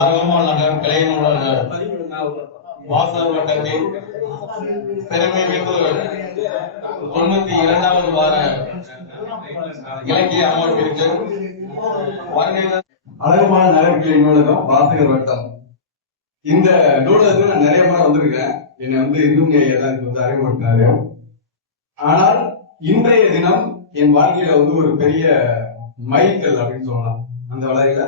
அருகம்மாள் நகர் கிளை நூலக வாசகர் வட்டத்தின் பெருமைமிகு 92வது வார இலக்கிய அமர்விற்கு அழகம்மாள் நகர் கிளை நூலகம் வாசகர் வட்டம். இந்த நூலகத்துக்கு நான் நிறைய முறை வந்திருக்கேன். என்னை இன்னும் அறிமுகப்படுத்தினாரு. ஆனால் இன்றைய தினம் என் வாழ்க்கையில ஒரு பெரிய மைல்கல் அப்படின்னு சொல்லலாம். அந்த வகையில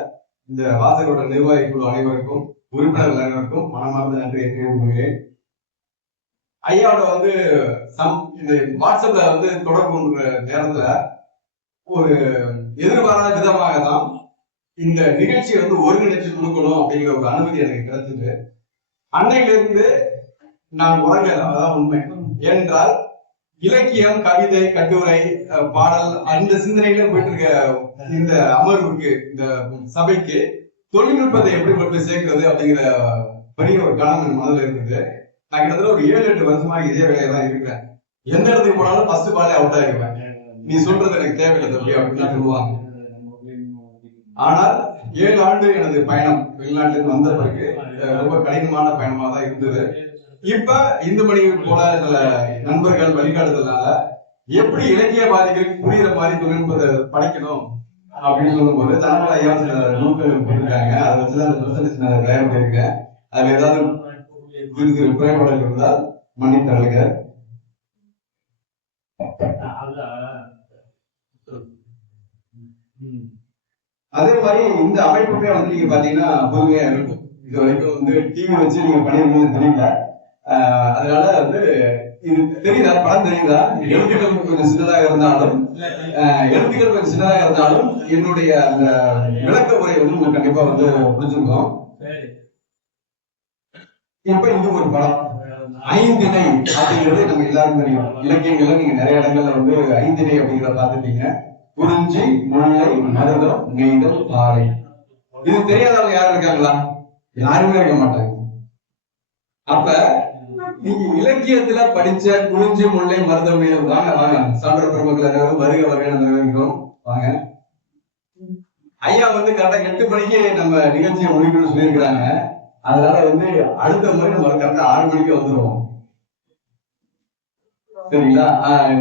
இந்த வாசகரோட நிர்வாகி குழு அனைவருக்கும், உறுப்பினர்கள் அனைவருக்கும் மனமார்ந்த நன்றியை தெரிவித்துக் கொள்கிறேன். ஐயாவோட இந்த வாட்ஸ்அப்ல தொடர்பு கொண்ட நேரத்துல ஒரு எதிர்பாராத விதமாக தான் இந்த நிகழ்ச்சியை ஒருங்கிணைச்சு கொடுக்கணும் அப்படிங்கிற ஒரு அனுமதி எனக்கு கிடைச்சது. அன்னையிலிருந்து நான் உறங்கல, அதான் உண்மை. ஏனென்றால் இலக்கியம், கவிதை, கட்டுரை, பாடல் அந்த சிந்தனையில போயிட்டு இருக்க இந்த அமர்வுக்கு, இந்த சபைக்கு தொழில்நுட்பத்தை எப்படி கொண்டு போய் சேர்க்கிறது அப்படிங்கிற பெரிய ஒரு கணம் மனதில் இருந்தது. நான் கிட்டத்தட்ட ஒரு 7-8 வருஷமா இதே வேலையை தான் இருக்கிறேன். எந்த இடத்துக்கு போனாலும் ஃபர்ஸ்ட் பாலே அவுட் ஆகிடுவேன். நீ சொல்றது எனக்கு தேவையில்லை தம்பி அப்படின்னு சொல்லுவாங்க. ஆனால் 7 ஆண்டு எனது பயணம் வெளிநாட்டுக்கு வந்த பிறகு ரொம்ப கடினமான பயணமா தான் இருந்தது. இப்ப இந்து மணி போல சில நண்பர்கள் வழிகாட்டுதலால எப்படி இலக்கியவாதிகளுக்கு புரியுற மாதிரி தொழில்நுட்பத்தை படைக்கணும் அப்படின்னு சொல்லும்போது தனமலை ஐயா சில நூல்கள் போட்டிருக்காங்க. அதை வச்சுதான் அந்த பிரசன்டேஷன் தயார் பண்ணியிருக்கேன். அதுல ஏதாவது சிறு குறைபாடுகள் இருந்தால் மன்னித்தருங்க. அதே மாதிரி இந்த அமைப்புமே நீங்க பாத்தீங்கன்னா புதுமையா இருக்கும். இது வரைக்கும் டிவி வச்சு நீங்க பண்ணிருக்கீங்கன்னு தெரியல. அதனால இது தெரியுதா, படம் தெரியுதா? எழுத்துக்கள் கொஞ்சம் சின்னதாக இருந்தாலும் என்னுடைய அந்த விளக்க உரை உங்களுக்கு கண்டிப்பா புரிஞ்சிருக்கும். இப்ப இது ஒரு படம் ஐந்திணை அப்படிங்கிறது நம்ம எல்லாருக்கும் தெரியும். இலக்கியங்கள்ல நீங்க நிறைய இடங்கள்ல ஐந்திணை அப்படிங்கிறத பார்த்துட்டீங்க. குறிஞ்சி, முல்லை, மருதம், நெய்தல், பாறை. இது தெரியாதவங்க யாரும் இருக்காங்களா? யாருமே இருக்க மாட்டாங்க. அப்ப நீங்க இலக்கியத்துல படிச்ச குறிஞ்சி, முல்லை, மருதம், நெய்தல் வாங்க வாங்க சான்ற பெருமக்கள் வருக வருகிறோம் வாங்க. ஐயா கரெக்டா 8 மணிக்கு நம்ம நிகழ்ச்சியை முடிக்கணும்னு சொல்லியிருக்கிறாங்க. அதனால அடுத்த முறை நம்ம கரெக்டா 6 மணிக்கு வந்துருவோம். சரிங்களா?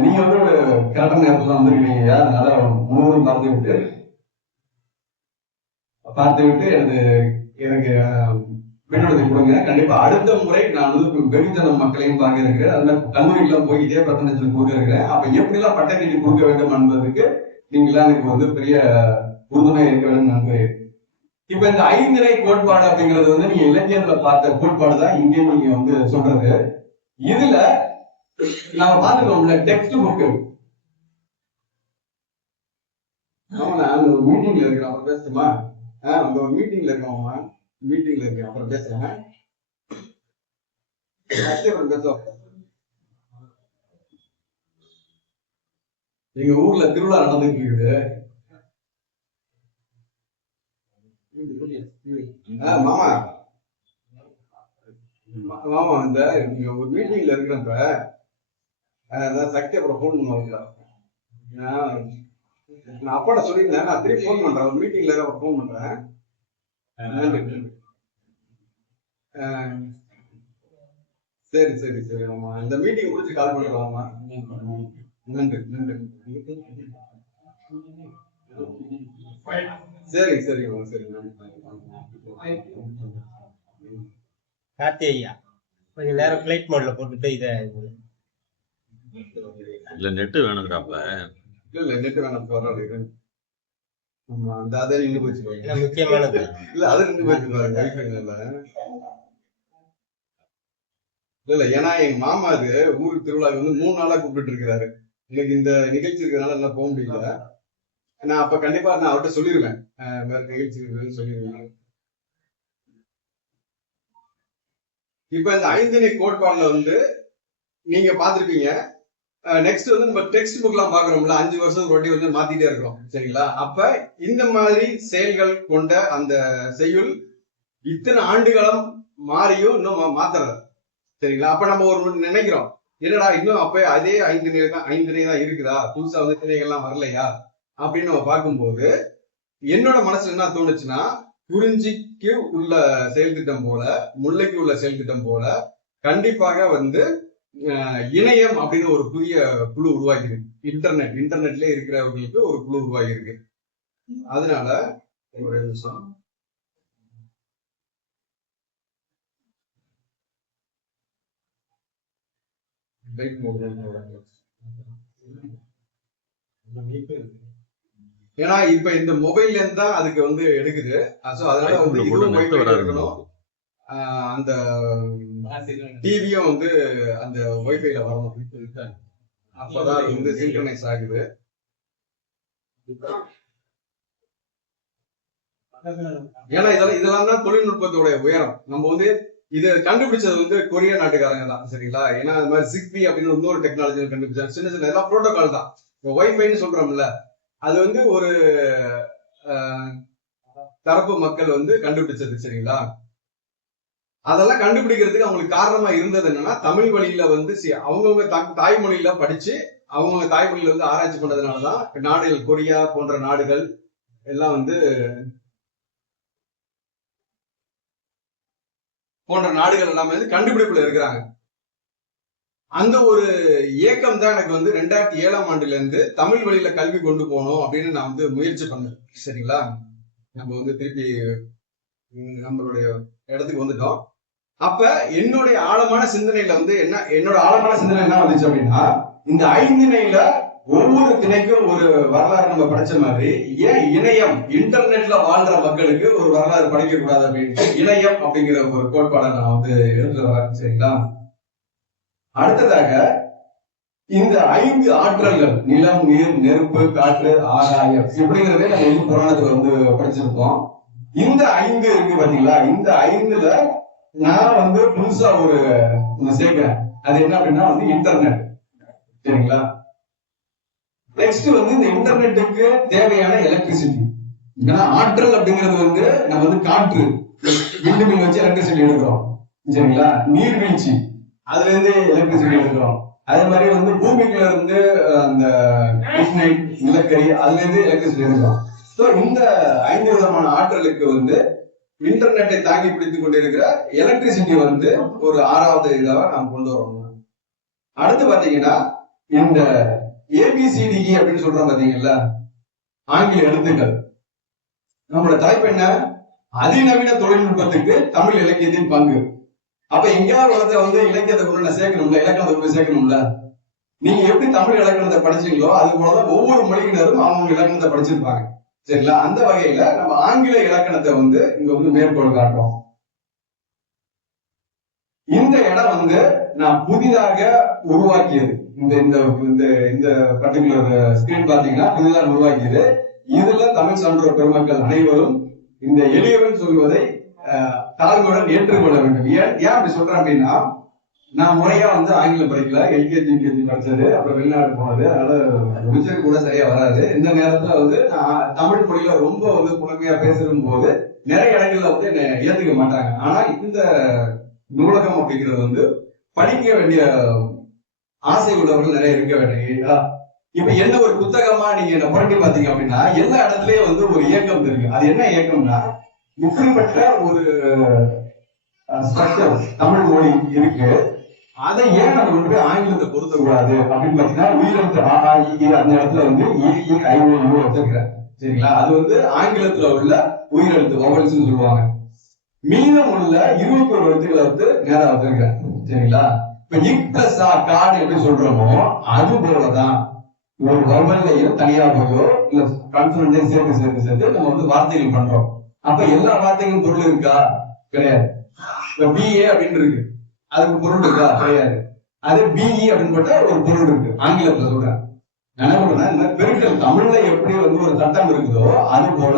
நீங்க கரெக்டான நேரத்துல வந்துருக்கீங்க. அதனால முழுவதும் பார்த்து விட்டு எனக்கு விடுதலை கொடுங்க. கண்டிப்பா அடுத்த முறை நான் வெகுஜன மக்களையும் பார்க்க இருக்கிறேன். அதுல கல்லூரிக்கெல்லாம் போய் இதே பிரச்சனை கொடுக்க இருக்கிறேன். அப்ப எப்படி எல்லாம் பட்டக்கல்வி கொடுக்க வேண்டும் என்பதற்கு நீங்களாம் எனக்கு பெரிய உறுதுணை இருக்க வேண்டும் நம்புகிறேன். இப்ப இந்த ஐந்திணை கோட்பாடு அப்படிங்கிறது நீங்க இலக்கியத்துல பார்த்த கோட்பாடு தான் இங்கே நீங்க சொல்றது. இதுல நாம பாத்துக்கோம்ல டெக்ஸ்ட் புக்கு. அந்த ஒரு மீட்டிங்ல இருக்கிறோம், அப்புறம் பேசுமா? அந்த ஒரு மீட்டிங்ல இருக்கோம்மா, மீட்டிங்ல இருக்கேன், அப்புறம் பேசுறேன். எங்க ஊர்ல திருவிழா நடந்துட்டு இருக்குது. மாமா மாமா நீங்க ஒரு மீட்டிங்ல இருக்கிறப்ப சக்தி அப்புறம் போன் பண்ணுவாங்க. நான் அப்பாட்ட சொல்லியிருந்தேன், நான் திருப்பி போன் பண்றேன். ஒரு மீட்டிங்ல போன் பண்றேன். சரி சரி சரி ஆமா, இந்த மீட்டிங் முடிச்சு கால் பண்ணிக்கலாமா? நன்றி நன்றி. சரி சரி சரி. கார்த்தி ஐயா கொஞ்சம் நேரம் ஃபிளைட் மோட்ல போட்டுட்டு இதை இல்ல நெட் வேணுங்கிறாப்ல. இல்ல நெட் வேணும் பரவாயில்ல. ஆமா அந்த அதே நின்று போச்சு. முக்கியமானது இல்ல அது நின்று போச்சு பாருங்க. இல்ல ஏன்னா எங்க மாமா ஊர் திருவிழாவுக்கு 3 நாளா கூப்பிட்டு இருக்கிறாரு. எனக்கு இந்த நிகழ்ச்சி இருக்கிறதுனால என்ன போக முடியல. நான் அப்ப கண்டிப்பா நான் அவர்கிட்ட சொல்லிடுவேன், வேற நிகழ்ச்சி இருக்குதுன்னு சொல்லிடுவேன். இப்ப இந்த ஐந்திணை கோட்பாடுல நீங்க பாத்திருப்பீங்க. நெக்ஸ்ட் நம்ம டெக்ஸ்ட் புக் எல்லாம் பாக்குறோம்ல, 5 வருஷத்துக்கு ஒரு மாத்திட்டே இருக்கிறோம். சரிங்களா? அப்ப இந்த மாதிரி செயல்கள் கொண்ட அந்த செய்யுள் இத்தனை ஆண்டுகாலம் மாறியும் இன்னும் மாத்தல. சரிங்களா? அப்ப நம்ம ஒரு நினைக்கிறோம், என்னடா இன்னும் அப்ப அதே ஐந்திணை தான் இருக்குதா, புதுசா திணைகள்லாம் வரலையா அப்படின்னு நம்ம பார்க்கும்போது என்னோட மனசுல என்ன தோணுச்சுன்னா, குறிஞ்சிக்கு உள்ள செயல் திட்டம் போல, முல்லைக்கு உள்ள செயல் திட்டம் போல கண்டிப்பாக வந்து இணையம் அப்படின்னு ஒரு புதிய குழு உருவாகிருக்கு. இன்டர்நெட்ல இருக்கிறவர்களுக்கு ஒரு குழு உருவாகிருக்கு. அதனால ஒரு நிமிஷம், ஏன்னா இப்ப இந்த மொபைல்ல இருந்து தான் அதுக்கு வந்து எடுக்குது. அதனால வந்து இதுவும் வைஃபை இருக்கணும், அந்த டிவியும் வந்து அந்த வைஃபைல வரணும். அப்பதான் அது வந்து சிங்க்ரனைஸ் ஆகுது. ஏன்னா இதெல்லாம் தான் தொழில்நுட்பத்தோட உயரம். நம்ம வந்து இதை கண்டுபிடிச்சது வந்து கொரியா நாட்டுக்காரங்க தான், சரிங்களா? ஏன்னா அது மாதிரி சிக்பி அப்படின்னு இன்னொரு டெக்னாலஜி கண்டுபிடிச்சாங்க. சின்ன சின்ன எல்லாம் புரோட்டோகால் தான். வைஃபைன்னு சொல்றோம்ல, அது வந்து ஒரு தரப்பு மக்கள் வந்து கண்டுபிடிச்சது, சரிங்களா? அதெல்லாம் கண்டுபிடிக்கிறதுக்கு அவங்களுக்கு காரணமா இருந்தது என்னன்னா, தமிழ் வழியில வந்து அவங்கவுங்க தாய்மொழியில படிச்சு அவங்கவுங்க தாய்மொழியில வந்து ஆராய்ச்சி பண்ணதுனாலதான் நாடுகள், கொரியா போன்ற நாடுகள் எல்லாம் வந்து போன்ற நாடுகள் எல்லாமே வந்து கண்டுபிடிப்புல இருக்கிறாங்க. அந்த ஒரு இயக்கம் தான் எனக்கு வந்து 2007ஆம் ஆண்டுல இருந்து தமிழ் வழியில கல்வி கொண்டு போகணும் அப்படின்னு நான் வந்து முயற்சி பண்ணேன், சரிங்களா? நம்ம வந்து திருப்பி நம்மளுடைய இடத்துக்கு வந்துட்டோம். அப்ப என்னுடைய ஆழமான சிந்தனையில வந்து என்னோட ஆழமான சிந்தனை என்ன வந்துச்சு அப்படின்னா, இந்த 5 திணையில ஒவ்வொரு திணைக்கும் ஒரு வரலாறு நம்ம படிச்ச மாதிரி, ஏன் இணையம், இன்டர்நெட்ல வாழ்ற மக்களுக்கு ஒரு வரலாறு படிக்க கூடாது அப்படின்னு இணையம் அப்படிங்கிற ஒரு கோட்பாடை நான் வந்து எடுத்துட்டு வரேன், சரிங்களா? அடுத்ததாக இந்த 5 ஆற்றல்கள், நிலம், நீர், நெருப்பு, காற்று, ஆகாயம், இப்படிங்கிறதே நம்ம புராணத்துல வந்து படிச்சிருக்கோம். இந்த 5 இருக்கு பாத்தீங்களா? இந்த 5ல நான் வந்து புதுசா ஒரு சேர்க்கிறேன். அது என்ன அப்படின்னா வந்து இன்டர்நெட், சரிங்களா? நெக்ஸ்ட் வந்து இந்த இன்டர்நெட்டுக்கு தேவையான எலக்ட்ரிசிட்டி. ஏன்னா ஆற்றல் அப்படிங்கிறது வந்து நம்ம வந்து காற்று, விண்வெளி வச்சு எலக்ட்ரிசிட்டி எடுக்கிறோம், சரிங்களா? நீர்வீழ்ச்சி, அதுல இருந்து எலக்ட்ரிசிட்டி எடுக்கிறோம். அதே மாதிரி வந்து பூமிக்குள்ள இருந்து அந்த நிலக்கரி, அதுல இருந்து எலக்ட்ரிசிட்டி எடுக்கிறோம். ஸோ இந்த 5 விதமான ஆற்றலுக்கு வந்து இன்டர்நெட்டை தாங்கி பிடித்துக் கொண்டிருக்கிற எலக்ட்ரிசிட்டி வந்து ஒரு 6வது இதாக நாம் கொண்டு வரணும். அடுத்து பாத்தீங்கன்னா இந்த ABCDE அப்படின்னு சொல்றோம் பாத்தீங்கல்ல, ஆங்கில எழுத்துக்கள். நம்மளோட தலைப்பு என்ன? அதிநவீன தொழில்நுட்பத்துக்கு தமிழ் இலக்கியத்தின் பங்கு. அப்ப எங்கேயாவது இடத்துல வந்து இலக்கியத்தை கொண்டு சேர்க்கணும்ல, இலக்கணத்தை கொண்டு சேர்க்கணும்ல. நீங்க எப்படி தமிழ் இலக்கணத்தை படிச்சீங்களோ அது போலதான் ஒவ்வொரு மொழியினரும் அவங்க இலக்கணத்தை படிச்சிருப்பாங்க, சரிங்களா? அந்த வகையில நம்ம ஆங்கில இலக்கணத்தை வந்து இங்க வந்து மேற்கோள் காட்டுறோம். இந்த இடம் வந்து நான் புதிதாக உருவாக்கியது. இந்த இந்த இந்த பர்டிகுலர் ஸ்கிரீன் பாத்தீங்கன்னா புதிதாக உருவாக்கியது. இதுல தமிழ் சான்றோர் பெருமக்கள் அனைவரும் இந்த எளியவன் சொல்வதை தாழ்மையுடன் ஏற்றுக்கொள்ள வேண்டும். ஏன் அப்படி சொல்றேன் அப்படின்னா, நான் முறையா வந்து ஆங்கிலம் படிக்கல, எல்கேஜி யூகேஜி படிச்சது, அப்புறம் வெளிநாடு போனது, அதனால உச்சரி கூட சரியா வராது. இந்த நேரத்துல வந்து நான் தமிழ் மொழியில ரொம்ப வந்து புலமையா பேசும் போது நிறைய இடங்கள்ல வந்து என்னை ஏத்துக்க மாட்டாங்க. ஆனா இந்த நூலகம் அப்படிங்கிறது வந்து படிக்க வேண்டிய ஆசை உள்ளவர்கள் நிறைய இருக்க வேண்டிய. இப்ப என்ன ஒரு புத்தகமா நீங்க என்ன புரட்டி பாத்தீங்க அப்படின்னா, எல்லா இடத்துலயும் வந்து ஒரு இயக்கம் இருக்கு. அது என்ன இயக்கம்னா, இப்படிப்பட்ட ஒரு ஸ்ட்ரக்சர் தமிழ் மொழி இருக்கு, அதை ஏன் நம்ம வந்து ஆங்கிலத்தை பொருத்த கூடாது அப்படின்னு பாத்தீங்கன்னா, உயிரெழுத்து அந்த இடத்துல வந்து வச்சிருக்கிறேன், சரிங்களா? அது வந்து ஆங்கிலத்துல உள்ள உயிரெழுத்து வவல்ஸ் சொல்லுவாங்க. மீதம் உள்ள 21 எழுத்துக்களை வந்து நேரம் வச்சிருக்கேன், சரிங்களா? இப்ப இக் பிளஸ் கார்டு எப்படி சொல்றோமோ அது போலதான் ஒரு வவல்லையும் தனியா போயோ இல்ல கான்சனன்டையும் சேர்த்து நம்ம வந்து வார்த்தைகள் பண்றோம். அப்ப எல்லா வார்த்தைகளும் பொருள் இருக்கா? கிடையாது. இப்ப BA அப்படின்னு இருக்கு, அதுக்கு பொருள் இருக்கா? கிடையாது. அது BE அப்படின்னு போட்டா ஒரு பொருள் இருக்கு. ஆங்கிலத்துல சொல்றேன். என்ன பண்றேன்னா, இந்த பெருக்கல் தமிழ்ல எப்படி வந்து ஒரு சட்டம் இருக்குதோ அது போல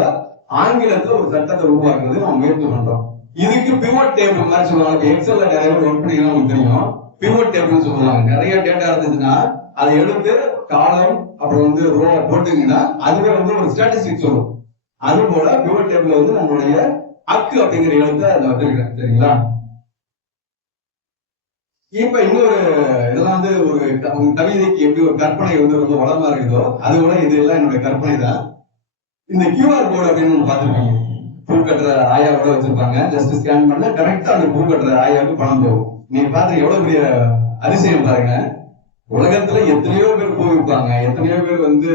ஆங்கிலத்துல ஒரு சட்டத்தை உருவாக்குறது நம்ம முயற்சி பண்றோம். இதுக்கு பிவோட் டேபிள் மாதிரி சொல்லுவாங்க. எக்ஸல்ல நிறைய பேர் ஒர்க் பண்ணிக்கலாம், உங்களுக்கு தெரியும். பிவோட் டேபிள் சொல்லுவாங்க. நிறைய டேட்டா இருந்துச்சுன்னா அதை எடுத்து காலம் அப்புறம் வந்து ரோ போட்டுங்கன்னா அதுவே வந்து ஒரு ஸ்டாட்டிஸ்டிக் சொல்லும். அது போல பிவோட் டேபிள் வந்து நம்மளுடைய அக்கு அப்படிங்கிற எழுத்தை அதை வச்சிருக்கேன், சரிங்களா? இப்ப இன்னொரு இதெல்லாம் வந்து ஒரு கவிதைக்கு எப்படி ஒரு கற்பனை வந்து ரொம்ப வளமா இருக்குதோ அது போல இது எல்லாம் என்னுடைய கற்பனை தான். இந்த QR கோடு அப்படின்னு பாத்துருக்கீங்க, பூ கட்டுற ஆயா கூட வச்சிருப்பாங்க. ஜஸ்ட் ஸ்கேன் பண்ண கரெக்டா அந்த பூ கட்டுற ஆயாவுக்கு பணம் போகும். நீங்க பாத்து எவ்வளவு பெரிய அதிசயம் பாருங்க. உலகத்துல எத்தனையோ பேர் பூ விற்பாங்க, எத்தனையோ பேர் வந்து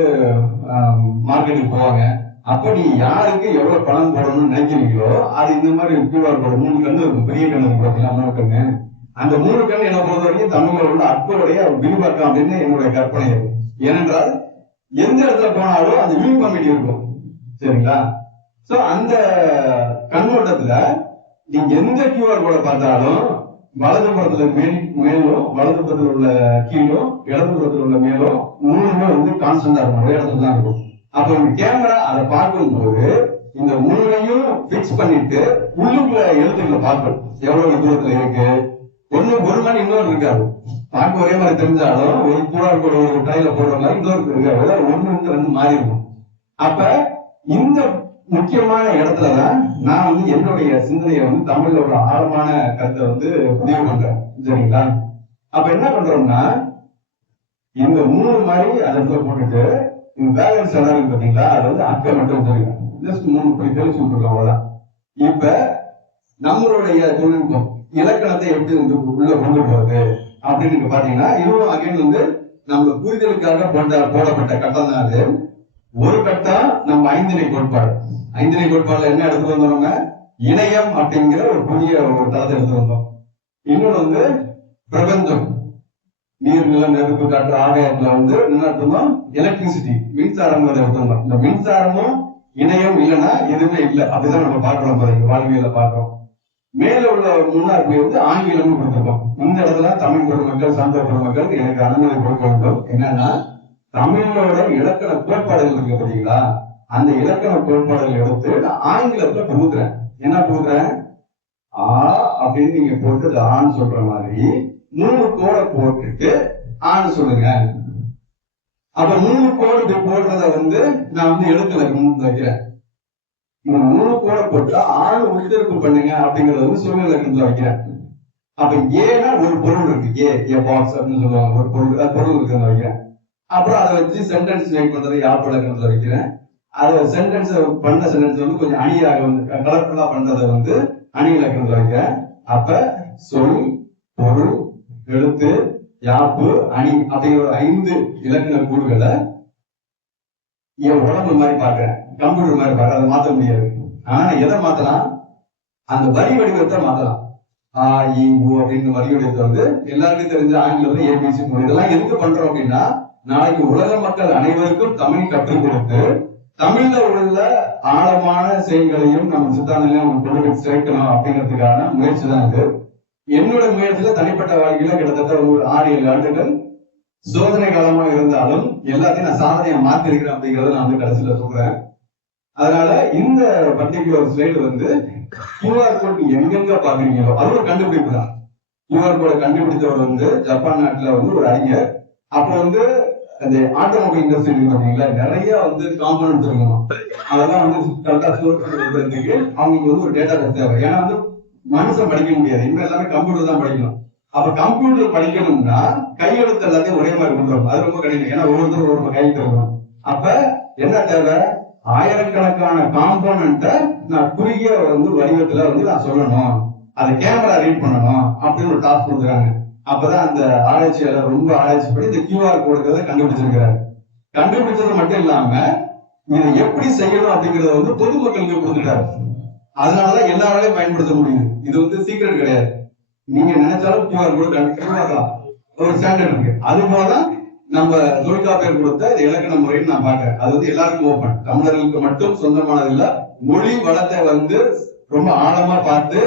மார்க்கெட்டுக்கு போவாங்க. அப்ப நீ யாருக்கு எவ்வளவு பணம் போடணும்னு நினைக்கிறீங்களோ அது இந்த மாதிரி QR கோடு 3 கண்ணு இருக்கும். பெரிய கண்ணு இருக்கும் பாத்தீங்களா, 3 கண்ணு. அந்த 3 கண்ணு என்ன பொறுத்த வரைக்கும் தமிழ்ல உள்ள அற்புடைய விரிவாக்கம் அப்படின்னு என்னுடைய கற்பனை இருக்கும். ஏனென்றால் எந்த இடத்துல போனாலும் அந்த யூனிஃபார்மிட்டி இருக்கும். சரிங்களா? சோ அந்த கண்ணோட்டத்துல நீங்க எந்த QR கோட பார்த்தாலும் வலது புறத்துல மேலும், வலது புறத்துல உள்ள கீழும், இடது புறத்துல உள்ள மேலும் 3மே வந்து கான்ஸ்டன்டா இருக்கும், ஒரே இடத்துல தான் இருக்கும். அப்ப உங்க கேமரா அதை பார்க்கும் போது இந்த 3லையும் பிக்ஸ் பண்ணிட்டு உள்ளுக்குள்ள எழுத்துக்களை பார்க்கணும் எவ்வளவு தூரத்துல இருக்கு. ஒரு மாதிரி இன்னொரு இருக்காது, பார்க்க ஒரே மாதிரி தெரிஞ்சாலும் ஒரு QR கோடு ஒரு டைல போடுற மாதிரி இன்னொரு இருக்காது, 1-2 மாறி இருக்கும். அப்ப இந்த முக்கியமான இடத்துலதான் நான் வந்து என்னுடைய சிந்தனையை வந்து தமிழ்ல ஒரு ஆழமான கருத்தை வந்து பதிவு பண்றேன். சரிங்களா? அப்ப என்ன பண்றோம்னா இந்த 3 மாதிரி அந்த இடத்துல போட்டுட்டு இந்த பேலன்ஸ் எல்லாம் இருக்கு பாத்தீங்களா, அது வந்து அக்கை மட்டும் தெரியும். ஜஸ்ட் 3 போய் தெளிச்சு விட்டுருக்கோம், அவ்வளவுதான். இப்ப நம்மளுடைய தொழில்நுட்பம் இலக்கணத்தை எப்படி வந்து உள்ள கொண்டு போறது அப்படின்னு பாத்தீங்கன்னா, இதுவும் அகைன் வந்து நம்ம புரிதலுக்காக போடப்பட்ட கட்டம் தான் அது. ஒரு கட்டம் நம்ம ஐந்திணை கோட்பாடு. ஐந்திணை கோட்பாடுல என்ன எடுத்து வந்தோம், இணையம் அப்படிங்கிற ஒரு புதிய ஒரு தளத்தை எடுத்து வந்தோம். இன்னொன்னு வந்து பிரபஞ்சம், நீர் நிலம் நெருப்பு காற்று ஆகாயத்துல வந்து என்ன அர்த்தமோ எலக்ட்ரிசிட்டி, மின்சாரம் எடுத்து வந்தோம். இந்த மின்சாரமும் இணையம் இல்லைன்னா எதுவுமே இல்லை, அப்படிதான் நம்ம பார்க்கிறோம், வாழ்வியல பார்க்கிறோம். மேல உள்ள முன்னாடி வந்து ஆங்கிலம் கொடுத்துருக்கோம். இந்த இடத்துல தமிழ் பெருமக்கள், சந்த பெருமக்கள் எனக்கு அனுமதி கொடுக்க வேண்டும். என்னன்னா தமிழோட இலக்கண கோட்பாடுகள் இருக்கு பாத்தீங்களா, அந்த இலக்கண கோட்பாடுகள் எடுத்து ஆங்கிலத்துல புகுத்துறேன். என்ன புகுத்துறேன், ஆ அப்படின்னு நீங்க போட்டு ஆன்னு சொல்ற மாதிரி 3 கோடை போட்டுட்டு ஆன்னு சொல்லுங்க. அப்ப 3 கோடு போடுறத வந்து நான் வந்து எழுத்துல வைக்கிறேன். இந்த 3 கோடை போட்டு ஆண் உச்சரிப்பு பண்ணுங்க அப்படிங்கறத வந்து சூழ்நிலை வைக்கிறேன். அப்ப ஏன்னா ஒரு பொருள் இருக்கு, ஏ பாக்ஸ் அப்படின்னு சொல்லுவாங்க, ஒரு பொருள் இருக்குன்னு வைக்கிறேன். அப்புறம் அதை வச்சு சென்டென்ஸ் மேக் பண்றது யாப்பு இலக்கணத்துல வைக்கிறேன். அதை சென்டென்ஸ் வந்து கொஞ்சம் அணியாக வந்து கலர்ஃபுல்லா பண்றதை வந்து அணி இலக்கணத்துல வைக்கிறேன். அப்ப சொல், பொருள், எழுத்து, யாப்பு, அணி அப்படிங்கிற 5 இலக்கண கூறுகளை என் உடம்பு மாதிரி பாக்குறேன், கம்ப்யூட்டர் மாதிரி பாக்குறேன். அதை மாத்த முடியாது. ஆனா எதை மாத்தலாம், அந்த வரி வடிவத்தை மாத்தலாம். ஆ இ உ அப்படின்னு வரி வடிவத்தை வந்து எல்லாருக்கும் தெரிஞ்ச ஆங்கிலத்துல ABC. இதெல்லாம் எதுக்கு பண்றோம் அப்படின்னா, நாளைக்கு உலக மக்கள் அனைவருக்கும் தமிழ் கற்றுக் கொடுத்து தமிழ்ல உள்ள ஆழமான செயல்களையும் நம்ம சித்தாந்தங்களையும் கொண்டு சேர்க்கணும் அப்படிங்கிறதுக்கான முயற்சி தான் இது. என்னோட முயற்சியில தனிப்பட்ட வாழ்க்கையில கிட்டத்தட்ட ஒரு 6-7 ஆண்டுகள் சோதனை காலமா இருந்தாலும் எல்லாத்தையும் நான் சாதனையை மாத்தி இருக்கிறேன் அப்படிங்கறத நான் வந்து கடைசியில சொல்றேன். அதனால இந்த பர்டிகுலர் ஸ்லைடு வந்து QR கோட் எங்கெங்க பாக்குறீங்களோ அது ஒரு கண்டுபிடிப்பு தான். QR கோடை கண்டுபிடிச்சவர் வந்து ஜப்பான் நாட்டுல வந்து ஒரு அறிஞர். அப்ப வந்து அந்த ஆட்டோமொபைல் இண்டஸ்ட்ரி பாத்தீங்களா, நிறைய வந்து காம்பனன்ட்ஸ் இருக்கணும். அதெல்லாம் வந்து கரெக்டா ஸ்டோர் பண்றதுக்கு அவங்களுக்கு வந்து ஒரு டேட்டா பேஸ் தேவை. ஏன்னா வந்து மனுஷன் படிக்க முடியாது, இப்ப எல்லாமே கம்ப்யூட்டர் தான் படிக்கணும். அப்ப கம்ப்யூட்டர் படிக்கணும்னா கையெழுத்து எல்லாத்தையும் ஒரே மாதிரி கொண்டு வரணும், அது ரொம்ப கடினம். ஏன்னா ஒவ்வொருத்தரும் ஒரு கையெழுத்து இருக்கணும். அப்ப என்ன தேவை, ஆயிரக்கணக்கான காம்போனன்ட்டை நான் குறுகிய வந்து வடிவத்துல வந்து நான் சொல்லணும், அதை கேமரா ரீட் பண்ணணும் அப்படின்னு ஒரு டாஸ்க் கொடுக்குறாங்க. அப்பதான் அந்த ஆராய்ச்சியாளர் ரொம்ப ஆராய்ச்சி பண்ணி இந்த QR கோடுகிறத கண்டுபிடிச்சிருக்கிறாரு. கண்டுபிடிச்சது மட்டும் இல்லாம இதை எப்படி செய்யணும் அப்படிங்கறத வந்து பொதுமக்களுக்கு கொடுத்துட்டாரு. அதனாலதான் எல்லாராலையும் பயன்படுத்த முடியுது. இது வந்து சீக்கிரம் கிடையாது, நீங்க நினைச்சாலும் QR கோடு கண்டுபிடிக்கலாம், ஒரு ஸ்டாண்டர்ட் இருக்கு. அது போலதான் நம்ம தொல்காப்பியர் கொடுத்த இந்த இலக்கண முறைன்னு நான் பாக்குறேன். அது வந்து எல்லாருக்கும் ஓப்பன், தமிழர்களுக்கு மட்டும் சொந்தமானது இல்ல. மொழி வளத்தை வந்து ரொம்ப ஆழமா பார்த்து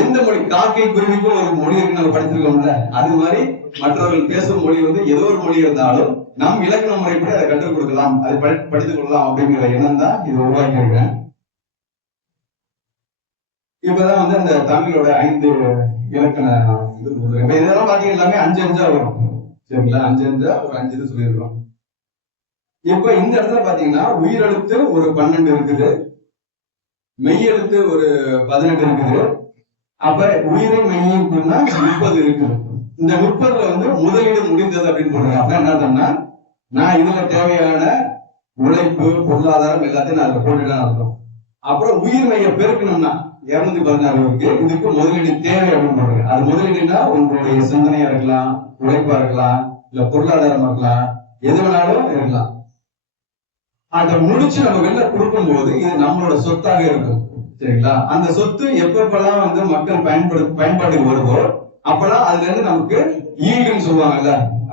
எந்த மொழி, காக்கை குருவிக்கும் ஒரு மொழி இருக்கு நம்ம படிச்சிருக்கோம்ல, அது மாதிரி மற்றவர்கள் பேசும் மொழி வந்து ஏதோ ஒரு மொழி இருந்தாலும் நம் இலக்கண முறைப்படி அதை கற்றுக் கொடுக்கலாம், அதை படித்துக் கொள்ளலாம் அப்படிங்கிற எண்ணம் தான் இது உருவாக்கி இருக்கேன். இப்பதான் வந்து அந்த தமிழோட 5 இலக்கண இதெல்லாம் பாத்தீங்க எல்லாமே 5 வரும். சரிங்களா, 5 ஒரு 5 இது சொல்லியிருக்கோம். இப்ப இந்த இடத்துல பாத்தீங்கன்னா உயிரெழுத்து ஒரு 12 இருக்குது, மெய்யெழுத்து ஒரு 18 இருக்குது. அப்ப உயிரை மெய்யும் 30 இருக்குது. இந்த 30ல வந்து முதலீடு முடிந்தது அப்படின்னு போடுறேன். அப்ப என்ன அர்த்தம்னா, நான் இதுல தேவையான உழைப்பு, பொருளாதாரம் எல்லாத்தையும் நான் அதுல போட்டுதான் அர்த்தம். அப்புறம் உயிர்மையை பெருக்கணும்னா 216 இருக்கு. இதுக்கு முதலீடு தேவை அப்படின்னு சொல்றாங்க. அது முதலீடுனா உங்களுடைய சிந்தனையா இருக்கலாம், உழைப்பா இருக்கலாம், இல்ல பொருளாதாரமா இருக்கலாம், எது வேணாலும் இருக்கலாம். அதை முடிச்சு நம்ம வெளில கொடுக்கும் போது இது நம்மளோட சொத்தாக இருக்கும். சரிங்களா? அந்த சொத்து எப்பப்பெல்லாம் வந்து மக்கள் பயன்பாட்டுக்கு வருதோ அப்பெல்லாம் அதுல இருந்து நமக்கு ஈடுன்னு சொல்லுவாங்கல்ல,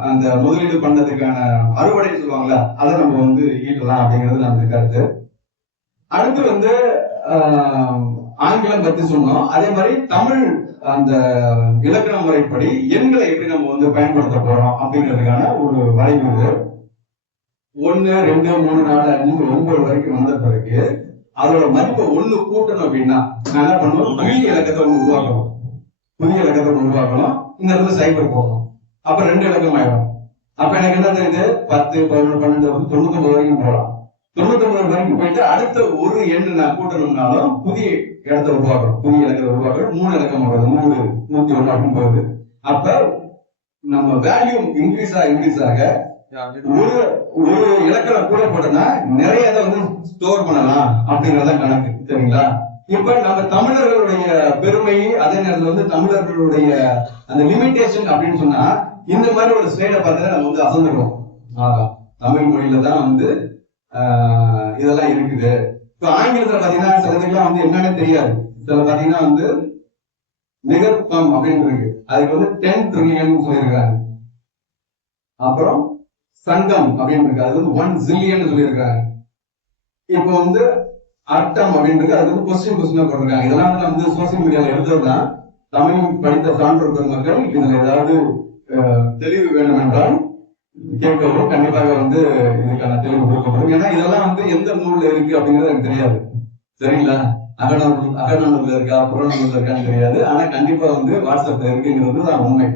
அந்த முதலீடு பண்ணதுக்கான அறுவடைன்னு சொல்லுவாங்கல்ல, அதை நம்ம வந்து ஈட்டலாம் அப்படிங்கிறது நமக்கு கருத்து. அடுத்து வந்து ஆங்கிலம் பத்தி சொன்னோம். அதே மாதிரி தமிழ் அந்த இலக்கண முறைப்படி எண்களை எப்படி நம்ம வந்து பயன்படுத்த போறோம் அப்படிங்கிறதுக்கான ஒரு வரைவு இது. 1, 2, 3, 4, 5, 9 வரைக்கும் வந்த பிறகு அதோட மதிப்பை 1 கூட்டணும் அப்படின்னா நான் என்ன பண்ணுவோம், புதிய இலக்கத்தை உருவாக்கணும். புதிய இலக்கத்தை உருவாக்கணும். இந்த இடத்துல சைபர் போகணும். அப்ப 2 இலக்கம் ஆயிடும். அப்ப எனக்கு என்ன தெரியுது, 10, 11, 12, 99 வரைக்கும் போகலாம். 99 வரைக்கும் போயிட்டு அடுத்த ஒரு எண் நான் கூட்டணும்னாலும் புதிய இடத்தை உருவாக்கணும், புதிய இலக்கத்தை உருவாக்கணும். 3 இலக்கம் வருது, 100, 101 அப்படின்னு போகுது. அப்ப நம்ம வேல்யூ இன்க்ரீஸ் ஆக ஒரு இலக்கணம் கூட போட்டோம்னா நிறைய இதை வந்து ஸ்டோர் பண்ணலாம் அப்படிங்கறத கணக்கு. சரிங்களா? இப்ப நம்ம தமிழர்களுடைய பெருமை, அதே நேரத்துல வந்து தமிழர்களுடைய அந்த லிமிடேஷன் அப்படின்னு சொன்னா இந்த மாதிரி ஒரு ஸ்லைட பார்த்து நம்ம வந்து அசந்துருவோம். தமிழ் மொழியில தான் வந்து இதெல்லாம் இருக்குது. இப்ப ஆங்கிலத்துல பாத்தீங்கன்னா சிலதுக்கெல்லாம் வந்து என்னன்னு தெரியாது. சில பாத்தீங்கன்னா வந்து நிகர்பம் அப்படின்னு இருக்கு, அதுக்கு வந்து 10 ட்ரில்லியன் சொல்லியிருக்காங்க. அப்புறம் சங்கம் அப்படின்னு இருக்கு, அது வந்து 1 ஜில்லியன் சொல்லியிருக்காங்க. இப்போ வந்து அர்த்தம் அப்படின்னு இருக்கு, அது வந்து கொஸ்டின் போட்டிருக்காங்க. இதெல்லாம் வந்து நம்ம சோசியல் மீடியால எழுதுறதுதான். தமிழ் படித்த சான்றோர் பெருமக்கள் இதுல ஏதாவது தெளிவு வேண்டும் என்றால் கேட்கவும் கண்டிப்பாக வந்து இதுக்கான தெளிவு கொடுக்கப்படும். ஏன்னா இதெல்லாம் வந்து எந்த நூல்ல இருக்கு அப்படிங்கிறது எனக்கு தெரியாது. சரிங்களா? அகநூல்ல இருக்கா, புறநூல்ல இருக்கான்னு தெரியாது. ஆனா கண்டிப்பா வந்து வாட்ஸ்அப்ல இருக்குங்கிறது தான் உண்மை.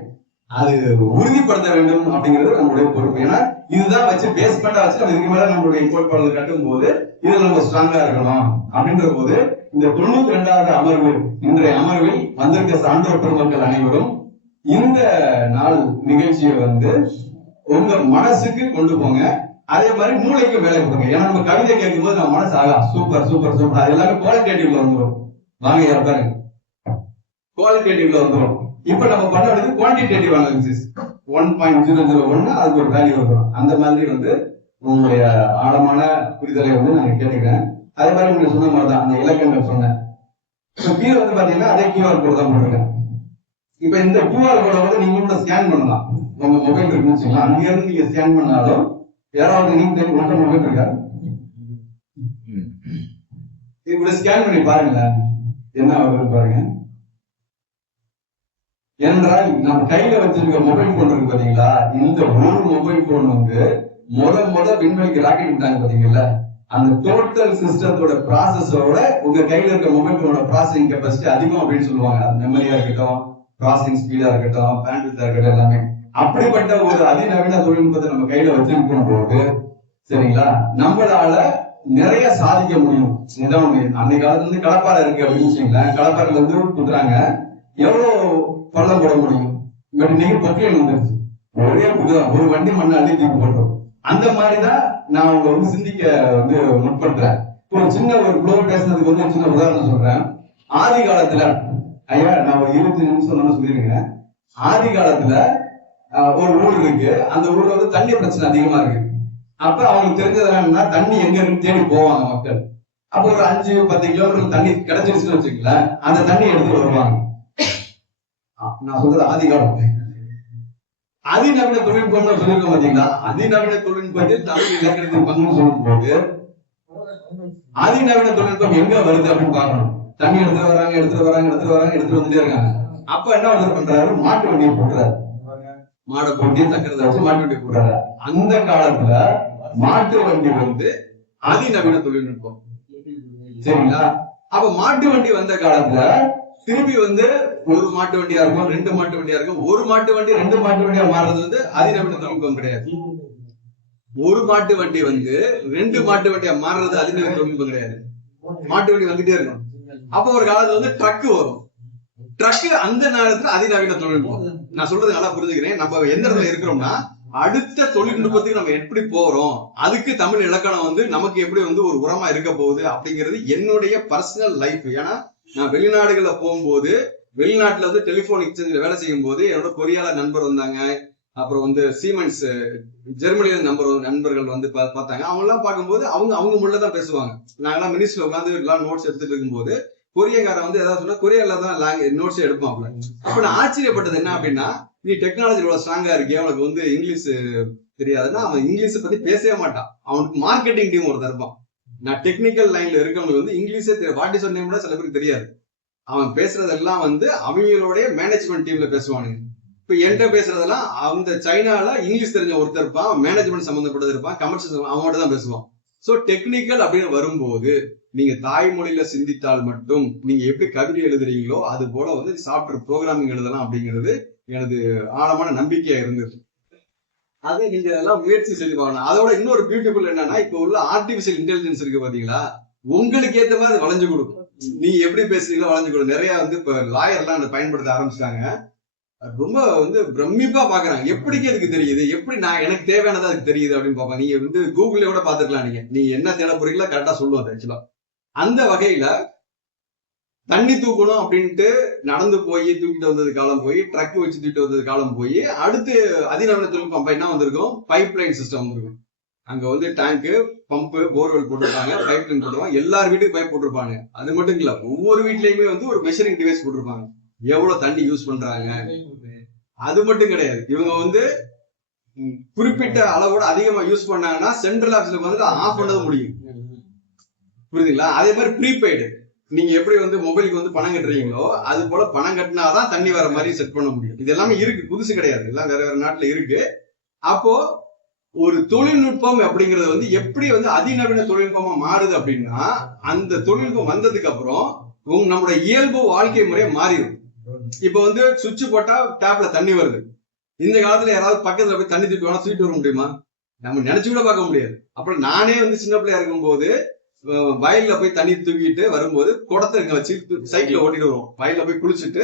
அது உறுதிப்படுத்த வேண்டும் அப்படிங்கிறது நம்மளுடைய பொறுப்பு. ஏன்னா இதுதான் வச்சு பேஸ் பண்ண வச்சு நம்ம இதுக்கு மேல நம்மளுடைய கோட்பாடுகளை கட்டும் போது இதுல நம்ம ஸ்ட்ராங்கா இருக்கணும் அப்படின்ற போது இந்த 92வது அமர்வு, இன்றைய அமர்வில் வந்திருக்க சான்றோர் பெருமக்கள் அனைவரும் இந்த நாள் நிகழ்ச்சியை வந்து உங்க மனசுக்கு கொண்டு போங்க. அதே மாதிரி மூளைக்கு வேலை கொடுங்க. ஏன்னா நம்ம கவிதை கேட்கும் போது நம்ம மனசு ஆகா சூப்பர் சூப்பர் சூப்பர், அது எல்லாமே குவாலிட்டேட்டிவ்ல வந்துடும். வாங்க பாருங்க, குவாலிட்டேட்டிவ்ல வந்துடும். இப்ப நம்ம பண்ண வேண்டியது குவான்டிடேட்டிவ் அனாலிசிஸ். 1.001 அதுக்கு ஒரு வேல்யூ இருக்கணும். அந்த மாதிரி வந்து உங்களுடைய ஆழமான புரிதலை வந்து நாங்க கேட்டுக்கிறேன். அதே மாதிரி நீங்க சொன்ன மாதிரி தான் அந்த இலக்கங்கள் சொன்னேன். இப்ப கீழே வந்து பாத்தீங்கன்னா அதே கியூஆர் கோட் தான் போட்டிருக்கேன். இப்ப இந்த கியூஆர் கோட வந்து நீங்க கூட ஸ்கேன் பண்ணலாம். உங்க மொபைல் இருக்குன்னு வச்சுக்கலாம், அங்க இருந்து நீங்க ஸ்கேன் பண்ணாலும் யாராவது நீங்க மட்டும் மொபைல் இருக்கா, இப்படி ஸ்கேன் பண்ணி பாருங்க என்ன ஆகுதுன்னு பாருங்க. ஏனென்றால் நம்ம கையில வச்சிருக்க மொபைல் போன் இருக்கு பாத்தீங்களா, இந்த ஒரு மொபைல் போன் வந்து முத விண்வெளிக்கு ராக்கெட் விட்டாங்க பாத்தீங்களா, அந்த டோட்டல் சிஸ்டத்தோட ப்ராசஸோட உங்க கையில இருக்க மொபைல் போனோட ப்ராசஸிங் கெப்பாசிட்டி அதிகம் அப்படின்னு சொல்லுவாங்க. அது மெமரியா இருக்கட்டும், ப்ராசஸிங் ஸ்பீடா இருக்கட்டும், பேண்ட்வித்தா இருக்கட்டும், எல்லாமே. அப்படிப்பட்ட ஒரு அதிநவீன தொழில்நுட்பத்தை நம்ம கையில வச்சிருக்கும் போது சரிங்களா, நம்மளால நிறைய சாதிக்க முடியும். அன்னைக்கு காலத்துல இருந்து கடப்பாறை இருக்கு அப்படின்னு வச்சுங்களேன், கடப்பாறையில வந்து குத்துறாங்க, எவ்வளவு பள்ளம் போட முடியும். பட் இன்னைக்கு பொக்கியன் வந்துருச்சு, ஒரே புதுதான் ஒரு வண்டி மண்ணை அள்ளி தூக்கி போட்டோம். அந்த மாதிரிதான் நான் உங்களை வந்து சிந்திக்க வந்து முற்படுத்துறேன். ஒரு சின்ன ஒரு ப்ளோ பேசுறதுக்கு வந்து சின்ன உதாரணம் சொல்றேன். ஆதி காலத்துல ஐயா நான் ஒரு 20 நிமிஷம் சொல்லிருக்கேன். ஆதி காலத்துல ஒரு ஊர் இருக்கு, அந்த ஊர்ல வந்து தண்ணி பிரச்சனை அதிகமா இருக்கு. அப்ப அவங்களுக்கு தெரிஞ்சது என்னன்னா தண்ணி எங்க இருக்கு தேடி போவாங்க மக்கள். அப்ப ஒரு 5-10 கிலோமீட்டர் தண்ணி கிடைச்சிருச்சுன்னு வச்சுக்கல, அந்த தண்ணி எடுத்து வருவாங்க. நான் சொல்றது ஆதி காலம். அதிநவீன தொழில்நுட்பம் சொல்லிருக்கோம் பாத்தீங்களா, அதிநவீன தொழில்நுட்பத்தில் தமிழ் இலக்கணத்தின் பங்கு சொல்லும் போது அதிநவீன தொழில்நுட்பம் எங்க வருது அப்படின்னு பாக்கணும். தண்ணி எடுத்துட்டு வராங்க வந்துட்டே இருக்காங்க. அப்ப என்ன வந்து பண்றாரு, மாட்டு வண்டியை போடுறாரு. மாடை போட்டி சக்கரத்தை வச்சு மாட்டு வண்டி போடுறாரு. அந்த காலத்துல மாட்டு வண்டி வந்து அதிநவீன தொழில்நுட்பம். சரிங்களா? அப்ப மாட்டு வண்டி வந்த காலத்துல திருப்பி வந்து ஒரு மாட்டு வண்டியா இருக்கும், 2 மாட்டு வண்டியா இருக்கும். ஒரு மாட்டு வண்டி 2 மாட்டு வண்டியா மாறுறது வந்து அதிநவீன தொழில்நுட்பம் கிடையாது. ஒரு மாட்டு வண்டி வந்து 2 மாட்டு வண்டியா மாறுறது அதிநவீன தொழில்நுட்பம் கிடையாது. மாட்டு வண்டி வந்துட்டே இருக்கும். அப்ப ஒரு காலத்துல வந்து ட்ரக் வரும். ட்ரக் அந்த நேரத்துல அதிநவீன தொழில்நுட்பம். நான் சொல்றது நல்லா புரிஞ்சுக்கிறேன். நம்ம எந்த இடத்துல இருக்கிறோம்னா அடுத்த தொழில்நுட்பத்துக்கு நம்ம எப்படி போறோம், அதுக்கு தமிழ் இலக்கணம் வந்து நமக்கு எப்படி வந்து ஒரு உரமா இருக்க போகுது அப்படிங்கிறது என்னுடைய பர்சனல் லைஃப். ஏன்னா நான் வெளிநாடுகள்ல போகும்போது, வெளிநாட்டுல வந்து டெலிபோன் எக்ஸ்சேஞ்சில் வேலை செய்யும் போது என்னோட கொரியால நண்பர் வந்தாங்க, அப்புறம் வந்து சீமென்ஸ் ஜெர்மனியில நண்பர்கள் வந்து பார்த்தாங்க. அவங்க எல்லாம் பார்க்கும்போது அவங்க முள்ள தான் பேசுவாங்க. நாங்கெல்லாம் மினிஸ்ட்ல உட்காந்து எல்லாம் நோட்ஸ் எடுத்துட்டு இருக்கும்போது கொரியக்காரன் வந்து ஏதாவது சொன்னா கொரியால தான் நோட்ஸ் எடுப்பாங்க. அப்ப நான் ஆச்சரியப்பட்டது என்ன அப்படின்னா, நீ டெக்னாலஜி இவ்வளவு ஸ்ட்ராங்கா இருக்கியா, அவனுக்கு வந்து இங்கிலீஷ் தெரியாதுன்னா அவன் இங்கிலீஷை பத்தி பேசவே மாட்டான். அவனுக்கு மார்க்கெட்டிங் டீம் ஒருத்தர் இருப்பான். நான் டெக்னிக்கல் லைன்ல இருக்கவங்களுக்கு வந்து இங்கிலீஷே தெரியும், வாட் இஸ் யுவர் நேம் கூட சில பேருக்கு தெரியாது. அவன் பேசுறதெல்லாம் வந்து அவங்களுடைய மேனேஜ்மெண்ட் டீம்ல பேசுவானுங்க. இப்ப என்கிட்ட பேசுறதெல்லாம் அந்த சைனால இங்கிலீஷ் தெரிஞ்ச ஒருத்தர் இருப்பான், மேனேஜ்மெண்ட் சம்பந்தப்பட்டது இருப்பான், கமர்ஷியல் அவங்கள்ட்ட தான் பேசுவான். சோ டெக்னிக்கல் அப்படின்னு வரும்போது நீங்க தாய்மொழியில சிந்தித்தால் மட்டும் நீங்க எப்படி கவிதை எழுதுறீங்களோ அது போல வந்து சாஃப்ட்வேர் ப்ரோக்ராமிங் எழுதலாம் அப்படிங்கிறது எனது ஆழமான நம்பிக்கையா இருந்தது. அதை நீங்க எல்லாம் முயற்சி செய்து பார்க்கணும். அதோட இன்னொரு பியூட்டிஃபுல் என்னன்னா, இப்ப உள்ள ஆர்டிபிஷியல் இன்டெலிஜென்ஸ் இருக்கு பாத்தீங்களா, உங்களுக்கு ஏத்த மாதிரி வளைஞ்சு கொடுக்கும். நீ எப்படி பேசுறீங்களோ வளைஞ்சு கொடுக்கும். நிறைய வந்து இப்ப லாயர்லாம் அதை பயன்படுத்த ஆரம்பிச்சிட்டாங்க. ரொம்ப வந்து பிரமிப்பா பாக்குறாங்க. எப்படிக்கு அதுக்கு தெரியுது, எப்படி நான் எனக்கு தேவையானது அதுக்கு தெரியுது அப்படின்னு பாப்பாங்க. நீங்க வந்து கூகுள்ல கூட பாத்துக்கலாம். நீங்க என்ன தேட போறீங்களோ கரெக்டா சொல்லுவோம். ஆக்சுவலா அந்த வகையில தண்ணி தூக்கணும் அப்படின்ட்டு நடந்து போய் தூக்கிட்டு வந்தது காலம் போய், ட்ரக் வச்சு தூக்கிட்டு வந்தது காலம் போய், அடுத்து அதிநவீன தொழில்நுட்பம் என்ன வந்திருக்கும், பைப் லைன் சிஸ்டம் வந்திருக்கும். அங்க வந்து டேங்கு, பம்பு, போர்வெல் போட்டிருப்பாங்க, பைப் லைன் போட்டிருப்பாங்க. எல்லார் வீட்டுக்கும் பைப் போட்டிருப்பாங்க. அது மட்டும் இல்ல, ஒவ்வொரு வீட்லயுமே வந்து ஒரு மெஷரிங் டிவைஸ் போட்டிருப்பாங்க, எவ்வளவு தண்ணி யூஸ் பண்றாங்க. அது மட்டும் கிடையாது, இவங்க வந்து குறிப்பிட்ட அளவோட அதிகமா யூஸ் பண்ணாங்கன்னா சென்ட்ரல் ஆஃபீஸ்ல வந்து ஆஃப் பண்ணது முடியும். புரியுதுங்களா? அதே மாதிரி ப்ரீபெய்டு, நீங்க எப்படி வந்து மொபைலுக்கு வந்து பணம் கட்டுறீங்களோ அது போல பணம் கட்டினாதான் தண்ணி வர மாதிரி செட் பண்ண முடியும். இது எல்லாமே இருக்கு, புதுசு கிடையாது, எல்லாம் வேற வேற நாட்டுல இருக்கு. அப்போ ஒரு தொழில்நுட்பம் அப்படிங்கறது வந்து எப்படி வந்து அதிநவீன தொழில்நுட்பமா மாறுது அப்படின்னா, அந்த தொழில்நுட்பம் வந்ததுக்கு அப்புறம் நம்மளோட இயல்பு வாழ்க்கை முறையை மாறிடும். இப்ப வந்து சுவிட்ச் போட்டா டேப்ல தண்ணி வருது. இந்த காலத்துல யாராவது பக்கத்துல போய் தண்ணி தூக்கி வேணா தூக்கிட்டு வர முடியுமா? நம்ம நினைச்சு கூட பார்க்க முடியாது. அப்புறம் நானே வந்து சின்ன பிள்ளையா இருக்கும் போது வயல்ல போய் தண்ணி தூக்கிட்டு வரும்போது குடத்தை வச்சு சைக்கிள் ஓட்டிட்டு வருவோம். வயல்ல போய் குளிச்சுட்டு,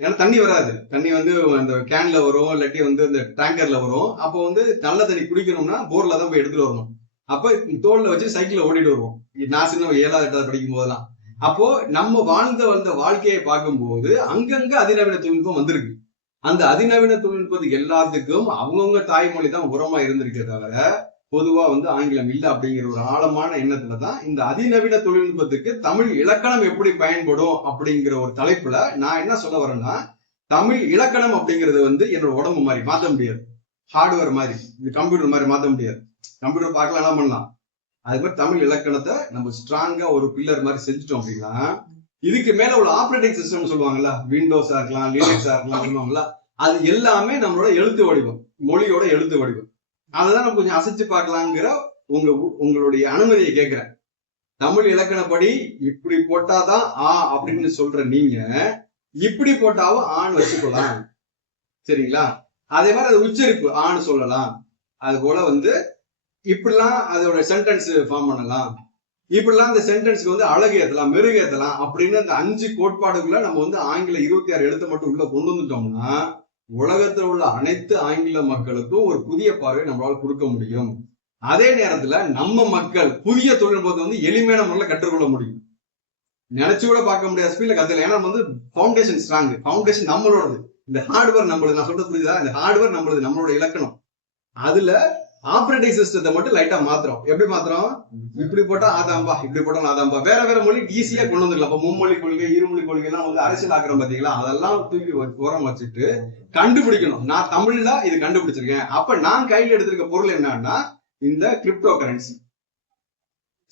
ஏன்னா தண்ணி வராது, தண்ணி வந்து அந்த கேன்ல வரும், இல்லாட்டி வந்து இந்த டேங்கர்ல வரும். அப்போ வந்து நல்ல தண்ணி குடிக்கணும்னா போர்ல தான் போய் எடுத்துட்டு வரணும். அப்ப தோல்ல வச்சு சைக்கிள் ஓட்டிட்டு வருவோம். நான் சின்ன 7வது 8வது படிக்கும் போதெல்லாம். அப்போ நம்ம வந்த வாழ்க்கையை பார்க்கும்போது அங்கங்க அதிநவீன தொழில்நுட்பம் வந்திருக்கு. அந்த அதிநவீன தொழில்நுட்பத்துக்கு எல்லாத்துக்கும் அவங்கவுங்க தாய்மொழி தான் உரமா இருந்திருக்கே தவிர பொதுவா வந்து ஆங்கிலம் இல்ல அப்படிங்கிற ஒரு ஆழமான எண்ணத்துலதான் இந்த அதிநவீன தொழில்நுட்பத்துக்கு தமிழ் இலக்கணம் எப்படி பயன்படும் அப்படிங்கிற ஒரு தலைப்புல நான் என்ன சொல்ல வரேன்னா, தமிழ் இலக்கணம் அப்படிங்கிறது வந்து என்னோட உடம்பு மாதிரி மாத்த முடியாது, ஹார்ட்வேர் மாதிரி, கம்ப்யூட்டர் மாதிரி மாத்த முடியாது. கம்ப்யூட்டர் பார்க்கலாம் பண்ணலாம், அது மாதிரி தமிழ் இலக்கணத்தை நம்ம ஸ்ட்ராங்கா ஒரு பில்லர் மாதிரி செஞ்சுட்டோம் அப்படின்னா, இதுக்கு மேல உள்ள ஆப்ரேட்டிங் சிஸ்டம் சொல்லுவாங்கல்ல, விண்டோஸா இருக்கலாம், லினக்ஸா இருக்கலாம் சொல்லுவாங்கல்ல, அது எல்லாமே நம்மளோட எழுத்து வடிவம், மொழியோட எழுத்து வடிவம். அததான் நம்ம கொஞ்சம் அசைச்சு பார்க்கலாங்கிற உங்களுடைய அனுமதியை கேட்கிறேன். தமிழ் இலக்கணப்படி இப்படி போட்டாதான் ஆ அப்படின்னு சொல்ற நீங்க இப்படி போட்டாவும் ஆண் வச்சுக்கலாம், சரிங்களா? அதே மாதிரி அது உச்சரிப்பு ஆண் சொல்லலாம். அது போல வந்து இப்படிலாம் அதோட சென்டென்ஸ் ஃபார்ம் பண்ணலாம், இப்படிலாம் இந்த சென்டென்ஸ்க்கு வந்து அழகு ஏத்தலாம், மெருகு ஏத்தலாம் அப்படின்னு அந்த 5 கோட்பாடுக்குள்ள நம்ம வந்து ஆங்கில 26 எழுத்து மட்டும் உள்ள கொண்டு வந்துட்டோம்னா உலகத்தில் உள்ள அனைத்து ஆங்கில மக்களுக்கும் ஒரு புதிய பார்வை நம்மளால கொடுக்க முடியும். அதே நேரத்துல நம்ம மக்கள் புதிய தொழில்நுட்பத்தை வந்து எளிமையான முறையில் கற்றுக்கொள்ள முடியும். நினைச்சு கூட பார்க்க முடியாத ஸ்பீட்ல கத்துல. ஏன்னா வந்து ஃபவுண்டேஷன் ஸ்ட்ராங், ஃபவுண்டேஷன் நம்மளோடது, இந்த ஹார்ட்வேர் நம்மளது. நான் சொல்றது புரியுதா? இந்த ஹார்ட்வேர் நம்மளது, நம்மளோட இலக்கணம். அதுல ஆப்ரேட்டிங் சிஸ்டத்தை மட்டும் லைட்டா மாத்திரம். எப்படி மாத்திரம்? இப்படி போட்டா ஆதாம்பா, இப்படி போட்டா ஆதாம்பா. வேற வேற மொழி ஈஸியா கொண்டு வந்துடலாம். இப்ப மும்மொழி கொள்கை, இருமொழி கொள்கை எல்லாம் வந்து அரசியல் ஆக்குறோம் பாத்தீங்களா, அதெல்லாம் தூக்கி உரம் வச்சுட்டு கண்டுபிடிக்கணும். நான் தமிழ்ல இது கண்டுபிடிச்சிருக்கேன், அப்ப நான் கையில எடுத்திருக்க பொருள் என்னன்னா இந்த கிரிப்டோ கரன்சி,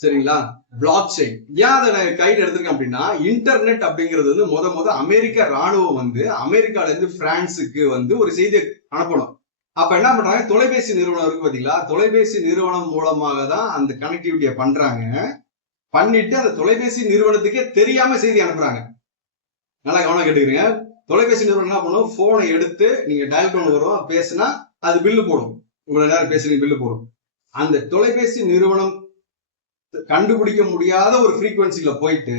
சரிங்களா? Block chain. ஏன் அதை கையில எடுத்திருக்கேன் அப்படின்னா, இன்டர்நெட் அப்படிங்கிறது வந்து முத அமெரிக்க ராணுவம் வந்து அமெரிக்கால இருந்து பிரான்ஸுக்கு வந்து ஒரு செய்தி அனுப்பணும். அப்ப என்ன பண்றாங்க, தொலைபேசி நிறுவனம் இருக்கு பாத்தீங்களா, தொலைபேசி நிறுவனம் மூலமாக தான் அந்த கனெக்டிவிட்டியை பண்றாங்க. பண்ணிட்டு அந்த தொலைபேசி நிறுவனத்துக்கே தெரியாம செய்தி அனுப்புறாங்க. நல்லா கவனம் கேட்டுக்கிறீங்க. தொலைபேசி நிறுவனம் என்ன பண்ணும், போனை எடுத்து நீங்க டயல் டோன் வரும், பேசினா அது பில்லு போடும், இவ்வளவு நேரம் பேசுறீங்க பில்லு போடும். அந்த தொலைபேசி நிறுவனம் கண்டுபிடிக்க முடியாத ஒரு ஃப்ரீக்வன்சில போயிட்டு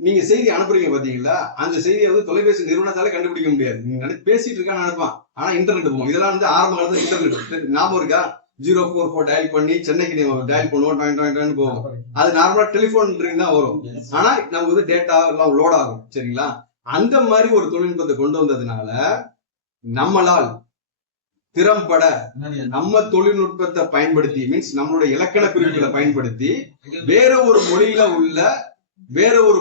நீங்க செய்தி அனுப்புறீங்க பாத்தீங்களா, அந்த செய்தியை வந்து தொலைபேசி நிறுவனத்தால கண்டுபிடிக்க முடியாது. நீங்க பேசிட்டு இருக்கான்னு நினைப்பான், ஆனா இன்டர்நெட் போகும். இதெல்லாம் வந்து ஆரம்ப காலத்துல இன்டர்நெட் ஞாபகம் இருக்கா? 044 டயல் பண்ணி சென்னைக்கு டயல் பண்ணுவோம், போகும். அது நார்மலா டெலிபோன் தான் வரும். ஆனா நமக்கு வந்து டேட்டா எல்லாம் லோட் ஆகும். சரிங்களா? அந்த மாதிரி ஒரு தொழில்நுட்பத்தை கொண்டு வந்ததுனால நம்மளால் திறம்பட நம்ம தொழில்நுட்பத்தை பயன்படுத்தி மீன்ஸ் நம்மளுடைய இலக்கண குறிப்புகளை பயன்படுத்தி வேற ஒரு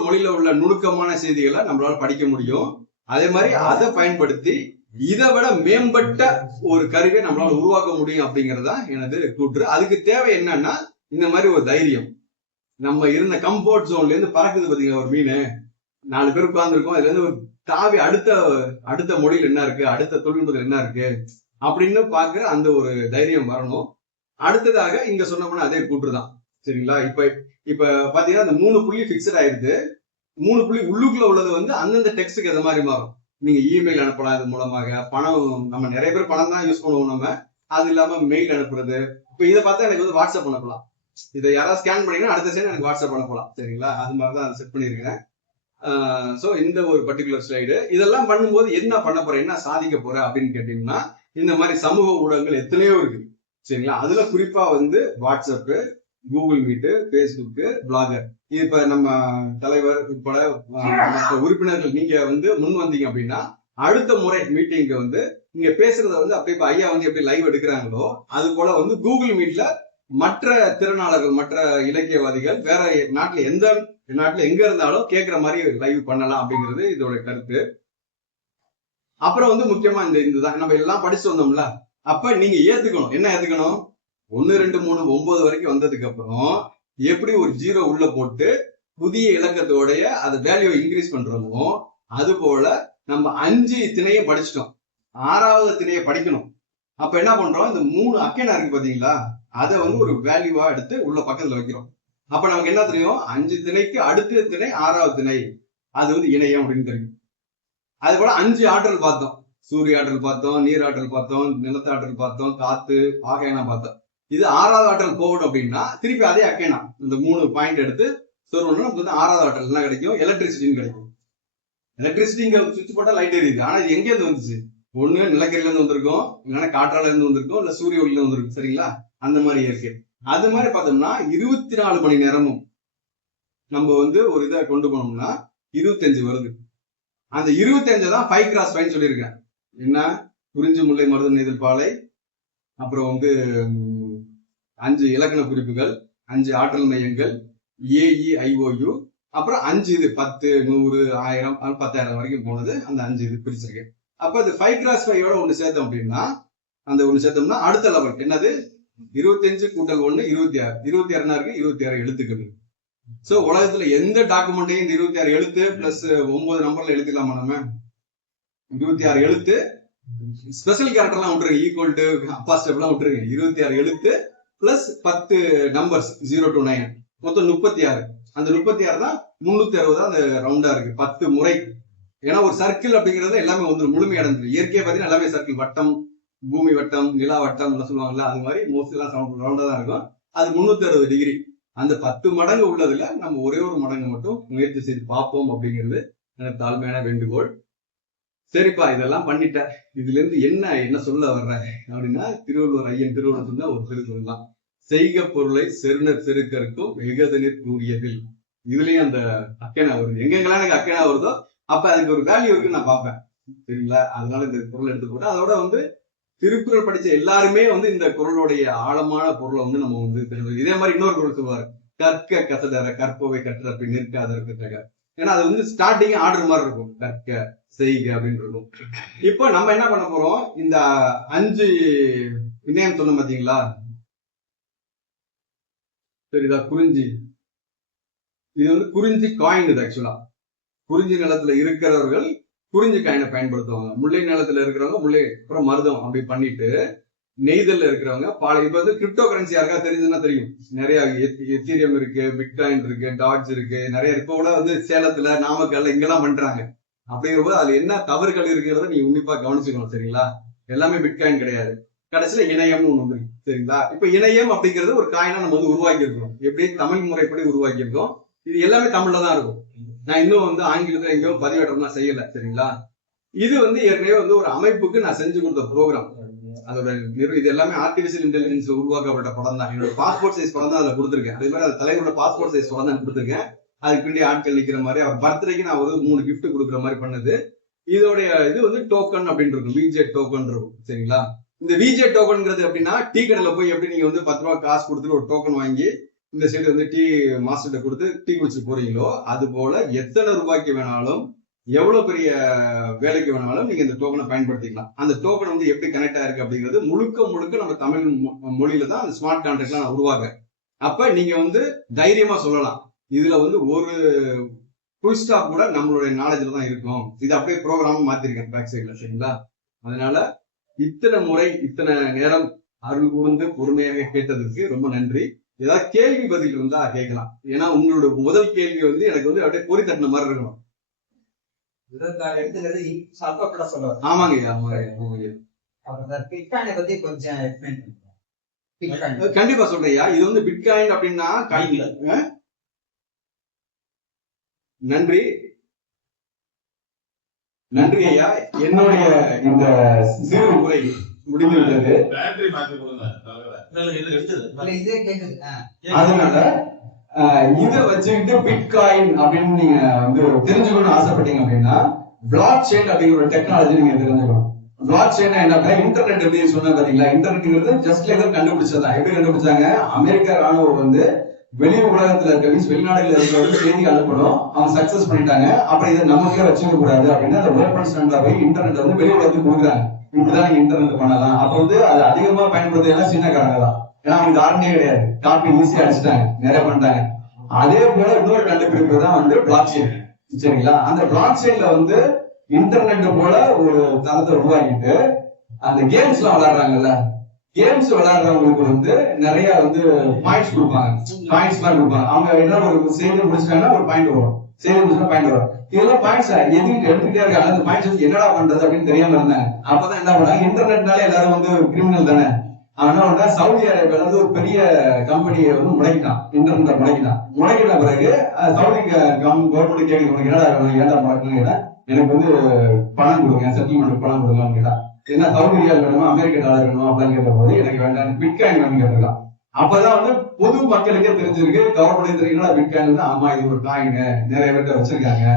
மொழியில உள்ள நுணுக்கமான செய்திகளை நம்மளால படிக்க முடியும். அதே மாதிரி அதை பயன்படுத்தி இதை விட மேம்பட்ட ஒரு கருவியை நம்மளால உருவாக்க முடியும் அப்படிங்கறதா எனது கூற்று. அதுக்கு தேவை என்னன்னா இந்த மாதிரி ஒரு தைரியம். நம்ம இருந்த கம்ஃபர்ட் ஜோன்ல இருந்து பறக்குது பாத்தீங்களா ஒரு மீன், 4 பேர் உட்கார்ந்துருக்கோம், அதுல இருந்து தாவி அடுத்த மொழியில் என்ன இருக்கு, அடுத்த தொழில்நுட்பத்தில் என்ன இருக்கு அப்படின்னு பாக்குற அந்த ஒரு தைரியம் வரணும். அடுத்ததாக இங்க சொன்னோம்னா அதே கூற்றுதான். சரிங்களா? இப்ப பாத்தீங்கன்னா அந்த 3 புள்ளி பிக்சட் ஆயிருக்கு. 3 புள்ளி உள்ளுக்குள்ள உள்ளது வந்து அந்தந்த டெக்ஸ்டுக்கு எது மாதிரி மாறும். நீங்க இமெயில் அனுப்பலாம், இது மூலமாக பணம், நம்ம நிறைய பேர் பணம் தான் யூஸ் பண்ணுவோம். நம்ம அது இல்லாம மெயில் அனுப்புறது. இப்ப இதை பார்த்தா எனக்கு வந்து வாட்ஸ்அப் அனுப்பலாம். இதை யாராவது ஸ்கேன் பண்ணீங்கன்னா அடுத்த சைடு எனக்கு வாட்ஸ்அப் அனுப்பலாம். சரிங்களா? அது மாதிரிதான் செட் பண்ணிருக்கேன். சோ இந்த ஒரு பர்டிகுலர் ஸ்லைடு இதெல்லாம் பண்ணும்போது என்ன பண்ண போற, என்ன சாதிக்க போற அப்படின்னு கேட்டீங்கன்னா, இந்த மாதிரி சமூக ஊடகங்கள் எத்தனையோ இருக்கு. சரிங்களா? அதுல குறிப்பா வந்து WhatsApp, Google meet, Facebook, blogger. இப்ப நம்ம தலைவர் உட்பட மற்ற உறுப்பினர்கள் நீங்க வந்து முன் வந்தீங்க அப்படின்னா அடுத்த முறை மீட்டிங்க வந்து நீங்க பேசுறத வந்து அப்படியே ஐயா வந்து எப்படி லைவ் எடுக்கிறாங்களோ அது போல வந்து கூகுள் மீட்ல மற்ற திறனாளர்கள், மற்ற இலக்கியவாதிகள் வேற நாட்டுல எந்த நாட்டுல எங்க இருந்தாலும் கேட்கிற மாதிரி லைவ் பண்ணலாம் அப்படிங்கிறது இதோட கருத்து. அப்புறம் வந்து முக்கியமா இதுதான் நம்ம எல்லாம் படிச்சு வந்தோம்ல, அப்ப நீங்க ஏத்துக்கணும். என்ன ஏத்துக்கணும்? 1 2 3 9 வரைக்கும் வந்ததுக்கு அப்புறம் எப்படி ஒரு 0 உள்ள போட்டு புதிய இலக்கத்தோடைய அது வேல்யூ இன்க்ரீஸ் பண்றோமோ அது போல நம்ம 5 திணையை படிச்சிட்டோம், 6வது திணையை படிக்கணும். அப்ப என்ன பண்றோம், இந்த 3 அக்கேனா இருக்கு பாத்தீங்களா, அதை வந்து ஒரு வேல்யூவா எடுத்து உள்ள பக்கத்துல வைக்கிறோம். அப்ப நமக்கு என்ன தெரியும், 5 திணைக்கு அடுத்த திணை 6வது திணை, அது வந்து இணையம் அப்படின்னு தெரியும். அது போல 5 ஆற்றல் பார்த்தோம். சூரிய ஆற்றல் பார்த்தோம், நீர் ஆற்றல் பார்த்தோம், நிலத்தாற்றல் பார்த்தோம், காத்து, ஆகையானா பார்த்தோம். இது 6வது ஆற்றல் போகணும் அப்படின்னா திருப்பி அதே அக்கேனா இந்த 3 பாயிண்ட் எடுத்து சொல்லணும்னா நமக்கு வந்து 6வது ஆற்றல் என்ன கிடைக்கும், எலக்ட்ரிசிட்டின்னு கிடைக்கும். எலக்ட்ரிசிட்டி இங்க சுவிட்ச் போட்டா லைட் எரியுது. ஆனா இது எங்க இருந்து வந்துச்சு? ஒண்ணு நிலக்கரியில இருந்து வந்திருக்கும், இல்லைன்னா காற்றால இருந்து வந்திருக்கும், இல்ல சூரிய ஒளியில வந்திருக்கும். சரிங்களா? அந்த மாதிரி இருக்கு. அது மாதிரி பார்த்தோம்னா 24 மணி நேரமும் நம்ம வந்து ஒரு இதை கொண்டு போனோம்னா 25 வருது. அந்த 25 தான் 5x5 சொல்லியிருக்கேன். என்ன, குறிஞ்சி, முல்லை, மருதம், நெய்தல், பாலை, அப்புறம் வந்து 5 இலக்கண குறிப்புகள், 5 ஆற்றல் மையங்கள், AEIOU, அப்புறம் 5 இது 10, 100, 1000, 10,000 வரைக்கும் போனது. அந்த 5 இது பிரிச்சிருக்கேன். அப்ப இது 5x5 ஒண்ணு சேர்த்தோம் அப்படின்னா, அந்த ஒண்ணு சேர்த்தோம்னா அடுத்த லெவல் என்னது, 25 கூட்டல் 1 26. 26 இருக்கு, 26 எழுத்துக்கள். சோ உலகத்துல எந்த டாக்குமெண்ட்டையும் இந்த 26 எழுத்து பிளஸ் 9 நம்பர்ல எழுதிக்கலாமா? நம்ம 26 எழுத்து, ஸ்பெஷல் கேரக்டர் எல்லாம் விட்டுருங்க, ஈக்குவல் டு அப்பாஸ்டப் எல்லாம் விட்டுருங்க. 26 எழுத்து பிளஸ் 10 நம்பர்ஸ் 0 to 9, மொத்தம் 36. அந்த 36 தான் 360 அந்த ரவுண்டா இருக்கு 10 முறை. ஏன்னா ஒரு சர்க்கிள் அப்படிங்கிறது எல்லாமே வந்து முழுமை அடைஞ்சது. இயற்கையை பார்த்தீங்கன்னா எல்லாமே சர்க்கிள், வட்டம், பூமி வட்டம், நிலா வட்டம் சொல்லுவாங்கல்ல, அது மாதிரி மோஸ்ட்லி எல்லாம் ரவுண்டா தான் இருக்கும். அது 360 டிகிரி. அந்த 10 மடங்கு உள்ளதுல நம்ம ஒரே ஒரு மடங்கு மட்டும் முயற்சி செய்து பார்ப்போம் அப்படிங்கிறது எனக்கு தாழ்மையான வேண்டுகோள். சரிப்பா, இதெல்லாம் பண்ணிட்ட, இதுல இருந்து என்ன சொல்ல வர்ற அப்படின்னா, திருவள்ளுவர் ஐயன் திருவள்ளுவர் சொன்ன ஒரு திருக்குறள் தான், செய்க பொருளை செருணர் செருக்கருக்கும் வெகுதனிற் கூறியதில். இதுலயும் அந்த அக்கேனா வருது. எங்கெங்கெல்லாம் எனக்கு அக்கேனா வருதோ அப்ப அதுக்கு ஒரு வேல்யூ இருக்குன்னு நான் பார்ப்பேன். சரிங்களா? அதனால இந்த குரல் எடுத்து போட்டு அதோட வந்து திருக்குறள் படிச்ச எல்லாருமே வந்து இந்த குரலுடைய ஆழமான பொருளை வந்து நம்ம வந்து தெரிஞ்சு. இதே மாதிரி இன்னொரு குரல் சொல்லுவாரு, கற்க கசடர கற்பவை கற்ற பின் நிற்காத. ஏன்னா அது வந்து ஸ்டார்டிங் ஆர்டர் மாதிரி இருக்கும், கற்க செய்க அப்படின்னு இருக்கும். இப்போ நம்ம என்ன பண்ண போறோம், இந்த 5 இணையம் சொன்ன பாத்தீங்களா, சரிதா, குறிஞ்சி, இது வந்து குறிஞ்சி காயின். இது ஆக்சுவலா குறிஞ்சி நிலத்துல இருக்கிறவர்கள் குறிஞ்சி காயினை பயன்படுத்துவாங்க. முல்லை நிலத்துல இருக்கிறவங்க முல்லை, அப்புறம் மருதம் அப்படி பண்ணிட்டு, நெய்தல்ல இருக்கிறவங்க பாலை. இப்ப வந்து கிரிப்டோ கரன்சி யாருக்கா தெரிஞ்சுன்னா தெரியும், நிறைய எத்தீரியம் இருக்கு, பிட்காயின் இருக்கு, டாட்ஜ் இருக்கு, நிறைய இருக்கு. இப்போ கூட வந்து சேலத்துல, நாமக்கல்ல இங்கெல்லாம் பண்றாங்க. அப்படிங்கிறபோது அதுல என்ன தவறுகள் இருக்கிறத நீங்க உன்னிப்பா கவனிச்சுக்கணும். சரிங்களா? எல்லாமே பிட்காயின் கிடையாது. கடைசியில இணையம்னு ஒண்ணு வந்து, சரிங்களா? இப்ப இணையம் அப்படிங்கிறது ஒரு காயினா நம்ம வந்து உருவாக்கி இருக்கோம். எப்படி தமிழ் முறைப்படி உருவாக்கி இருக்கோம். இது எல்லாமே தமிழ்ல தான் இருக்கும். நான் இன்னும் வந்து ஆங்கிலத்துல எங்கேயோ பதிவேற்றம்லாம் செய்யல, சரிங்களா? இது வந்து ஏற்கனவே வந்து ஒரு அமைப்புக்கு நான் செஞ்சு கொடுத்த ப்ரோக்ராம். அதோட இது எல்லாமே ஆர்டிபிஷியல் இன்டெலிஜென்ஸ் உருவாக்கப்பட்ட படம் தான். என்னோட பாஸ்போர்ட் சைஸ் படம் தான் அதுல கொடுத்துருக்கேன். அதே மாதிரி அது தலைவரோட பாஸ்போர்ட் சைஸ் படம் தான் கொடுத்துருக்கேன். அதுக்கு பின்னாடி ஆட்கள் நிக்கிற மாதிரி, அவர் பர்த்டேக்கு நான் ஒரு 3 கிஃப்ட் கொடுக்குற மாதிரி பண்ணது. இதோடைய இது வந்து டோக்கன் அப்படின்னு இருக்கும், விஜே டோக்கன் இருக்கும், சரிங்களா? இந்த விஜே டோக்கன்ங்கிறது எப்படின்னா, டீ கடையில போய் எப்படி நீங்க வந்து 10 ரூபாய் காசு கொடுத்துட்டு ஒரு டோக்கன் வாங்கி இந்த சைடு வந்து டீ மாஸ்டர்கிட்ட கொடுத்து டீ குடிச்சு போறீங்களோ, அது போல எத்தனை ரூபாய்க்கு வேணாலும் எவ்வளவு பெரிய வேலைக்கு வேணாலும் நீங்க இந்த டோக்கனை பயன்படுத்திக்கலாம். அந்த டோக்கன் வந்து எப்படி கனெக்ட் ஆயிருக்கு அப்படிங்கிறது முழுக்க நம்ம தமிழ் மொழியில தான் அந்த ஸ்மார்ட் கான்ட்ராக்ட்லாம் நான் உருவாக்குறேன். அப்ப நீங்க வந்து தைரியமா சொல்லலாம், இதுல வந்து ஒரு ஃபுல் ஸ்டாப் கூட நம்மளுடைய நாலேஜ்ல தான் இருக்கும். இது அப்படியே ப்ரோக்ராம் மாத்திருக்கேன் பேக் சைட்ல, சரிங்களா? அதனால இத்தனை முறை இத்தனை நேரம் அருள் கூர்ந்து பொறுமையாக கேட்டதுக்கு ரொம்ப நன்றி. ஏதாவது கேள்வி பதில் இருந்தா கேட்கலாம். ஏன்னா உங்களோட முதல் கேள்வி வந்து எனக்கு வந்து அப்படியே பொறி தட்டின மாதிரி இருக்கணும். ஆமாங்க கண்டிப்பா சொல்றேயா. இது வந்து பிட்காயின் அப்படின்னா நன்றி நன்றி ஐயா. என்னுடைய இந்த சிறு உரை முடிந்து விட்டது. அதனால இதை வச்சுக்கிட்டு பிட்காயின் அப்படின்னு நீங்க வந்து தெரிஞ்சுக்கணும்னு ஆசைப்பட்டீங்க அப்படின்னா, பிளாக் செயின் அப்படிங்கிற ஒரு டெக்னாலஜி நீங்க தெரிஞ்சுக்கணும். பிளாக் செயின் என்ன, இன்டர்நெட் எப்படி சொன்னா பாத்தீங்களா? இன்டர்நெட்ங்கிறது ஜஸ்ட் லைக் கண்டுபிடிச்சதா. எப்படி கண்டுபிடிச்சாங்க? அமெரிக்கா ராணுவம் வந்து வெளி உலகத்துல இருக்க வெளிநாடுகள் இருக்கிறவங்க செய்தி அனுப்பணும், அவங்க சக்சஸ் பண்ணிட்டாங்க. அப்புறம் இதை நமக்கே வச்சுக்க கூடாது அப்படின்னு அந்த ஓபன் ஸ்டாண்ட்ல போய் இன்டர்நெட் வந்து வெளி உலகத்துக்கு கொடுக்குறாங்க. இப்படிதான் நீங்க இன்டர்நெட் பண்ணலாம். அப்ப வந்து அது அதிகமா பயன்படுத்துறதுனா சின்ன காரங்க தான். ஏன்னா அவங்க காரணமே கிடையாது, காப்பி ஈஸியா அடிச்சுட்டாங்க, நிறைய பண்ணிட்டாங்க. அதே போல இன்னொரு கண்டுபிடிப்பு தான் வந்து பிளாக் செயின், சரிங்களா? அந்த பிளாக் செயின்ல வந்து இன்டர்நெட் போல ஒரு தளத்தை உருவாக்கிட்டு அந்த கேம்ஸ் எல்லாம் விளையாடுறாங்கல்ல, கேம்ஸ் விளையாடுறவங்களுக்கு வந்து நிறைய வந்து பாயிண்ட்ஸ் கொடுப்பாங்க, பாயிண்ட்ஸ் மாதிரி கொடுப்பாங்க. அவங்க என்ன ஒரு செய்தி முடிச்சிட்டாங்கன்னா ஒரு பாயிண்ட் வரும், செய்தி முடிச்சா பாயிண்ட் வரும். இதெல்லாம் பாயிண்ட்ஸ் எடுத்துக்கிட்டே இருக்காங்க. அந்த பாயிண்ட்ஸ் வந்து என்னடா பண்றது அப்படின்னு தெரியாம இருந்தாங்க. அப்பதான் என்ன பண்ணாங்க, இன்டர்நெட்னால எல்லாரும் வந்து கிரிமினல் தானே. அவன் என்ன பண்ணா, சவுதி அரேபியால வந்து ஒரு பெரிய கம்பெனியை வந்து முடக்கிட்டான், இன்டர்நெட்டை முடக்கின பிறகு சவுதி கவர்மெண்ட் கேட்குது, உனக்கு என்னடா ஏன்டா முடக்குன்னு, எனக்கு வந்து பணம் கொடுங்க, செட்டில்மெண்ட் பணம் கொடுங்கன்னு கேட்டா. என்ன சவுதி ரியால் வேணுமா, அமெரிக்க டாலர் வேணுமா அப்படின்னு கேட்ட போது எனக்கு வேண்டாம், பிட்காயின் வேணும்னு கேட்டிருக்கான். அப்பதான் வந்து பொது மக்களுக்கே தெரிஞ்சிருக்கு, கவர்மெண்ட் தெரியுங்களா பிட்காயின் வந்து ஆமா இது ஒரு காயின், நிறைய பேர்ட்ட வச்சிருக்காங்க.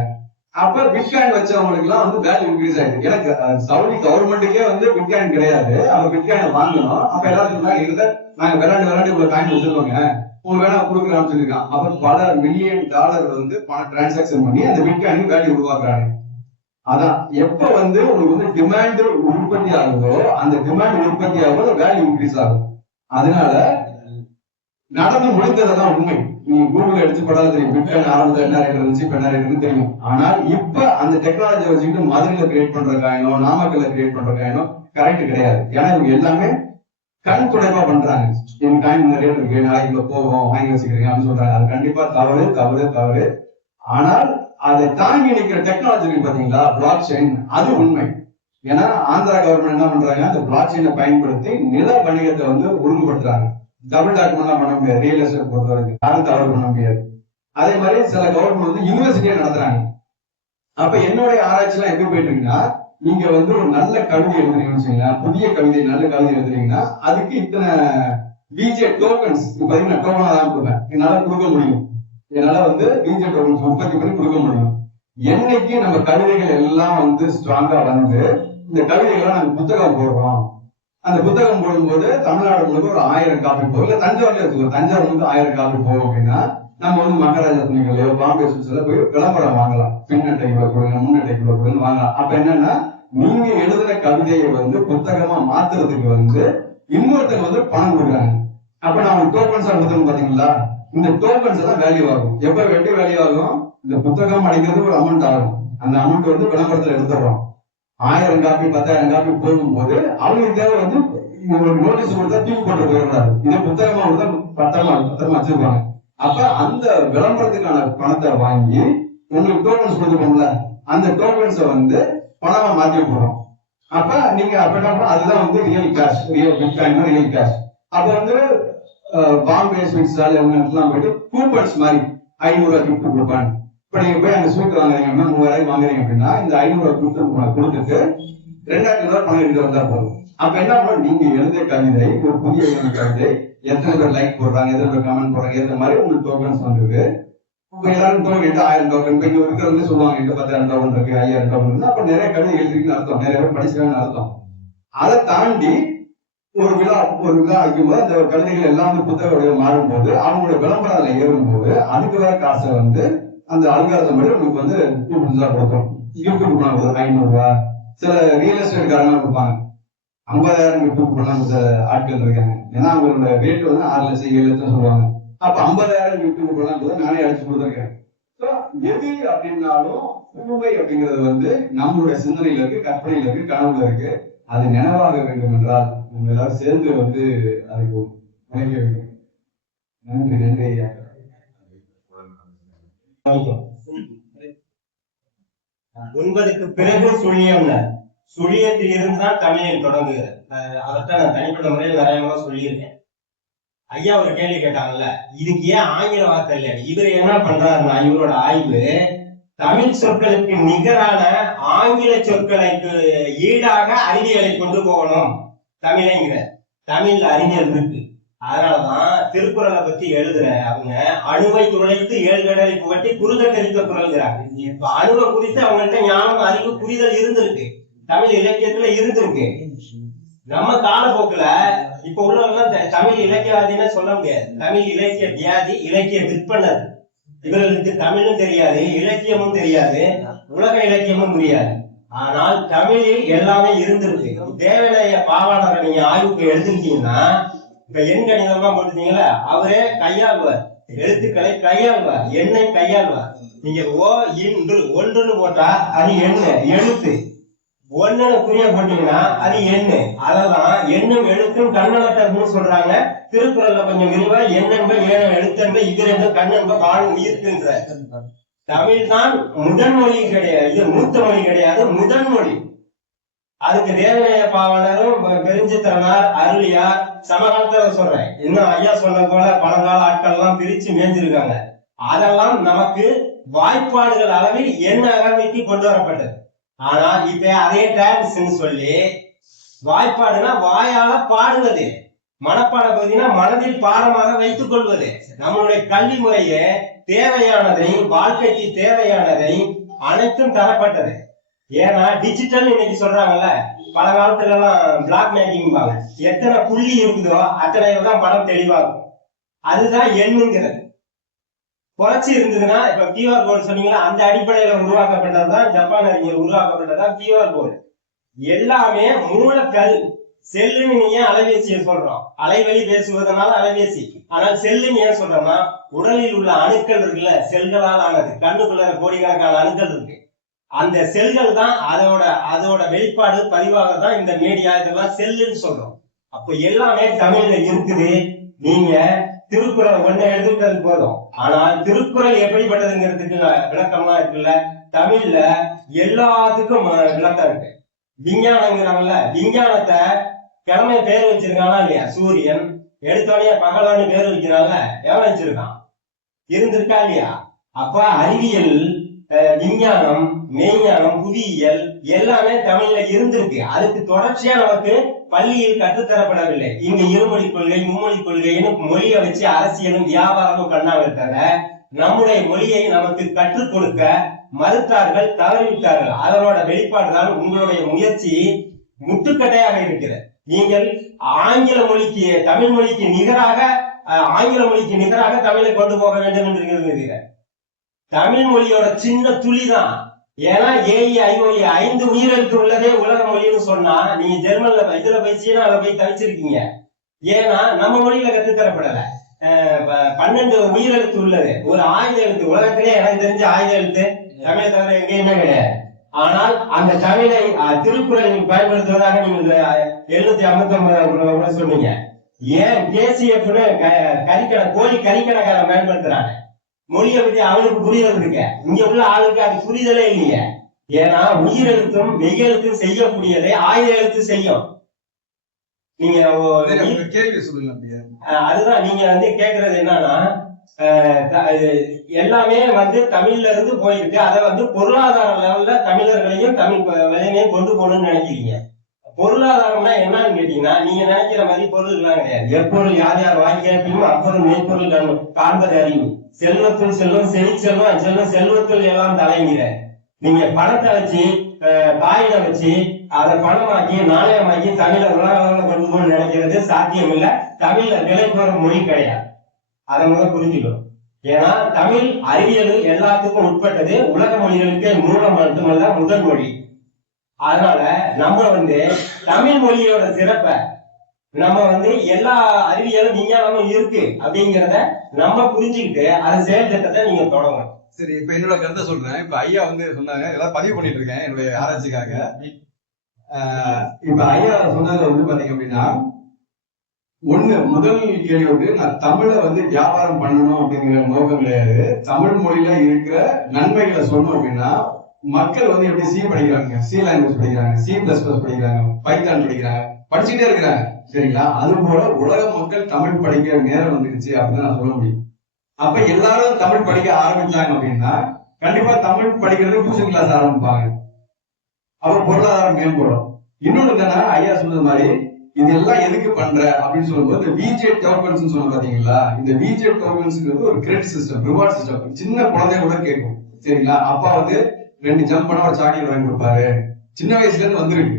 அப்ப பிட்காயின் வச்சவங்களுக்கு எல்லாம் வந்து வேல்யூ இன்க்ரீஸ் ஆயிடுது. எனக்கு சவுதி கவர்மெண்ட்டுக்கே வந்து பிட்காயின் கிடையாது, அவங்க பிட்காயின் வாங்கணும். அப்ப எல்லாரும் நாங்க விளையாண்டு இவ்வளவு காயின் வச்சிருக்கோங்க, உங்களுக்கு வேணா கொடுக்குறான்னு சொல்லியிருக்கான். அப்ப பல மில்லியன் டாலர் வந்து பணம் டிரான்சாக்சன் பண்ணி அந்த பிட்காயினுக்கு வேல்யூ உருவாக்குறாங்க. அதான் எப்ப வந்து உங்களுக்கு வந்து டிமாண்ட் உற்பத்தி ஆகுதோ, அந்த டிமாண்ட் உற்பத்தி ஆகும்போது வேல்யூ இன்க்ரீஸ் ஆகும். அதனால நடந்து முடிந்ததான் உண்மை. நீங்க கூகுள் எடுத்து படம் தெரியும், பிட்காயின் ஆரம்பத்தில் என்ன ரேட் இருந்துச்சு, இப்ப என்ன ரேட்னு தெரியும். ஆனால் இப்ப அந்த டெக்னாலஜி வச்சுக்கிட்டு மதுரையில கிரியேட் பண்ற காயினோ நாமக்கல்ல கிரியேட் பண்ற காயினோ கரெக்ட் கிடையாது. ஏன்னா இவங்க எல்லாமே கண் துடைப்பா பண்றாங்க. என் காயின் இந்த ரேட் இருக்கு, நாளைக்கு இவ்வளவு போவோம், வாங்கி வச்சுக்கிறீங்க அப்படின்னு சொல்றாங்க. அது கண்டிப்பா தவறு தவறு தவறு. ஆனால் அதை தாங்கி நிற்கிற டெக்னாலஜி பாத்தீங்களா, பிளாக் செயின், அது உண்மை. ஏன்னா ஆந்திரா கவர்மெண்ட் என்ன பண்றாங்க, அந்த பிளாக் செயினை பயன்படுத்தி நில வணிகத்தை வந்து ஒழுங்குபடுத்துறாங்க. டபுள் டாக்குமெண்ட் பண்ண முடியாது, ரியல் எஸ்டேட் பொறுத்த வரைக்கும் யாரும் தவறு பண்ண முடியாது. அதே மாதிரி சில கவர்மெண்ட் வந்து யூனிவர்சிட்டியை நடத்துறாங்க. அப்ப என்னுடைய ஆராய்ச்சி எல்லாம் எப்படி போயிட்டு இருக்குன்னா, நீங்க வந்து ஒரு நல்ல கவிதை எழுதுறீங்கன்னு வச்சுங்களேன், புதிய கவிதை நல்ல கவிதை எழுதுறீங்கன்னா அதுக்கு இத்தனை விஜே டோக்கன்ஸ் பாத்தீங்கன்னா டோக்கனா தான் கொடுப்பேன், என்னால கொடுக்க முடியும். என்னால வந்து விஜே டோக்கன்ஸ் உற்பத்தி பண்ணி கொடுக்க முடியும். என்னைக்கு நம்ம கவிதைகள் எல்லாம் வந்து ஸ்ட்ராங்கா வந்து இந்த கவிதைகளை நாங்க புத்தகம் போடுறோம், அந்த புத்தகம் போடும்போது தமிழ்நாடு முழுக்க ஒரு 1000 காப்பி போகும், இல்ல தஞ்சாவூர்ல வச்சுக்கோ, தஞ்சாவூர் வந்து 1000 காப்பி போகும் அப்படின்னா நம்ம வந்து மகாராஜா துணிகளையோ பாம்பே சில்க்ஸ்ல போய் விளம்பரம் வாங்கலாம், பின்னட்டை இவ்வளவு கொடுங்க, முன்னட்டை இவ்வளவு கொடுங்க வாங்கலாம். அப்ப என்னன்னா, நீங்க எழுதுன கவிதையை வந்து புத்தகமா மாத்துறதுக்கு வந்து இன்னொருத்தங்க வந்து பணம் கொடுக்குறாங்க. அப்ப நான் டோக்கன்ஸா கொடுத்தோம் பாத்தீங்களா, இந்த டோக்கன்ஸ் தான் வேல்யூ ஆகும். எப்ப எப்படி வேல்யூ ஆகும், இந்த புத்தகம் அடிக்கிறது ஒரு அமௌண்ட் ஆகும், அந்த அமௌண்ட் வந்து விளம்பரத்துல எடுத்துடுறோம். 1000 காப்பி 10,000 காப்பி போகும்போது அவங்களுக்கு தேவை வந்து நோட்டீஸ் கொடுத்தா தூக்கி போட்டு போயிடக்கூடாது, இதே புத்தகமா கொடுத்தா பத்திரமா வச்சிருப்பாங்க. அப்ப அந்த விளம்பரத்துக்கான பணத்தை வாங்கி உங்களுக்கு டோக்கன்ஸ் கொடுத்துருக்கோம்ல, அந்த டோக்கன்ஸை வந்து பணமா மாற்றி விட்டுறோம். அப்ப நீங்க அப்ப அதுதான் வந்து ரியல் கேஷ், ரியல் கேஷ். அப்ப வந்து பாம்பே ஸ்வீட்ஸ் எல்லாம் போயிட்டு கூப்பன்ஸ் மாதிரி 500 கிஃப்ட் கொடுப்பாங்க, இப்ப நீங்க போய் அங்க ஸ்வீட் வாங்குறீங்கன்னா 3000 வாங்குறீங்க அப்படின்னா இந்த 500 கொடுத்துட்டு 2000 ரூபாய் பணம் எடுத்து வந்தா போதும். அப்ப என்ன பண்ணும், நீங்க எழுதிய கவிதை ஒரு புதிய கவிதை எத்தனை பேர் லைக் போடுறாங்க, எத்தனை பேர் கமெண்ட் போடுறாங்க, ஏற்ற மாதிரி உங்களுக்கு டோக்கன்ஸ் வந்துருக்கு. இப்ப எல்லாரும் டோக்கன் 1000 டோக்கன் இப்ப இங்க இருக்கிறவங்க சொல்லுவாங்க எங்க 10,000 டோக்கன் இருக்கு 5000 டோக்கன் இருக்கு. அப்ப நிறைய கவிதை எழுதிருக்குன்னு அர்த்தம், நிறைய பேர் படிச்சிருக்காங்கன்னு அர்த்தம். அதை தாண்டி ஒரு விழா வைக்கும்போது அந்த கவிதைகள் எல்லாம் வந்து புத்தக வடிவம் மாறும் போது அவங்களோட விளம்பரம் அதுல ஏறும் போது அதுக்கு வர காசை வந்து அந்த அல்காரதம் மாதிரி உங்களுக்கு வந்து கொடுக்கும். யூடியூப் போது 500 ரூபாய், சில ரியல் எஸ்டேட் காரங்க கொடுப்பாங்க 50,000 யூடியூப் பண்ண ஆட்கள் இருக்காங்க. ஏன்னா அவங்களோட ரேட் வந்து 6 லட்சம் 7 லட்சம் சொல்லுவாங்க. அப்ப 50,000 யூடியூப் பண்ணலாம் நானே அடிச்சு கொடுத்துருக்கேன். எது அப்படின்னாலும் உண்மை அப்படிங்கிறது வந்து நம்மளுடைய சிந்தனையில இருக்கு, கற்பனையில இருக்கு, கனவுல இருக்கு. அது நினைவாக வேண்டும் என்றால் உங்க எல்லாரும் சேர்ந்து வந்து அதுக்கு உழைக்க வேண்டும். நன்றி நன்றி ஐயா. உண்பதுக்கு பிறகு சுழியம்ல சுழியத்தில் இருந்துதான் தமிழில் தொடங்குகிறது. அதைத்தான் நான் தனிப்பட்ட முறையில் நிறைய முறை சொல்லியிருக்கேன். ஐயா ஒரு கேள்வி கேட்டாங்கல்ல, இதுக்கு ஏன் ஆங்கில வார்த்தை இல்லை? இவர் என்ன பண்றாருன்னா, இவரோட ஆய்வு தமிழ் சொற்களுக்கு நிகரான ஆங்கில சொற்களுக்கு ஈடாக அறிவியலை கொண்டு போகணும் தமிழைங்கிற. தமிழ் அறிஞர் இருக்கு. அதனாலதான் திருக்குறளை பத்தி எழுதுற அவங்க அணுவை துளைத்து 7 கடலை புகட்டி குருத கரித்த குரல்கிறாங்க. இப்ப அணுவை குறித்து அவங்கள்ட்ட ஞானம் அறிவு புரிதல் இருந்திருக்கு, தமிழ் இலக்கியத்துல இருந்திருக்கு. நம்ம காலப்போக்குல இப்ப உள்ளவங்க தமிழ் இலக்கியவாதின்னு சொல்ல முடியாது. தமிழ் இலக்கிய வியாதி, இலக்கிய விற்பனர். இவர்களுக்கு தமிழும் தெரியாது, இலக்கியமும் தெரியாது, உலக இலக்கியமும் புரியாது. ஆனால் தமிழில் எல்லாமே இருந்திருக்கு. தேவனைய பாவாணரை நீங்க ஆய்வுக்கு எழுதிருக்கீங்கன்னா, இப்ப எண் கணிதமா போட்டுட்டீங்களா, அவரே கையாளுவார், எழுத்துக்களை கையாளுவார், எண்ணை கையாளுவார். நீங்க ஓ இன்று ஒன்றுன்னு போட்டா அது எண்ணு எழுத்து, ஒன்னு புரிய போட்டீங்கன்னா அது எண்ணு. அதெல்லாம் எண்ணும் எழுத்தும் கண்ணனட்டம்னு சொல்றாங்க. திருக்குறள்ல கொஞ்சம் விரிவா எண்ணென்ப 7 எழுத்தென்ப இதிரென்ப கண்ணென்ப வாழும் உயிர்க்குன்ற. தமிழ் தான் முதன் மொழி கிடையாது, இது மூத்த மொழி கிடையாது, முதன் மொழி. அதுக்கு தேவனைய பாவலரும் பெருஞ்சித்திரனார் அருளியார் சமகாலத்துல சொல்றேன். இன்னும் ஐயா சொன்ன போல பழங்கால ஆட்கள் எல்லாம் பிரிச்சு மேய்ஞ்சிருக்காங்க. அதெல்லாம் நமக்கு வாய்ப்பாடுகள் அளவில் என்ன அளவிற்கு கொண்டு வரப்பட்டது. ஆனா இப்ப அதே டான்ஸ் சொல்லி வாய்ப்பாடுனா வாயால பாடுவது, மனப்பாட பகுதினா மனதில் பாடமாக வைத்துக் கொள்வது. நம்மளுடைய கல்வி முறையே தேவையானதை, வாழ்க்கைக்கு தேவையானதை அனைத்தும் தரப்பட்டது. ஏன்னா டிஜிட்டல் இன்னைக்கு சொல்றாங்கல்ல, பல காலத்துல எல்லாம் பிளாக் மேக்கிங் பாங்க, எத்தனை புள்ளி இருக்குதோ அத்தனை தான் படம் தெளிவாகும். அதுதான் எண்ணுங்கிறது. குறைச்சி இருந்ததுன்னா, இப்ப கியூஆர் கோடு சொன்னீங்களா, அந்த அடிப்படையில உருவாக்கப்பட்டதுதான், ஜப்பான் அறிஞர் உருவாக்கப்பட்டதுதான் கியூஆர் கோடு. எல்லாமே மூலக்கரு. செல்லுன்னு நீ ஏன் அலைபேசியை சொல்றோம்? அலைவழி பேசுவதனால அலைபேசி. ஆனால் செல்லுன்னு ஏன் சொல்றோம்னா, உடலில் உள்ள அணுக்கள் இருக்குல்ல, செல்களால் ஆனது. கண்ணுக்குள்ள கோடிக்கணக்கான அணுக்கள் இருக்கு. அந்த செல்கள் தான் அதோட வெளிப்பாடு பதிவாக தான் இந்த மீடியா இதெல்லாம் செல்லுன்னு சொல்றோம். அப்ப எல்லாமே தமிழ்ல இருக்குது. நீங்க திருக்குறள் ஒண்ணு எழுதுறது போதும். ஆனால் திருக்குறள் எப்படிப்பட்டதுங்கிறதுக்கு விளக்கமா இருக்குல்ல, தமிழ்ல எல்லாத்துக்கும் விளக்கம் இருக்கு. விஞ்ஞானங்கிறாங்கல்ல, விஞ்ஞானத்தை கிழமை பேர் வச்சிருக்கானா இல்லையா? சூரியன் எடுத்தோடனே பகலான்னு பேர் வைக்கிறாங்க, எவன் வச்சிருக்கான்? இருந்திருக்கா இல்லையா? அப்ப அறிவியல், விஞ்ஞானம், மெய்ஞானம், புவியியல் எல்லாமே தமிழ்ல இருந்திருக்கு. அதுக்கு தொடர்ச்சியா நமக்கு பள்ளியில் கற்றுத்தரப்படவில்லை. இங்க இருமொழி கொள்கை, மும்மொழி கொள்கைன்னு மொழியை வச்சு அரசியலும் வியாபாரமும் பண்ணாங்க தவிர நம்முடைய மொழியை நமக்கு கற்றுக் கொடுக்க மறுத்தார்கள், தவறிவிட்டார்கள். அதனோட வெளிப்பாடுதான் உங்களுடைய முயற்சி முட்டுக்கட்டையாக இருக்கிறது. நீங்கள் ஆங்கில மொழிக்கு, தமிழ் மொழிக்கு நிகராக, ஆங்கில மொழிக்கு நிகராக தமிழை கொண்டு போக வேண்டும் என்று இருக்கிறீர்கள். தமிழ் மொழியோட சின்ன துளிதான். ஏன்னா AEIOE 5 உயிரெழுத்து உள்ளதே உலக மொழின்னு சொன்னா, நீங்க ஜெர்மன்ல இதுல போய் சீனால போய் தவிச்சிருக்கீங்க. ஏன்னா நம்ம மொழியில கற்றுத்தரப்படல. 12 உயிரெழுத்து உள்ளது. ஒரு ஆயுத எழுத்து உலகத்திலே எனக்கு தெரிஞ்ச ஆயுத எழுத்து தமிழை தவிர எங்கேயுமே கிடையாது. ஆனால் அந்த தமிழை திருக்குறளில் பயன்படுத்துவதாக நீங்க 759 சொன்னீங்க. ஏன் KCF-னு கோழி கறிக்கணக்காரன் பயன்படுத்துறாங்க. மொழியை பத்தி அவனுக்கு புரிதல் இருக்கு, இங்க உள்ள ஆளுக்கு அது புரிதலே இல்லையே. ஏன்னா உயிரெழுத்தும் மெய்யெழுத்தும் செய்யக்கூடியதை ஆயுத எழுத்து செய்யும். நீங்க கேள்வி சொல்லுங்க. அதுதான் நீங்க கேக்குறது என்னன்னா, எல்லாமே வந்து தமிழ்ல இருந்து போயிருக்கு. அதை வந்து பொருளாதார லெவல்ல தமிழர்களையும் தமிழ் வகையிலையும் கொண்டு போகணும்னு நினைக்கிறீங்க. பொருளாதாரம்னா என்னன்னு கேட்டீங்கன்னா, நீங்க நினைக்கிற மாதிரி பொருள் எல்லாம் கிடையாது. எப்பொருள் யார் யார் வாங்கி கேட்பீங்களோ அப்பொருள் மெய்ப்பொருள் காண்பது அறிவு. செல்வத்துள் செல்வம் செல்வம் செல்வம் செல்வத்துள் எல்லாம் தலைங்கிற. நீங்க பணத்தை வச்சு காயினை வச்சு அதை பணமாக்கி நாணயமாக்கி தமிழ உலக கொண்டு போகணும்னு நினைக்கிறது சாத்தியம் இல்லை. தமிழ்ல விலை போற மொழி கிடையாது. அதை முதல் புரிஞ்சுக்கணும். ஏன்னா தமிழ் அறிவியல் எல்லாத்துக்கும் உட்பட்டது. உலக மொழிகளுக்கு மூலம் மட்டுமல்ல, முதல் மொழி. அதனால நம்ம வந்து தமிழ் மொழியோட சிறப்பை நம்ம வந்து எல்லா அறிவியலும் விஞ்ஞானமும் இருக்கு அப்படிங்கிறத நம்ம புரிஞ்சுக்கிட்டு அதை செயல் திட்டத்தை நீங்க தொடங்கணும். சரி, இப்ப என்னோட கருத்தை சொல்றேன். இப்ப ஐயா வந்து சொன்னாங்க, எல்லாம் பதிவு பண்ணிட்டு இருக்கேன் என்னுடைய ஆராய்ச்சிக்காக. இப்ப ஐயா சொன்னதுல வந்து பாத்தீங்க அப்படின்னா, முதல் கேள்வி வந்து நான் தமிழை வந்து வியாபாரம் பண்ணணும் அப்படிங்கிற நோக்கம் கிடையாது. தமிழ் மொழியில இருக்கிற நன்மைகளை சொல்லணும் அப்படின்னா, மக்கள் வந்து எப்படி சி படிக்கிறாங்க, சி லாங்குவேஜ் படிக்கிறாங்க, C++ படிக்கிறாங்க, பைத்தான் படிக்கிறாங்க, படிச்சுட்டே இருக்கிறாங்க. சரிங்களா? அது போல உலக மக்கள் தமிழ் படிக்கிற நேரம் வந்துருச்சு அப்படின்னு நான் சொல்ல முடியும். அப்ப எல்லாரும் தமிழ் படிக்க ஆரம்பிச்சாங்க அப்படின்னா கண்டிப்பா தமிழ் படிக்கிறது டியூஷன் கிளாஸ் ஆரம்பிப்பாங்க. அப்ப பொருளாதாரம் மேம்படும். இன்னொன்னு என்னன்னா, ஐயா சொன்னது மாதிரி இதெல்லாம் எதுக்கு பண்ற அப்படின்னு சொல்லும்போது, இந்த VJ டோக்கன்ஸ் சொன்ன பாத்தீங்களா, இந்த VJ டோக்கன்ஸ்ங்கிறது ஒரு கிரெடிட் சிஸ்டம், ரிவார்ட் சிஸ்டம். சின்ன குழந்தை கூட கேட்கும். சரிங்களா? அப்பா வந்து 2 ஜம்ப் பண்ணா ஒரு சாக்லேட் வாங்கி கொடுப்பாரு. சின்ன வயசுல இருந்து வந்துருக்கு.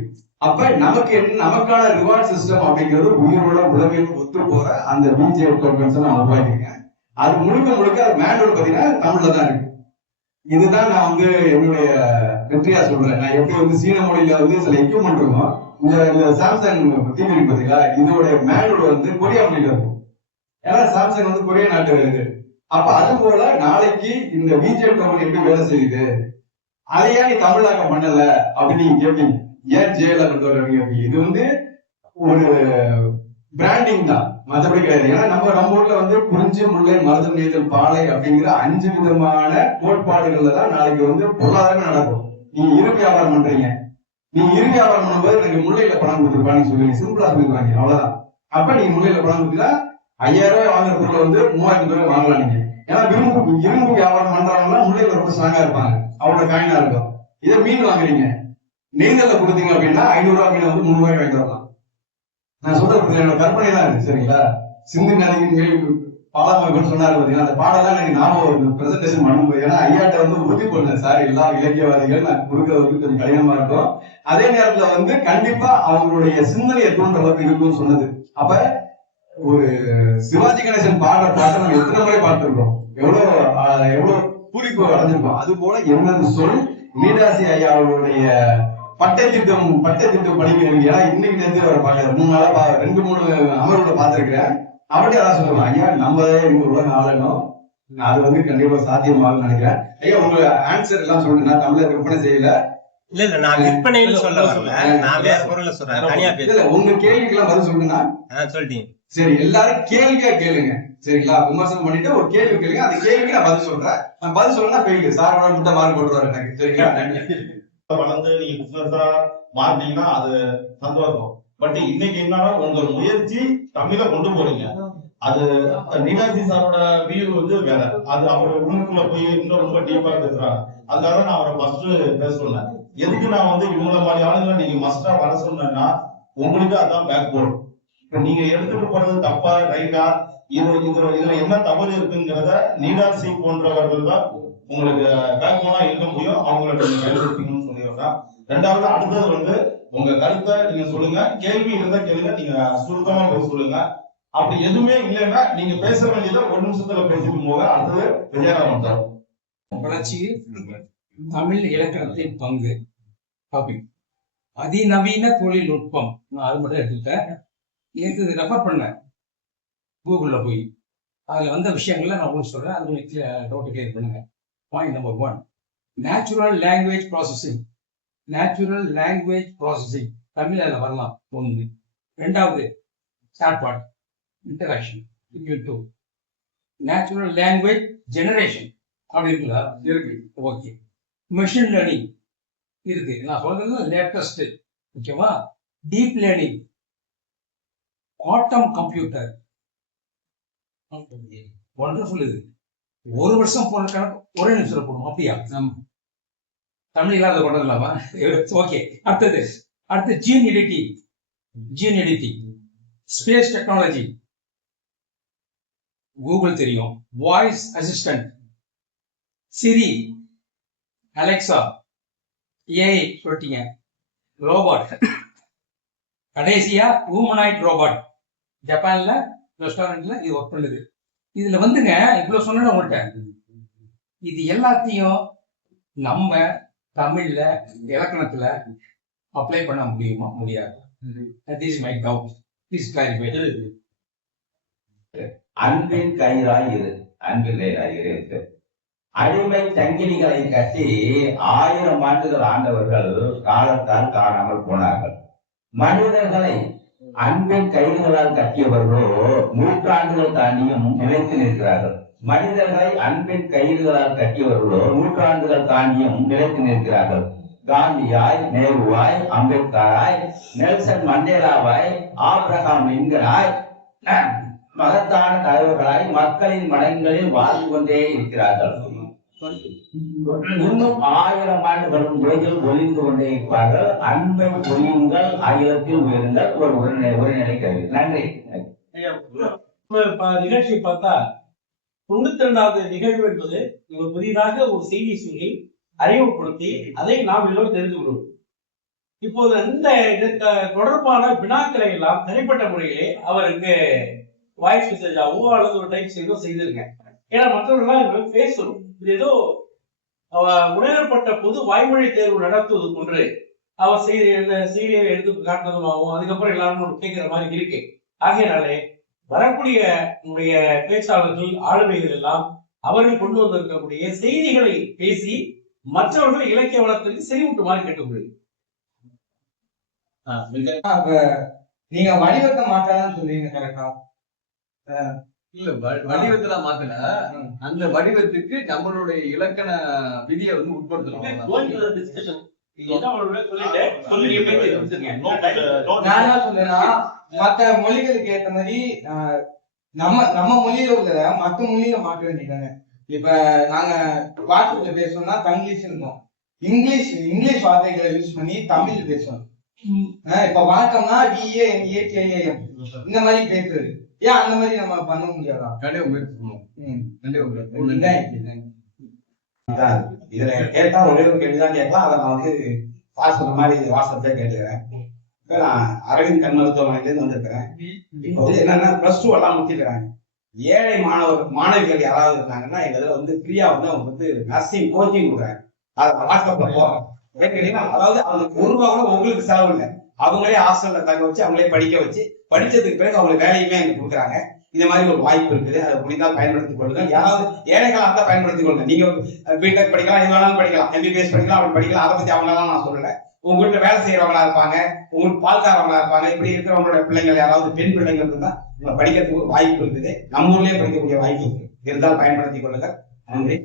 அப்ப நமக்கு நமக்கான ரிவார்ட் சிஸ்டம் அப்படிங்கிறது உயிரோட உளவியல் ஒத்து போற அந்த VJ டோக்கன்ஸ் நான் உருவாக்கிருக்கேன். அது முழுக்க அது மேனுவல் பாத்தீங்கன்னா தமிழ்ல தான் இருக்கு. இதுதான் நான் வந்து என்னுடைய வெற்றியா சொல்றேன். நான் எப்படி வந்து சீன மொழியில வந்து சில எக்யூப்மெண்ட் இருக்கும், இந்த சாம்சங் டிவி இருக்கு பாத்தீங்களா, இதோட மேனுவல் வந்து கொரியா மொழியில இருக்கும். ஏன்னா சாம்சங் வந்து கொரியா நாட்டு இருக்கு. அப்ப அது போல நாளைக்கு இந்த VJ டோக்கன் எப்படி வேலை செய்யுது, அதையா நீ தமிழாக்கம் பண்ணல அப்படின்னு நீங்க கேட்பீங்க. ஏன் ஜேல கொண்டு வர்றீங்க? இது வந்து ஒரு பிராண்டிங் தான், மற்றபடி கிடையாது. ஏன்னா நம்ம ஊர்ல வந்து குறிஞ்சி, முல்லை, மருதம், நெய்தல், பாலை அப்படிங்கிற 5 விதமான கோட்பாடுகள்ல தான் நாளைக்கு வந்து பொருளாதாரமே நடக்கும். நீங்க இரு வியாபாரம் பண்றீங்க, நீங்க இரு வியாபாரம் பண்ணும்போது எனக்கு முல்லையில பணம் கொடுத்துருப்பான்னு சொல்லி சிம்பிளா சொல்லிருப்பாங்க, அவ்வளவுதான். அப்ப நீங்க முல்லையில பணம் கொடுத்தீங்கன்னா 5000 ரூபாய் வாங்குற பொருளை வந்து 3000 ரூபாய் வாங்கலாம் நீங்க. ஏன்னா இரும்பு வியாபாரம் பண்றவங்க முல்லையில ரொம்ப ஸ்ட்ராங்கா இருப்பாங்க, அவங்களோட காயினா இருக்கும். இதை மீன் வாங்குறீங்க, நெய்தல்ல கொடுத்தீங்க அப்படின்னா 500 ரூபாய் மீன் வந்து 300 ரூபாய் வாங்கி வரலாம். நான் சொல்றது என்னோட கற்பனை தான் இருக்கு. சரிங்களா? சிந்து நதியின் மேல் பாலாமகன் சொன்னாரு பாத்தீங்கன்னா, அந்த பாடலாம் எனக்கு ஞாபகம் பிரசன்டேஷன் பண்ணும்போது, ஏன்னா ஐயாட்ட வந்து உறுதி பண்ணேன், சார் எல்லா இலக்கியவாதிகள் நான் கொடுக்கறது வந்து கொஞ்சம் கடினமா இருக்கும், அதே நேரத்துல வந்து கண்டிப்பா அவங்களுடைய சிந்தனையை தூண்டுற அளவுக்கு இருக்குன்னு சொன்னது. அப்ப ஒரு சிவாஜி கணேசன் பாடுற பாட்டை நம்ம எத்தனை முறை பார்த்திருக்கோம், எவ்வளவு பூரிப்பு அடைஞ்சிருக்கோம். அது போல என்னது சொல் நீடாசி ஐயா அவருடைய பட்டத்திட்டம் படிக்கிறீங்க. ஏன்னா இன்னைக்கு நேரத்தில் வர பாக்கல, 3 நாளா 2-3 அமர்வுல பாத்திருக்கிறேன். அவர்கிட்ட அதான் சொல்லுவாங்க, ஐயா நம்ம உலக ஆளணும், அது வந்து கண்டிப்பா சாத்தியமாகும் நினைக்கிறேன். ஐயா உங்க ஆன்சர் எல்லாம் சொல்லுங்க. தமிழை விற்பனை செய்யல, இல்ல நான் விற்பனைன்னு சொல்ல வரல, நான் வேற பொருளை சொல்றேன், தனியா பேசல. உங்க கேள்விக்கு எல்லாம் பதில் சொல்லுங்க. சொல்லிட்டீங்க. சரி, எல்லாரும் கேள்வியா கேளுங்க. சரிங்களா? விமர்சனம் பண்ணிட்டு ஒரு கேள்வி கேளுங்க, அந்த கேள்விக்கு நான் பதில் சொல்றேன். நான் பதில் சொல்லணும்னா ஃபெயில், சாரோட முட்டை மார்க் போட்டுருவாரு எனக்கு. சரிங்களா? வளர்ந்து நீங்க பிசினஸா மாறினீங்கன்னா அது சந்தோஷம். பட் இன்னைக்கு என்னன்னா உங்க முயற்சி தமிழை கொண்டு போறீங்க. அது நீலாஜி சாரோட வியூ வந்து வேற, அது அவரோட உள்ளுக்குள்ள போய் இன்னும் ரொம்ப டீப்பா பேசுறாங்க. அதுக்காக நான் அவரை ஃபர்ஸ்ட் பேச சொன்னேன். எதுக்கு நான் வந்து இவங்கள மாதிரி ஆளுங்களை நீங்க மஸ்டா வர சொன்னேன்னா, உங்களுக்கு அதான் பேக் போர்டு. நீங்க எடுத்துட்டு போறது தப்பா ரைட்டா, இதுல என்ன தவறு இருக்குங்கிறத நீலாஜி போன்றவர்கள் தான் உங்களுக்கு பேக் போனா இருக்க முடியும், அவங்களுக்கு நீங்க கைவிடுத்தீங்கன்னு சொல்லிடுறேன். ரெண்டாவது அடுத்தது வந்து உங்க கருத்தை நீங்க சொல்லுங்க, கேள்வி இருந்தா கேளுங்க, நீங்க சுருக்கமா போய் சொல்லுங்க. அப்படி எதுவுமே இல்லைன்னா நீங்க பேச வேண்டியதை 1 நிமிஷத்துல பேசிட்டு போக. அடுத்தது விஜயராமன் சார். வளர்ச்சியில் தமிழ் இலக்கணத்தின் பங்கு டாபிக். அதிநவீன தொழில்நுட்பம், நான் அது மட்டும் எடுத்துக்கிட்டேன். நேற்று ரெஃபர் பண்ணேன் கூகுள்ல போய், அதுல வந்த விஷயங்களை நான் உங்களுக்கு சொல்றேன், அது டவுட் கிளியர் பண்ணுங்க. Point number 1, natural language processing. Natural language processing Tamil அதில் வரலாம், 1. 2வது chatbot interaction. 2 natural language generation அப்படி இருக்குதா? இருக்கு. ஓகே. மெஷின் லேர்னிங் இருக்கு, நான் சொல்றது லேட்டஸ்ட். ஓகேவா? Deep learning, quantum computer, wonderful இது. ஒரு வருஷம் போன கணக்கு ஒரே நிமிஷம் போடும். அப்படியா? தமிழ் இல்லாத கொண்டது இல்லாமா? ஓகே. அடுத்து gene editing, space technology, Google தெரியும், voice assistant, Siri, Alexa, AI சொல்லிட்டீங்க, ரோபாட், கடைசியா ஹியூமனாய்ட் ரோபாட். ஜப்பான்ல ரெஸ்டாரண்ட்ல இது ஒர்க் பண்ணுது. இதுல வந்துங்க இவ்வளவு சொன்ன உங்கள்கிட்ட, இது எல்லாத்தையும் நம்ம தமிழ்ல இலக்கணத்துல அப்ளை பண்ண முடியுமா? முடியாது. That is my doubt. Please clarify. அன்பின் கயிறாயிரு, அடிமை சங்கிலிகளை கட்டி 1000 ஆண்டுகள் ஆண்டவர்கள் காலத்தால் காணாமல் போனார்கள். மனிதர்களை அன்பின் கயிறுகளால் கட்டியவர்களோ நூற்றாண்டுகள் தாண்டியும் நிலைத்து நிற்கிறார்கள். காந்தியாய், நேருவாய், அம்பேத்கராய், நெல்சன் மண்டேலாவாய், ஆப்ரஹாம் லிங்கனாய், மகத்தான தலைவர்களாய் மக்களின் மனங்களில் வாழ்ந்து கொண்டே இருக்கிறார்கள். இன்னும் 1000 ஆண்டுகளும் உலகில் ஒளிந்து கொண்டே இருப்பார்கள். அன்பை பொழியுங்கள், அகிலத்தில் உயருங்கள். ஒரு நிலை கல்வி. நன்றி. நிகழ்ச்சியை பார்த்தா 92வது நிகழ்வு என்பது புதிதாக ஒரு செய்தி சொல்லி அறிமுகப்படுத்தி அதை நாம் எல்லோரும் தெரிந்து கொள்வோம். இப்போது இந்த தொடர்பான வினாக்களை எல்லாம் தனிப்பட்ட முறையிலே அவருக்கு வாய்ஸ் மெசேஜாவோ அல்லது ஒரு டைப் செய்தோ செய்திருங்க. ஏன்னா மற்றவர்களால் பேசணும். இது ஏதோ உணரப்பட்ட பொது வாய்மொழி தேர்வு நடத்துவது போன்று அவர் செய்தியை எடுத்து காட்டுறதுமாகவும் அதுக்கப்புறம் எல்லாரும் கேட்கிற மாதிரி இருக்கு. ஆகையினாலே வரக்கூடிய நம்முடைய பேச்சாளர்கள், ஆளுமைகள் எல்லாம் அவர்கள் கொண்டு வந்திருக்கக்கூடிய செய்திகளை பேசி மற்றவர்கள் இலக்கிய வளத்திற்கு செறிவூட்டுமாறு கேட்டுக்கொள்ளுங்க. நீங்க வடிவத்தை மாத்தாதான் சொல்றீங்க கரெக்டா? இல்ல வடிவத்துல மாத்தல, அந்த வடிவத்துக்கு நம்மளுடைய இலக்கண விதியை வந்து உட்படுத்தணும். நான் என்ன சொல்றேன்னா, மத்த மொழிகளுக்கு ஏற்ற மாதிரி நம்ம மொழியில உள்ளத மத்த மொழியில மாற்ற வேண்டியதாங்க. இப்ப நாங்க வாட்ஸ்அப்ல பேசணும்னா தங்கிலீஷ் இருக்கும், இங்கிலீஷ் வார்த்தைகளை யூஸ் பண்ணி தமிழ் பேசணும். இப்ப வணக்கம்னா DANATIAM இந்த மாதிரி பேசுறது. ஏன் அந்த மாதிரி நம்ம பண்ண முடியாதா? இதுல கேட்டா ஒரே ஒரு கேள்விதான் கேட்கலாம். அதை நான் வந்து சொன்ன மாதிரி வாட்ஸ்அப்ல கேட்டுக்கிறேன். இப்ப நான் அரவிந்த் கண் மருத்துவமனையிலேருந்து வந்திருக்கிறேன். இப்ப வந்து என்னன்னா +2 எல்லாம் முடிச்சிருக்கிறாங்க. ஏழை மாணவிகள் யாராவது இருந்தாங்கன்னா எங்க இதுல வந்து ஃப்ரீயா வந்து அவங்க வந்து நர்சிங் கோச்சிங் கொடுக்குறாங்க. அதை வாட்ஸ்அப்ல போறோம். அதாவது அவங்களுக்கு 1 ரூபா கூட உங்களுக்கு செலவு இல்லை. அவங்களே ஹாஸ்டல்ல தங்க வச்சு அவங்களே படிக்க வச்சு படிச்சதுக்கு பிறகு அவங்களுக்கு வேலையுமே எங்க கொடுக்குறாங்க. இந்த மாதிரி ஒரு வாய்ப்பு இருக்குது. அதை முடிந்தால் பயன்படுத்திக் கொள்ளுங்க. யாராவது ஏழைகளா இருந்தா பயன்படுத்திக் கொள்ளுங்க. நீங்க பிடெக் படிக்கலாம், எது வேணாலும் படிக்கலாம், MBBS படிக்கலாம், அப்படி படிக்கலாம். அதை பத்தி அவங்களாம் நான் சொல்லல. உங்கள்கிட்ட வேலை செய்யறவங்களா இருப்பாங்க, உங்களுக்கு பால்காரவங்களா இருப்பாங்க. இப்படி இருக்கிறவங்களோட பிள்ளைங்கள் யாராவது பெண் பிள்ளைங்கள் இருந்தா படிக்கிறதுக்கு வாய்ப்பு இருக்குது. நம்ம ஊர்லயே படிக்கக்கூடிய வாய்ப்பு இருக்கு. இருந்தால் பயன்படுத்திக் கொள்ளுங்க. நன்றி.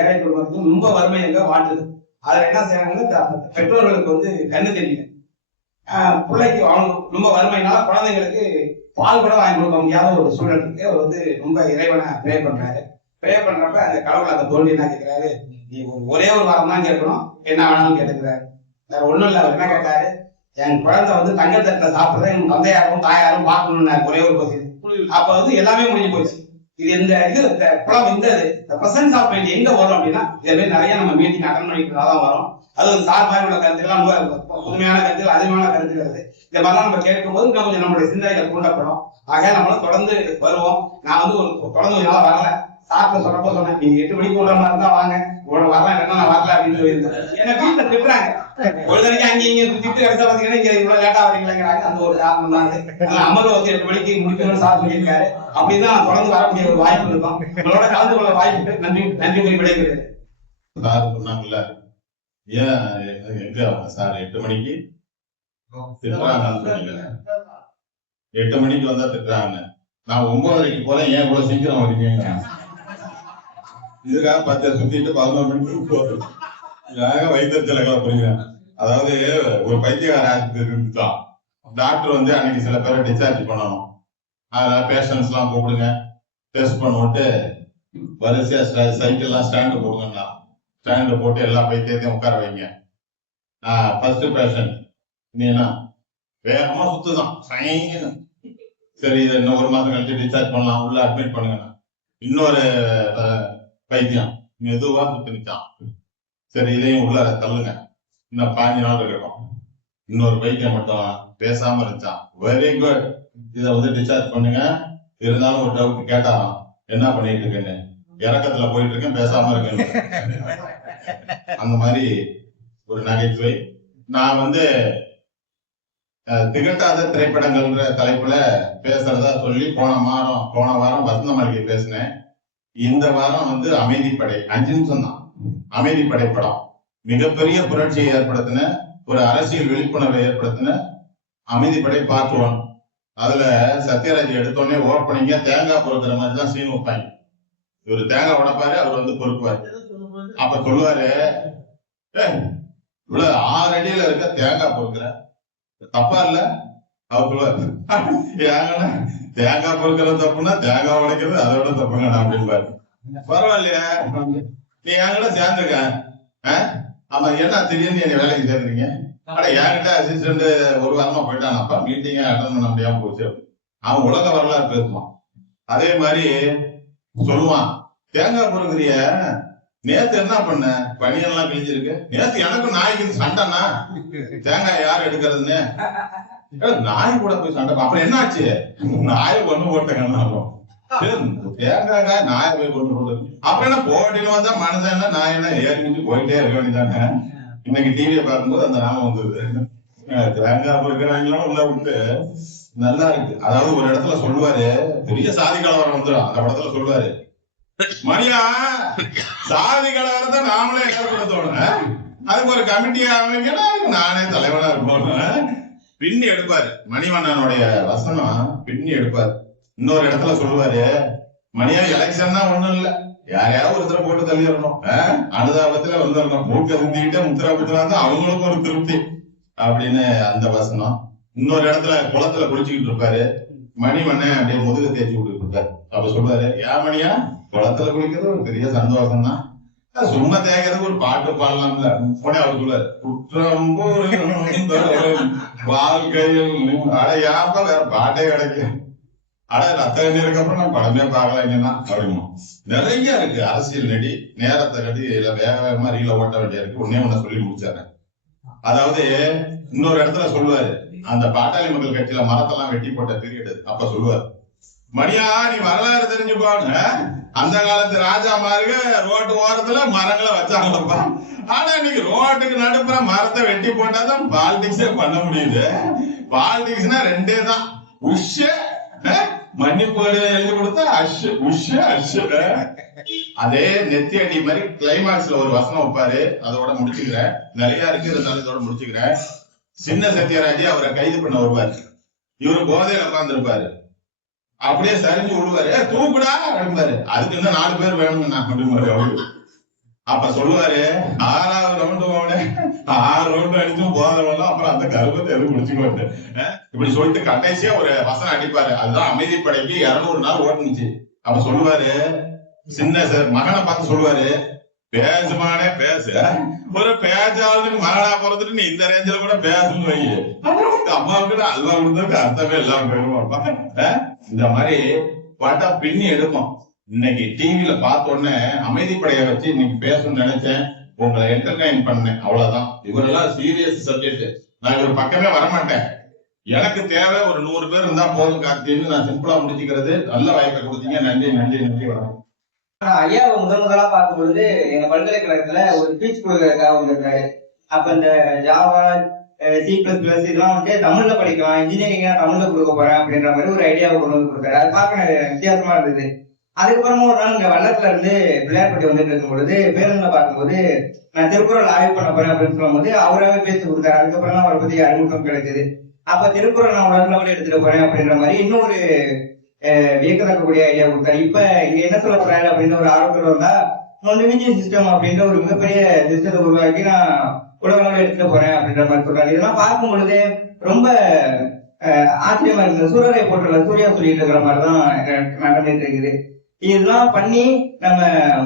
ஏழை குடும்பத்துக்கு ரொம்ப வறுமை எங்க வாட்டுது. அதுல என்ன செய்யறாங்க, பெற்றோர்களுக்கு வந்து கண்ணு தெரியல. பிள்ளைக்கு அவங்க ரொம்ப வறுமைனால குழந்தைங்களுக்கு பால் கூட வாங்கி கொடுக்க முடியாத ஒரு சூழல் இருக்கு. அவர் வந்து ரொம்ப இறைவனை ப்ரே பண்றாரு. ப்ரே பண்றப்ப அந்த கடவுள் அந்த தோல்வி என்ன கேட்கிறாரு, நீ ஒரே ஒரு வாரம் தான் கேட்கணும், என்ன வேணாலும் கேட்டுக்கிறாரு. வேற ஒண்ணும் இல்ல. அவர் என்ன கேட்டாரு, என் குழந்தை வந்து தங்கத்தட்டுல சாப்பிடுறத என் தந்தையாரும் தாயாரும் பார்க்கணும்னாரு. ஒரே ஒரு பகுதி. அப்ப வந்து எல்லாமே முடிஞ்சு போச்சு. இது இந்த குளம் இந்த பிரசன்ஸ் ஆஃப் மைண்ட் எங்க வரும் அப்படின்னா, இதே நிறைய நம்ம மீட்டிங் அட்டன் பண்ணிக்கிறதாதான் வரும். அது ஒரு சார்பாக உள்ள கருத்துக்கள், ரொம்ப புதுமையான கருத்துக்கள், அதிகமான கருத்துக்கள். இந்த மாதிரிலாம் நம்ம கேட்கும் போது இன்னும் கொஞ்சம் நம்மளுடைய சிந்தனைகள் தூண்டப்படும். ஆக நம்மளும் தொடர்ந்து வருவோம். நான் வந்து தொடர்ந்து ஒரு நாள் வரல. சாப்பிட்ட சொன்னப்ப சொன்னேன், நீங்க 8 மணிக்கு விடுற மாதிரி இருந்தா வாங்க, வரலாம் இல்லைன்னா நான் வரல அப்படின்னு சொல்லியிருந்தேன். ஏன்னா வீட்டுல திட்டுறாங்க, ஒரு தடவைக்கு அங்கே இங்க திட்டு கிடைச்சா பாத்தீங்கன்னா இங்க இவ்வளவு லேட்டா வரீங்களாங்கிறாங்க. அந்த ஒரு காரணம் தான். அமர்வு வந்து 8 மணிக்கு முடிக்கணும்னு சார் சொல்லியிருக்காரு. அப்படிதான் நான் தொடர்ந்து வரக்கூடிய ஒரு வாய்ப்பு இருக்கும். உங்களோட கலந்து கொள்ள வாய்ப்பு. நன்றி விடைபெறுகிறேன். சொன்னாங்கல்ல, ஏன் எங்க சார் 8 மணிக்கு திட்டுறாங்க, 8 மணிக்கு வந்தா திட்டுறாங்க. நான் 9:30 போறேன், ஏன் கூட சீக்கிரம் வரீங்க? இதுக்காக 10 சுத்திட்டு 11 மணிக்கு போறேன். வைத்தியத்துல கிளப்புறீங்க. அதாவது ஒரு பைத்தியக்கார ஆஸ்பத்திரி இருந்துச்சான். டாக்டர் வந்து அன்னைக்கு சில பேரை டிஸ்சார்ஜ் பண்ணணும். அதெல்லாம் பேஷன்ஸ் எல்லாம் கூப்பிடுங்க, டெஸ்ட் பண்ணிவிட்டு வரிசையா சைக்கிள்லாம் ஸ்டாண்டு போடுங்கண்ணா. ஸ்டாண்டு போட்டு எல்லா பைத்தியத்தையும் உட்கார வைங்க. ஃபர்ஸ்ட் பேஷண்ட் நீனா வேகமா சுத்துதான். சரி, இதை இன்னும் 1 மாசம் கழிச்சு டிஸ்சார்ஜ் பண்ணலாம், உள்ள அட்மிட் பண்ணுங்கண்ணா. இன்னொரு பைத்தியம் மெதுவா சுத்தி நிச்சான். சரி, இதையும் உள்ள தள்ளுங்க, இன்னும் 15 நாள் இருக்கட்டும். இன்னொரு பைத்தியம் மட்டும் பேசாம இருந்துச்சான். வெரி குட், இதை வந்து டிஸ்சார்ஜ் பண்ணுங்க. இருந்தாலும் ஒரு டவுட் கேட்டாராம், என்ன பண்ணிட்டு இருக்கேன்னு. இறக்கத்துல போயிட்டு இருக்கேன், பேசாம இருக்கேன்னு. அந்த மாதிரி ஒரு நகைச்சுவை. நான் வந்து திகட்டாத திரைப்படங்கள்ன்ற தலைப்புல பேசுறதா சொல்லி போன வாரம் வசந்த மாளிகை பேசினேன். இந்த வாரம் வந்து அமைதிப்படை 5 நிமிஷம் தான். அமைதிப்படை படம் மிகப்பெரிய புரட்சியை ஏற்படுத்தின, ஒரு அரசியல் விழிப்புணர்வை ஏற்படுத்தின அமைதிப்படை பார்ட் 1. அதுல சத்யராஜ் எடுத்தோடனே ஓப்பனிங்க தேங்காய் பொறுக்கிற மாதிரி தான் சீன் வைப்பாங்க. இவரு தேங்காய் உடைப்பாரு, அவர் வந்து பொறுக்குவாரு. அப்ப சொல்லுவாரு, இவ்வளவு 6 அடியில இருக்க தேங்காய் பொறுக்கிற தப்பா இல்ல? அவர் சொல்லுவாரு, தேங்காய் பொறுக்கிறது தப்புன்னா தேங்காய் உடைக்கிறது அதோட தப்புங்க அப்படின்பாரு. பரவாயில்லையா, நீ என்கிட்ட சேர்ந்துருக்க, ஆமா என்ன திடீர்னு என்ன வேலைக்கு சேர்ந்துறீங்க? ஆனா என்கிட்ட அசிஸ்டன்ட் 1 வாரமா போயிட்டானப்பா, மீட்டிங்க அட்டன் பண்ண முடியாம போச்சு. அவன் உலக வரலாறு பேசுவான். அதே மாதிரி சொல்லுவான், தேங்காய் பொறுக்கிறிய, நேத்து என்ன பண்ண, பனியெல்லாம் கிழிஞ்சிருக்கு, நேத்து எனக்கும் நாய்க்கு சண்டைனா, தேங்காய் யார் எடுக்கிறதுன்னு நாய் கூட போய் சண்டை. அப்புறம் என்ன ஆச்சு, நாயை கொண்டு போட்டேங்க. தேங்காய் நாயை போய் கொண்டு போட்டு அப்புறம் என்ன போட்டின்னு வந்தா மனுஷன் என்ன நாய் என்ன ஏறி மிஞ்சு போயிட்டே இருக்க வேண்டியதானே. இன்னைக்கு டிவியை பார்க்கும்போது அந்த நாமம் வந்தது. தேங்காய் பொறுக்கிறாங்களாம் உள்ள விட்டு நல்லா இருக்கு. அதாவது ஒரு இடத்துல சொல்லுவாரு, பெரிய சாதி கலவரம் வந்துடும். அந்த படத்துல சொல்லுவாரு, மணியா சாதி கலவரத்தை நாமளே ஏற்படுத்தணும், அதுக்கு ஒரு கமிட்டி அமைக்கணும், அதுக்கு நானே தலைவனா இருப்போம். பின்னி எடுப்பாரு மணிவண்ணனுடைய வசனம், பின்னி எடுப்பாரு. இன்னொரு இடத்துல சொல்லுவாரு, மணியா எலெக்ஷன்னா ஒண்ணும் இல்ல, யாரையாவது ஒருத்தரை போட்டு தள்ளிடணும், அனுதாபத்துல வந்துடணும், மூக்க சிந்திக்கிட்டே முத்திரா பிடிச்சா அவங்களுக்கும் ஒரு திருப்தி அப்படின்னு அந்த வசனம். இன்னொரு இடத்துல குளத்துல குளிச்சுக்கிட்டு இருப்பாரு, மணிவண்ணன் அப்படியே முதுகு தேய்ச்சி விட்டுட்டு இருப்பாரு. அப்ப சொல்லுவாரு, ஏன் மணியா குளத்துல குளிக்கிறது ஒரு பெரிய சந்தோஷம் தான், சும்மா தேய்க்கிறது ஒரு பாட்டு பாடலாம்ல. உடனே அவர் சொல்லுவாரு, குற்றம் வாழ்க்கையில் அட யாருப்பா வேற பாட்டே கிடைக்கு, ஆனா ரத்த எண்ணெய்க்கு அப்புறம் நான் படமே பார்க்கலாங்கன்னா அப்படிமா. நிறைய இருக்கு அரசியல் நெடி, நேரத்தை கட்டி இல்ல வேக வேகமா ரீல ஓட்ட வேண்டிய இருக்கு. ஒண்ணு சொல்லி முடிச்சாரு. அதாவது இன்னொரு இடத்துல சொல்லுவாரு, அந்த பாட்டாளி மக்கள் கட்சியில மரத்தெல்லாம் வெட்டி போட்ட பீரியட். அப்ப சொல்லுவாரு, மணியா நீ வரலாறு தெரிஞ்சுப்பாங்க, அந்த காலத்து ராஜா மாருக ரோட்டு ஓரத்துல மரங்களை வச்சாங்களப்பா, ஆனா இன்னைக்கு ரோட்டுக்கு நடுப்புற மரத்தை வெட்டி போட்டாதான் பாலிடிக்ஸே பண்ண முடியுது. பாலிடிக்ஸ்னா 2 தான், உஷ மன்னிப்பு எழுதி கொடுத்தா அஷ், உஷ அஷ். அதே நெத்தி அடி மாதிரி கிளைமாக்ஸ்ல ஒரு வசனம் வைப்பாரு. அதோட முடிச்சுக்கிறேன், நிறைய இருக்கு இருந்தாலும் இதோட முடிச்சுக்கிறேன். சின்ன சத்யராஜ் அவரை கைது பண்ண வருவாரு. இவரு போதையில உட்கார்ந்து இருப்பாரு, அப்படியே சரிஞ்சு விடுவாரு, தூக்குடா அப்படிம்பாரு. அதுக்கு இன்னும் 4 பேர் வேணுங்கண்ணா அப்படிம்பாரு அவரு. அப்ப சொல்லுவாரு, 6வது ரவுண்டு போவனே 6 ரவுண்டு அடிச்சும் போதவெல்லாம் அப்புறம் அந்த கருப்பத்தை எதுவும் முடிச்சுக்கோட்டு இப்படி சொல்லிட்டு கடைசியா ஒரு வசனம் அடிப்பாரு. அதுதான் அமைதிப்படைக்கு 200 நாள் ஓட்டுனுச்சு. அப்ப சொல்லுவாரு, சின்ன மகனை பார்த்து சொல்லுவாரு, பேசுமானே பேசு, ஒரு பேச்சாளுக்கு மகனா பிறந்துட்டு நீ இந்த ரேஞ்சில கூட பேசணும் வை, அம்மாவுக்கு அல்வா கொடுத்ததுக்கு அர்த்தமே இல்லாம போயிடுவாப்பா. இந்த மாதிரி பாட்டா பின்னி எடுக்கும். இன்னைக்கு டிவில பார்த்த உடனே அமைதிப்படையை வச்சு இன்னைக்கு பேசணும்னு நினைச்சேன், உங்களை என்டர்டைன் பண்ணேன், அவ்வளவுதான். இவரெல்லாம் சீரியஸ் சப்ஜெக்ட், நான் இவர் பக்கமே வரமாட்டேன். எனக்கு தேவை ஒரு 100 பேர் இருந்தா போதும் கார்த்தின்னு நான் சிம்பிளா முடிச்சுக்கிறது. நல்ல வாய்ப்பை கொடுத்தீங்க, நன்றி நன்றி நன்றி, வணக்கம். ஐயாவை முதலா பார்க்கும்பொழுது எங்க பல்கலைக்கழகத்துல ஒரு ஸ்பீச் கொடுக்கறதுக்காக வந்திருந்தாரு. அப்ப இந்த ஜாவா C++ இதெல்லாம் வந்து தமிழ்ல படிக்கலாம், இன்ஜினியரிங்கா தமிழ்ல கொடுக்க போறேன் அப்படின்ற மாதிரி ஒரு ஐடியாவை கொண்டு வந்து கொடுத்தாரு. அது பார்க்க வித்தியாசமா இருந்தது. அதுக்கப்புறமா ஒரு நாள் இங்க வள்ளத்துல இருந்து பிள்ளையார்பட்டி வந்துட்டு இருக்கும் பொழுது பேருந்துல பார்க்கும்போது நான் திருக்குறள் ஆய்வு பண்ண போறேன் அப்படின்னு சொல்லும் போது அவராவே பேசி கொடுத்தாரு. அதுக்கப்புறம் தான் அவரை பத்தி அறிமுகம் கிடைச்சது. அப்ப திருக்குறள் நான் உலக கூட எடுத்துட்டு போறேன் அப்படின்ற மாதிரி இன்னொரு வியக்கத்தக்கக்கூடிய ஐடியா கொடுத்தாரு. இப்ப இங்க என்ன சொல்ல போறாரு அப்படின்னு ஒரு ஆர்வத்தோட வந்தா, நொண்டிமிஞ்சி சிஸ்டம் அப்படின்ற ஒரு மிகப்பெரிய சிஸ்டத்தை உருவாக்கி நான் உலகளவில் எடுத்துட்டு போறேன் அப்படின்ற மாதிரி சொல்றாரு. இதெல்லாம் பார்க்கும் பொழுது ரொம்ப ஆச்சரியமா இருக்குது. சூரரை போட்டுள்ள சூர்யா சொல்லிட்டு இருக்கிற மாதிரிதான் நடந்துட்டு இருக்குது. இதெல்லாம் பண்ணி நம்ம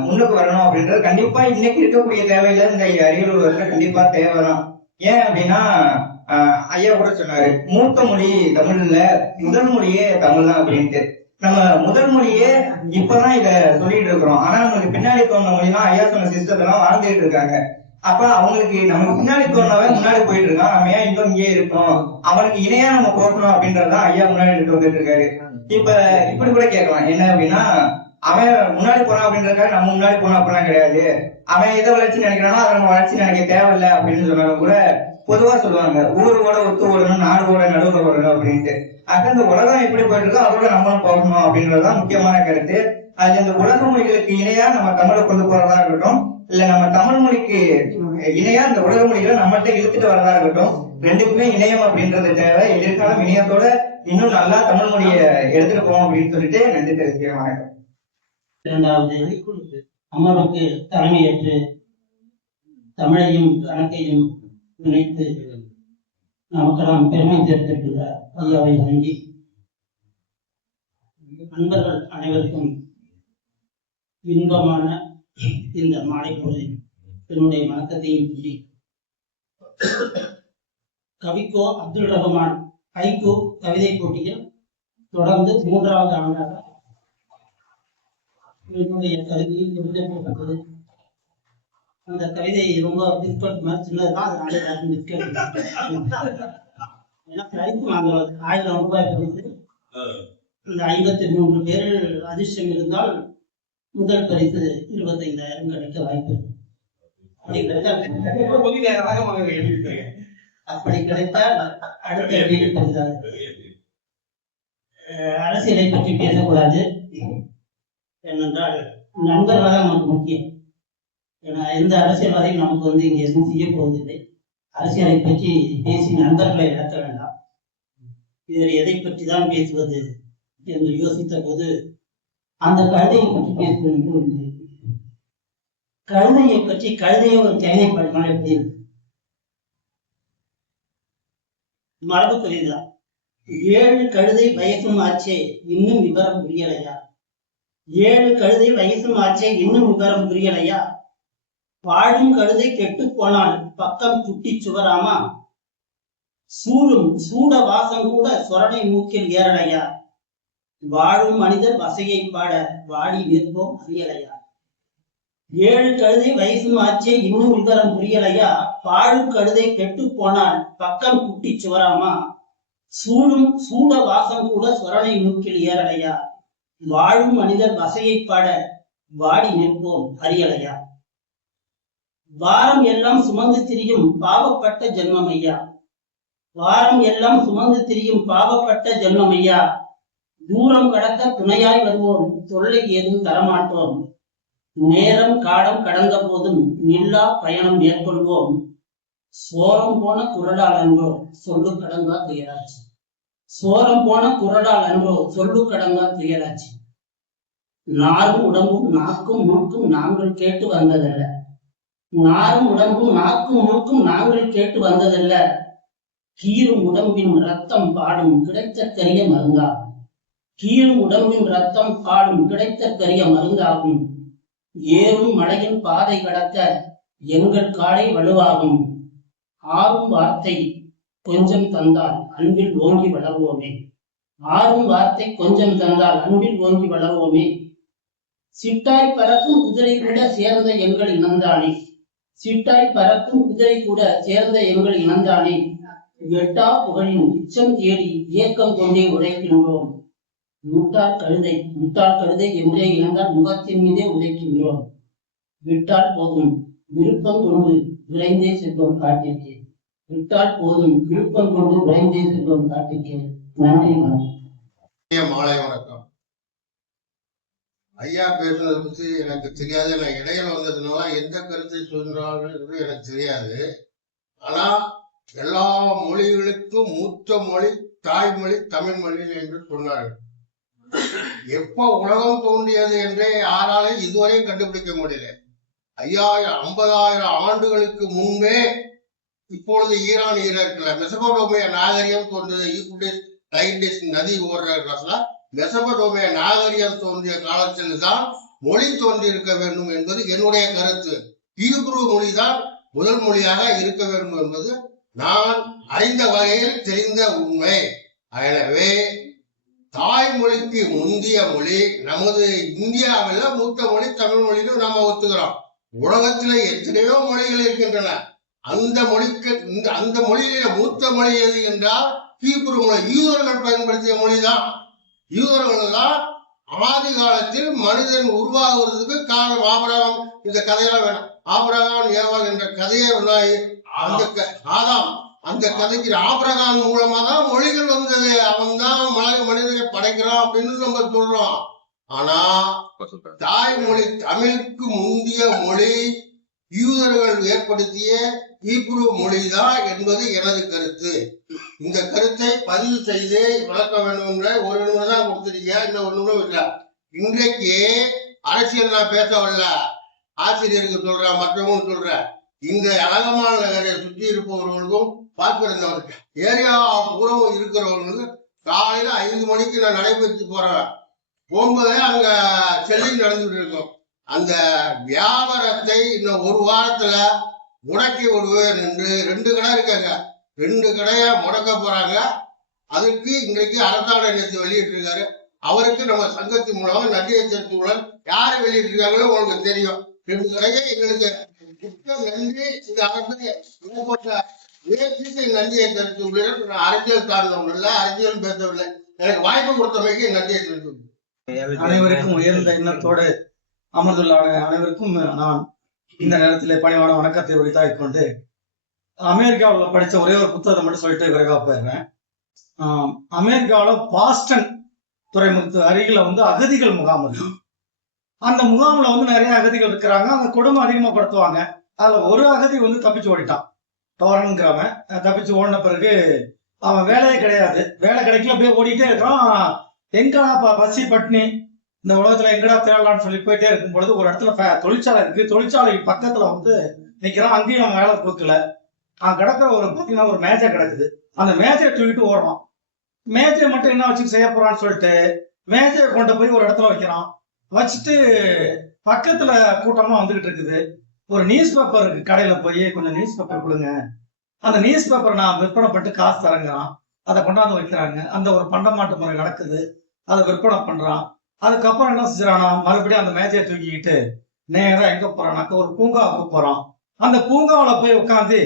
முன்னுக்கு வரணும் அப்படின்றது கண்டிப்பா இன்னைக்கு இருக்கக்கூடிய தேவையில இந்த அரியலூர்ல கண்டிப்பா தேவைதான். ஏன் அப்படின்னா ஐயா கூட சொன்னாரு, மூத்த மொழி தமிழ்ல முதல் மொழியே தமிழ் தான் அப்படின்ட்டு. நம்ம முதல் மொழியே இப்பதான் இத சொல்லிட்டு இருக்கிறோம். ஆனா நம்மளுக்கு பின்னாடி தோணுன மொழி தான் ஐயா சொன்ன சிஸ்டத்தெல்லாம் வாழ்ந்துட்டு இருக்காங்க. அப்ப அவங்களுக்கு நமக்கு பின்னாடி தோணுனவன் முன்னாடி போயிட்டு இருக்கான், நம்ம ஏன் இன்னும் இங்கே இருக்கோம், அவனுக்கு இணையா நம்ம போகணும் அப்படின்றதுதான் ஐயா முன்னாடி எடுத்து வந்துட்டு இருக்காரு. இப்ப இப்படி கூட கேட்கலாம், என்ன அப்படின்னா அவன் முன்னாடி போறான் அப்படின்றதுக்காக நம்ம முன்னாடி போனோம் அப்படிலாம் கிடையாது. அவன் எதை வளர்ச்சி நினைக்கிறானோ அதை நம்ம வளர்ச்சி நினைக்க தேவையில்லை அப்படின்னு சொன்னாலும் கூட பொதுவா சொல்லுவாங்க, ஊரோட ஒத்து ஓடணும், நாடோட நடுவுல ஓடணும் அப்படின்ட்டு. ஆக இந்த உலகம் எப்படி போயிட்டு இருக்கோ அதோட நம்மளும் போகணும் அப்படின்றதுதான் முக்கியமான கருத்து. அதுல இந்த உலக மொழிகளுக்கு இணையா நம்ம தமிழை கொண்டு போறதா இருக்கட்டும், இல்ல நம்ம தமிழ் மொழிக்கு இணையா இந்த உலக மொழிகளை நம்மள்கிட்ட இழுத்துட்டு வரதா இருக்கட்டும், ரெண்டுக்குமே இணையம் அப்படின்றது தேவை. எதிர்காலம் இணையத்தோட இன்னும் நல்லா தமிழ் மொழியை எடுத்துட்டு போவோம் அப்படின்னு சொல்லிட்டு நன்றி தெரிவிக்கிறேன். வணக்கம். இரண்டாவது அமர்வுக்கு தலைமையேற்று தமிழையும் கணக்கையும் இணைத்து நமக்கெல்லாம் பெருமை சேர்த்திருக்கின்ற ஐயாவை வணங்கி நண்பர்கள் அனைவருக்கும் இன்பமான இந்த மாலை பொழுதில் என்னுடைய வணக்கத்தையும் சொல்லி, கவிக்கோ அப்துல் ரஹ்மான் ஹைகோ கவிதை போட்டியில் தொடர்ந்து 3வது ஆண்டாக என்னுடைய கவிதையில் எழுதப்பட்டது. அந்த கவிதை ரொம்ப பிஸ்கட் மாதிரி சின்னதுதான், அதனால எல்லாரும் பிஸ்கட். ஏன்னா பிரைஸ் வாங்குவது 1000 ரூபாய் பரிசு. இந்த 53 பேரில் அதிர்ஷ்டம் இருந்தால் முதல் பரிசு 25,000 கிடைக்க வாய்ப்பு. அப்படி கிடைத்தால் அடுத்த அரசியலை பற்றி பேசக்கூடாது. ஏனென்றால் நண்பர்கள் தான் நமக்கு முக்கியம். ஏன்னா எந்த அரசியல்வாதையும் நமக்கு இங்க எதுவும் செய்ய போவதில்லை. அரசியலை பற்றி பேசி நண்பர்களை இழக்க வேண்டாம். வேறு எதை பற்றி தான் பேசுவது என்று யோசித்த போது அந்த கழுதையை பற்றி பேசுவது. கழுதையை பற்றி கழுதையை ஒரு கவிதை பாடினால் எப்படி இருக்கு? மரபு கவிதைதான். 7 கழுதை வயசும் ஆச்சே இன்னும் விவரம் புரியலையா, 7 கழுதை வயசும் ஆச்சே இன்னும் விவரம் புரியலையா, வாழும் கழுதை கெட்டு போனால் பக்கம் சுட்டி சுவராமா, சூடும் சூட வாசம் கூட சொரணை மூக்கில் ஏறலையா, வாழும் மனிதர் வசையை பாட வாடி நிற்போம் அறியலையா. 7 கழுதை வயசும் ஆச்சே இன்னும் விவரம் புரியலையா, வாழும் கழுதை கெட்டு போனால் பக்கம் குட்டி சுவராமா, சூடும் சூட வாசம் கூட சொரணை மூக்கில் ஏறலையா, வாழும் மனிதர் வசையை பாட வாடி நிற்போம் அறியலையா. வாரம் எல்லாம் சுமந்து திரியும் பாவப்பட்ட ஜென்மம் ஐயா, வாரம் எல்லாம் சுமந்து திரியும் பாவப்பட்ட ஜென்மம் ஐயா, தூரம் கடக்க துணையாய் வருவோம் தொல்லை ஏதும் தரமாட்டோம், நேரம் காலம் கடந்த போதும் நில்லா பயணம் மேற்கொள்வோம், சோரம் போன குரலால் அன்றோ சொல்லு கடங்கா துயராச்சு, சோரம் போன குரலால் அன்றோ சொல்லு கடங்கா துயராச்சு, நாரும் உடம்பும் நாக்கும் மூக்கும் நாங்கள் கேட்டு வந்ததல்ல, நாரும் உடம்பும் நாக்கும் மூக்கும் நாங்கள் கேட்டு வந்ததல்ல, கீரும் உடம்பின் ரத்தம் பாடும் கிடைத்த கரிய மருந்தாகும், கீரும் உடம்பின் ரத்தம் பாடும் கிடைத்த கரிய மருந்தாகும், ஏறும் மலையின் பாதை கடக்க எங்கள் காலை வலுவாகும், ஆறும் வார்த்தை கொஞ்சம் தந்தால் அன்பில் ஓங்கி வளர்வோமே, ஆறும் வார்த்தை கொஞ்சம் தந்தால் அன்பில் ஓங்கி வளர்வோமே, சிட்டாய் பறக்கும் குதிரை கூட சேர்ந்த எங்கள் இனந்தானே, சிட்டாய் பறக்கும் குதிரை கூட சேர்ந்த எங்கள் இனந்தானே, எட்டா புகழின் உச்சம் தேடி இயக்கம் கொண்டே உழைக்கின்றோம், முட்டாள் கழுதை என்றே இழந்தால் முகத்தின் மீதே உழைக்கின்றோம், விட்டால் போதும் விருப்பம் கொண்டு விரைந்தே செல்வோம் காட்டிற்கே, விட்டால் போதும் விருப்பம் கொண்டு விரைந்தே செல்வோம் காட்டிற்கே. நன்றி, வணக்கம். மாலை வணக்கம். ஐயா பேசுனதை பத்தி எனக்கு தெரியாது. நான் இடையில வந்ததுனால எந்த கருத்தை சொல்றார்கள் எனக்கு தெரியாது. ஆனா எல்லா மொழிகளுக்கும் மூத்த மொழி தாய்மொழி தமிழ் மொழி என்று சொன்னார்கள். எப்ப உலகம் தோன்றியது என்றே யாராலும் இதுவரையும் கண்டுபிடிக்க முடியல. 50,000 ஆண்டுகளுக்கு முன்பே இப்பொழுது ஈரான் ஈராக்ல மெசபடோமிய நாகரிகம் தோன்றியது யூப்ரட்டிஸ் டைகிரிஸ் நதி ஓடுற இடத்துல மெசபடோமிய நாகரிகம் தோன்றிய காலத்தில் தான் மொழி தோன்றி இருக்க வேண்டும் என்பது என்னுடைய கருத்து. ஹீப்ரு மொழிதான் முதல் மொழியாக இருக்க வேண்டும் என்பது நான் அறிந்த வகையில் தெரிந்த உண்மை. எனவே தாய்மொழிக்கு முந்திய மொழி நமது இந்தியாவில் மூத்த மொழி தமிழ் மொழின்னு நாம ஒத்துக்கிறோம். உலகத்திலே எத்தனையோ மொழிகள் இருக்கின்றன. அந்த மொழியில மூத்த மொழி எது என்றால் ஹீப்ரு மொழி. யூதர்கள் பயன்படுத்திய மொழிதான். யூதர்கள் தான் ஆதி காலத்தில் மனிதன் உருவாகுறதுக்கு காரணம். ஆபிரகாம், இந்த கதையெல்லாம் வேணும். ஆபிரகாம் ஏவாள் என்ற கதையை ஆதாம், அந்த கதைக்கு ஆபிரகாம் மூலமா தான் மொழிகள் வந்தது. அவன் தான் மனிதனை படைக்கிறான் அப்படின்னு நம்ம சொல்றோம். ஆனா தாய்மொழி தமிழுக்கு முந்திய மொழி யூதர்கள் ஏற்படுத்திய ஹீப்ரு மொழிதான் என்பது எனது கருத்து. இந்த கருத்தை பதிவு செய்து விளக்க வேண்டும் என்ற ஒரு நிமிடம் தான் கொடுத்துருக்கீங்க. இந்த ஒரு நிமிடம் இல்ல. இன்றைக்கு அரசியல் நான் பேச வரல, ஆசிரியருக்கு சொல்றேன், மற்றவங்க சொல்றேன். இந்த அழகமான நகரை சுற்றி இருப்பவர்களுக்கும் பார்க்கிறவர்களுக்கு ஏரியா பூரம் இருக்கிறவர்களுக்கு காலையில 5 மணிக்கு நான் நடைபெற்று போறேன். போகும்போதே அங்க செல்லிங் நடந்துட்டு இருக்கும். அந்த வியாபாரத்தை இன்னும் ஒரு வாரத்துல முடக்கி விடுவேன் என்று 2 கடை இருக்காங்க. 2 கடையை முடக்க போறாங்க. அதுக்கு இன்றைக்கு அரசாணை நேற்று வெளியிட்டு இருக்காரு. அவருக்கு நம்ம சங்கத்தின் மூலமாக நன்றியை தெரிவித்துள்ளோம். யாரு வெளியிட்டு இருக்காங்களோ உங்களுக்கு தெரியும். 2 கடையை எங்களுக்கு நன்றி. இந்த அரசு முயற்சிக்கு நன்றியை தெரிவித்துள்ளேன். நான் அரசியல் சார்ந்தவங்க இல்லை, அரசியல் பேசவில்லை. எனக்கு வாய்ப்பு கொடுத்தமைக்கு நன்றியை தெரிவித்துள்ளேன். அனைவருக்கும் உயர்ந்த எண்ணத்தோடு அமர்ந்துள்ள அனைவருக்கும் நான் இந்த நேரத்தில் பணிவான வணக்கத்தை உரித்தாக்கிக் கொண்டு அமெரிக்காவில் படித்த ஒரே ஒரு புத்தகத்தை மட்டும் சொல்லிட்டு விரைவாக போயிடுறேன். அமெரிக்காவில் பாஸ்டன் துறைமுகத்து அருகில் வந்து அகதிகள் முகாம் இருக்கு. அந்த முகாமில் வந்து நிறைய அகதிகள் இருக்கிறாங்க. அந்த கொடுமை அதிகமாக படுத்துவாங்க. அதில் ஒரு அகதி வந்து தப்பிச்சு ஓடிட்டான். டோரன்கிறவன் தப்பிச்சு ஓடின பிறகு அவன் வேலையே கிடையாது. வேலை கிடைக்கல, அப்படியே ஓடிட்டே இருக்கிறான். எங்கடா பசி பட்னி இந்த உலகத்துல எங்கடா தேடலான்னு சொல்லி போயிட்டே இருக்கும் பொழுது ஒரு இடத்துல தொழிற்சாலை இருக்கு. தொழிற்சாலைக்கு பக்கத்துல வந்து நிக்கிறான். அங்கேயும் அவன் வேலை கொடுக்கல. அங்க கிடக்குற பாத்தீங்கன்னா ஒரு மேஜை கிடக்குது. அந்த மேஜையை தூக்கிட்டு ஓடுறான். மேஜை மட்டும் என்ன வச்சு செய்ய போறான்னு சொல்லிட்டு மேஜையை கொண்டு போய் ஒரு இடத்துல வைக்கிறான். வச்சுட்டு பக்கத்துல கூட்டமா வந்துகிட்டு இருக்குது. ஒரு நியூஸ் பேப்பர் இருக்கு. கடையில போய் கொஞ்சம் நியூஸ் பேப்பர் கொடுங்க, அந்த நியூஸ் பேப்பரை நான் விற்பனை பண்ணிட்டு காசு தரங்கிறான். அதை கொண்டாந்து வைக்கிறாங்க. அந்த ஒரு பண்டமாட்டு முறை நடக்குது. அதை விற்பனை பண்றான். அதுக்கப்புறம் என்ன செஞ்சானா, மறுபடியும் அந்த மேஜையை தூக்கிக்கிட்டு நேரம் எங்க போறானாக்க ஒரு பூங்காவுக்கு போறான். அந்த பூங்காவில போய் உட்காந்து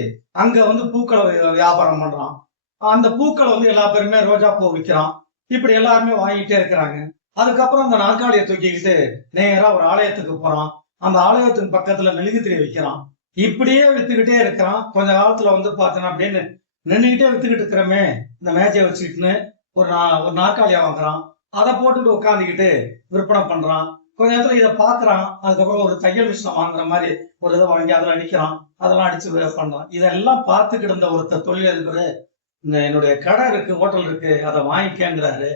அங்க வந்து பூக்களை வியாபாரம் பண்றான். அந்த பூக்களை வந்து எல்லா பேருமே ரோஜா பூ விற்கிறான். இப்படி எல்லாருமே வாங்கிட்டே இருக்கிறாங்க. அதுக்கப்புறம் அந்த நாற்காலியை தூக்கிக்கிட்டு நேரா ஒரு ஆலயத்துக்கு போறான். அந்த ஆலயத்துக்கு பக்கத்துல மெழுகுத்திரி விற்கிறான். இப்படியே வித்துக்கிட்டே இருக்கிறான். கொஞ்ச காலத்துல வந்து பாத்தீங்கன்னா அப்படின்னு நின்றுகிட்டே வித்துக்கிட்டு இருக்கிறமே இந்த மேஜையை வச்சுக்கிட்டுன்னு ஒரு நாற்காலியா வாங்குறான். அதை போட்டுட்டு உட்காந்துக்கிட்டு விற்பனை பண்றான். கொஞ்ச நேரத்துல இதை பாக்குறான். அதுக்கப்புறம் ஒரு தையல் மிஷினை வாங்குற மாதிரி ஒரு இதை வாங்கி அதில் அடிக்கிறான். அதெல்லாம் அடிச்சு பண்றான். இதெல்லாம் பார்த்துக்கிட்டு இருந்த ஒருத்தர் தொழில் இருக்கிற இந்த என்னுடைய கடை இருக்கு, ஹோட்டல் இருக்கு, அதை வாங்கிக்கங்கிறாரு.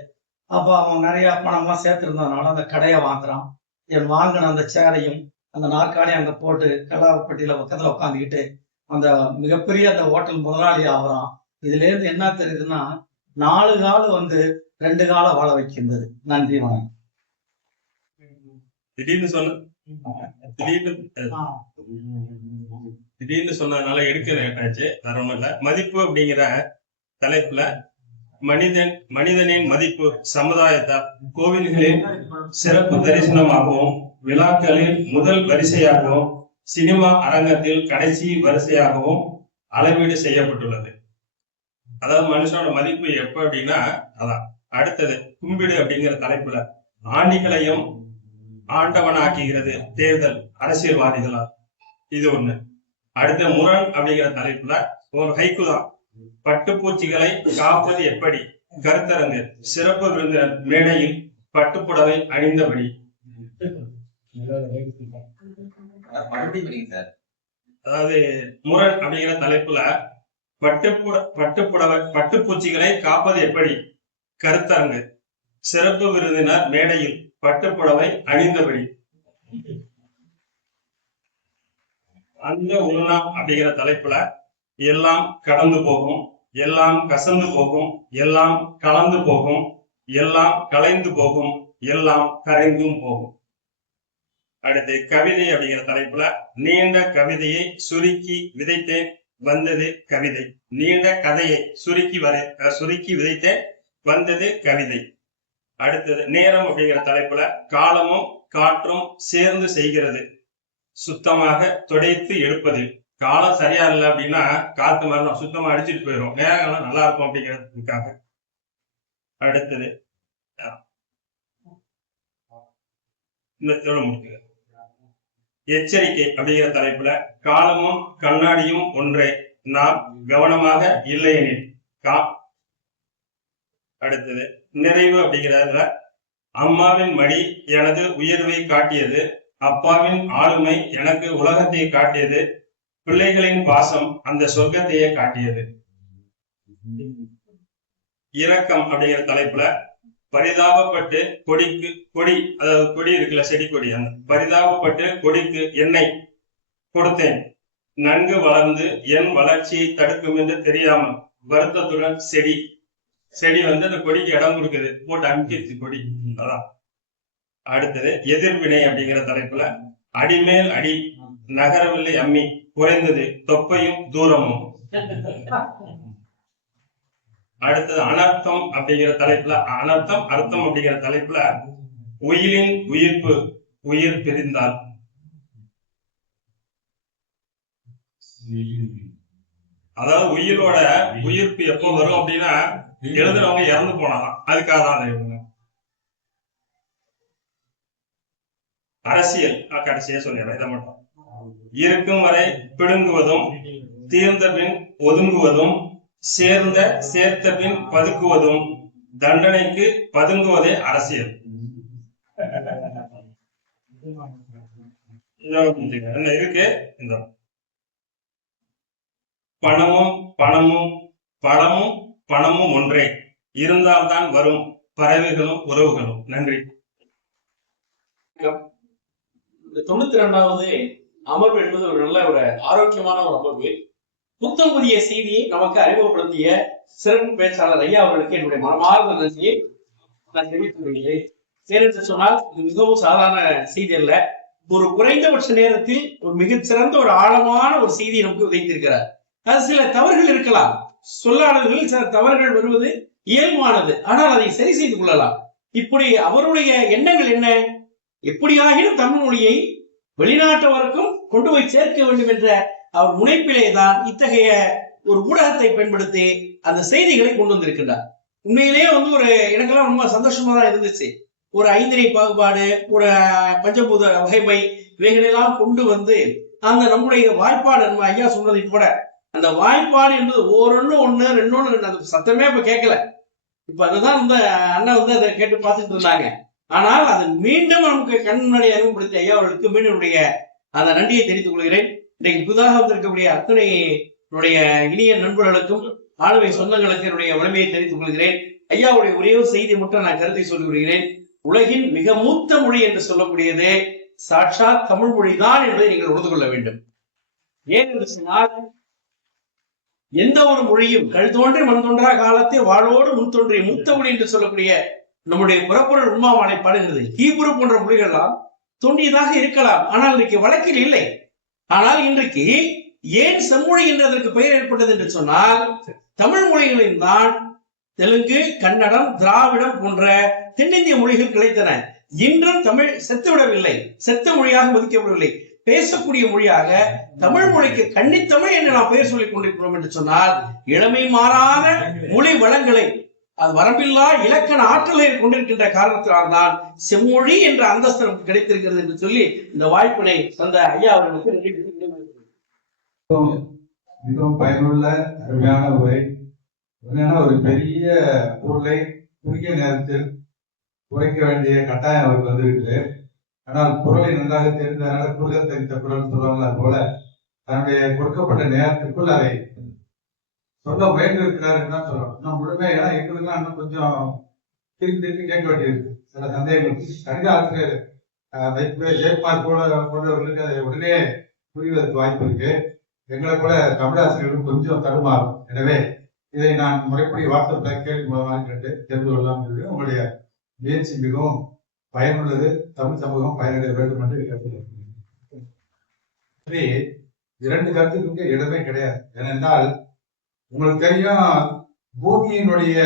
அப்ப அவன் நிறைய பணம்லாம் சேர்த்திருந்ததுனால அந்த கடையை வாங்குறான். என் வாங்கின அந்த சேரையும் அந்த நாற்காலியும் அங்க போட்டு கலாப்பட்டியில பக்கத்துல உட்காந்துக்கிட்டு அந்த மிகப்பெரிய அந்த ஹோட்டல் முதலாளி ஆகுறான். இதுல இருந்து என்ன தெரியுதுன்னா 4 கால் வந்து 2 கால வாழ வைக்கின்றது. நன்றி, வணக்கம். திடீர்னு சொன்னதுனால எடுக்க லேட்டாச்சு. தரணும் இல்ல. மதிப்பு அப்படிங்கிற தலைப்புல மனிதனின் மதிப்பு சமுதாயத்தால் கோவில்களில் சிறப்பு தரிசனமாகவும், விழாக்களில் முதல் வரிசையாகவும், சினிமா அரங்கத்தில் கடைசி வரிசையாகவும் அளவீடு செய்யப்பட்டுள்ளது. அதாவது மனுஷனோட மதிப்பு எப்ப அப்படின்னா அதான். அடுத்தது கும்பிடு அப்படிங்கிற தலைப்புல ஆண்டிகளையும் ஆண்டவனாக்குகிறது தேர்தல் அரசியல்வாதிகளா, இது ஒண்ணு. அடுத்த முரண் அப்படிங்கிற தலைப்புல ஒரு ஹைக்கு தான். பட்டுப்பூச்சிகளை காப்பது எப்படி, கருத்தரங்கு, சிறப்பு விருந்தினர் மேடையில் பட்டுப்புடவை அணிந்தபடி. அதாவது முரண் அப்படிங்கிற தலைப்புல பட்டுப்பூச்சிகளை காப்பது எப்படி, கருத்தரங்கு, சிறப்பு விருந்தினர் மேடையில் பட்டுப்புடவை அணிந்தபடி. அந்த உண்ணா அப்படிங்கிற தலைப்புல எல்லாம் கடந்து போகும், எல்லாம் கசந்து போகும், எல்லாம் கலந்து போகும், எல்லாம் கலைந்து போகும், எல்லாம் கரைந்தும் போகும். அடுத்து கவிதை அப்படிங்கிற தலைப்புல நீண்ட கவிதையை சுருக்கி விதைத்தேன் வந்தது கவிதை. நீண்ட கதையை சுருக்கி விதைத்தேன் வந்தது கவிதை. அடுத்தது நேரம் அப்படிங்கிற தலைப்புல காலமும் காற்றும் சேர்ந்து செய்கிறது, சுத்தமாக துடைத்து எடுப்பது. காலம் சரியா இல்லை அப்படின்னா காத்து மரணம் சுத்தமா அடிச்சுட்டு போயிடும், நேரங்கள்லாம் நல்லா இருக்கும் அப்படிங்கிறதுக்காக. அடுத்தது முடிக்க எச்சரிக்கை அப்படிங்கிற தலைப்புல காலமும் கண்ணாடியும் ஒன்றே, நாம் கவனமாக இல்லையெனில் அடுத்தது நிறைவு அப்படிங்கிறதுல அம்மாவின் மடி எனது உயர்வை காட்டியது, அப்பாவின் ஆளுமை எனக்கு உலகத்தை காட்டியது, பிள்ளைகளின் பாசம் அந்த சொர்க்கத்தையே காட்டியது. இரக்கம் அப்படிங்கிற தலைப்புல பரிதாபப்பட்டு கொடி அதாவது கொடி இருக்குல்ல, செடி கொடி, அந்த பரிதாபப்பட்டு கொடிக்கு எண்ணெய் கொடுத்தேன், நன்கு வளர்ந்து என் வளர்ச்சியை தடுக்கும் என்று தெரியாமல் வருத்தத்துடன் செடி வந்து அந்த கொடிக்கு இடம் கொடுக்குது, போட்டு அமுக்கிடுச்சு கொடி. அதான். அடுத்தது எதிர்வினை அப்படிங்கிற தலைப்புல அடிமேல் அடி நகரவில்லை அம்மி, குறைந்தது தொப்பையும் தூரமும். அடுத்தது அனர்த்தம் அப்படிங்கிற தலைப்புல அனர்த்தம் அர்த்தம் அப்படிங்கிற தலைப்புல உயிரின் உயிர்ப்பு உயிர் பிரிந்தால். அதாவது உயிரோட உயிர்ப்பு எப்போ வரும் அப்படின்னா எழுதுனவங்க இறந்து போனாதான், அதுக்காக தான். அரசியல் கடைசியா சொல்லிடுறேன், இதை மட்டும். இருக்கும் வரை பிடுங்குவதும், தீர்ந்த பின் ஒதுங்குவதும், சேர்த்த பின் பதுக்குவதும், தண்டனைக்கு பதுங்குவதே அரசியல். என்ன இருக்கு? இந்த பணமும் பணமும் ஒன்றே, இருந்தால்தான் வரும் பறவைகளும் உறவுகளும். நன்றி. இந்த 92வது அமர்வு என்பது ஒரு நல்ல ஒரு ஆரோக்கியமான ஒரு அமர்வு. புத்தம் புதிய செய்தியை நமக்கு அறிமுகப்படுத்திய சிறப்பு பேச்சாளர் ஐயா அவர்களுக்கு என்னுடைய மனமார்ந்த நன்றியை நான் தெரிவித்துக் கொள்கிறேன். ஏனென்று சொன்னால் இது மிகவும் சாதாரண செய்தி அல்ல. ஒரு குறைந்தபட்ச நேரத்தில் ஒரு மிகச்சிறந்த ஒரு ஆழமான ஒரு செய்தியை நமக்கு விதைத்திருக்கிறார். அது சில தவறுகள் இருக்கலாம், சொல்லாடல்களில் சில தவறுகள் வருவது இயல்பானது, ஆனால் அதை சரி செய்து கொள்ளலாம். இப்படி அவருடைய எண்ணங்கள் என்ன? எப்படியாகிலும் தமிழ் மொழியை வெளிநாட்டவருக்கும் கொண்டு போய் சேர்க்க வேண்டும் என்ற அவர் முனைப்பிலே தான் இத்தகைய ஒரு ஊடகத்தை பயன்படுத்தி அந்த செய்திகளை கொண்டு வந்திருக்கின்றார். உண்மையிலேயே வந்து ஒரு எனக்கெல்லாம் ரொம்ப சந்தோஷமா தான் இருந்துச்சு. ஒரு ஐந்திணை பாகுபாடு, ஒரு பஞ்சபூத வகைமை, இவைகளெல்லாம் கொண்டு வந்து அந்த நம்முடைய வாய்ப்பாடு, நம்ம ஐயா சொன்னதை கூட அந்த வாய்ப்பாடு என்பது ஒன்னு ரெண்டொன்னு அந்த சத்தமே இப்ப கேட்கல. இப்ப அதுதான் இந்த அண்ணன் வந்து அதை கேட்டு பார்த்துட்டு இருந்தாங்க. ஆனால் அது மீண்டும் நமக்கு கண்மணி அறிமுகப்படுத்திய ஐயா அவர்களுக்கு மீண்டும் அந்த நன்றியை தெரிவித்துக் கொள்கிறேன். இன்றைக்கு புதிதாக வந்திருக்கக்கூடிய அத்தனை இனிய நண்பர்களுக்கும் ஆளுமை சொந்தங்களுக்கு என்னுடைய வலிமையை தெரிவித்துக் கொள்கிறேன். ஐயாவுடைய ஒரே ஒரு செய்தி மட்டும் நான் கருத்தை சொல்லி விடுகிறேன். உலகின் மிக மூத்த மொழி என்று சொல்லக்கூடியது சாட்சாத் தமிழ் மொழிதான் என்பதை நீங்கள் உணர்ந்து கொள்ள வேண்டும். ஏன் என்று சொன்னால் எந்த ஒரு மொழியும் கல் தோன்றி மண் தோன்றா காலத்தை வாழோடு முன் தோன்றிய மூத்த மொழி என்று சொல்லக்கூடிய நம்முடைய புறப்பொருள் உண்மாவானை பாடுகிறது. ஹீப்ரு போன்ற மொழிகள்லாம் தோன்றியதாக இருக்கலாம், ஆனால் இன்றைக்கு வழக்கில் இல்லை. ஆனால் இன்றைக்கு ஏன் செம்மொழி என்று அதற்கு பெயர் ஏற்பட்டது என்று சொன்னால் தமிழ் மொழிகளில் தான் தெலுங்கு, கன்னடம், திராவிடம் போன்ற தென்னிந்திய மொழிகள் கிடைத்தன. இன்றும் தமிழ் செத்துவிடவில்லை, செத்த மொழியாக மதிக்கப்படவில்லை. பேசக்கூடிய மொழியாக தமிழ் மொழிக்கு கன்னித்தமிழ் என்று நாம் பெயர் சொல்லிக் கொண்டிருக்கிறோம் என்று சொன்னால் இளமை மாறாத மொழி வளங்களை, அது வரம்பில்லா இலக்கண ஆற்றலை கொண்டிருக்கின்ற காரணத்தினால்தான் செம்மொழி என்ற அந்தஸ்து நமக்கு கிடைத்திருக்கிறது என்று சொல்லி இந்த வாய்ப்பினை தந்த ஐயா அவர்களுக்கு மிகவும் பயனுள்ள அருமையான உரை. என்னன்னா ஒரு பெரிய பொருளை குறுகிய நேரத்தில் குறைக்க வேண்டிய கட்டாயம் அவருக்கு வந்திருக்கு. ஆனால் பொருளை நன்றாக தெரிந்ததனால குறுக தெரிந்த குரல் சொல்லுவாங்க, அது போல தன்னுடைய கொடுக்கப்பட்ட நேரத்திற்குள் அதை சொல்ல முயன்று இருக்கிறாருன்னு தான் சொல்லணும். இன்னும் முழுமையா, ஏன்னா எங்களுக்குலாம் இன்னும் கொஞ்சம் திருப்பி கேட்க வேண்டியிருக்கு. சில சந்தேகங்கள் கணித ஆசிரியர் ஜெயக்குமார் போன்றவர்களுக்கு அதை உடனே புரிவதற்கு வாய்ப்பு இருக்கு. எங்களை போல தமிழாசிரியர்களும் கொஞ்சம் தடுமாறும். எனவே இதை நான் முறைப்படி வாட்ஸ்அப்ல கேள்வி மூலமாக கேட்டு தெரிந்து கொள்ளலாம் என்று உங்களுடைய முயற்சி மிகவும் பயனுள்ளது. தமிழ் சமூகம் பயனடைய வேண்டும் என்று கேட்டுக்கொள்கிறேன். இரண்டு கருத்துக்கு இடமே கிடையாது. ஏனென்றால் உங்களுக்கு தெரியும், பூமியினுடைய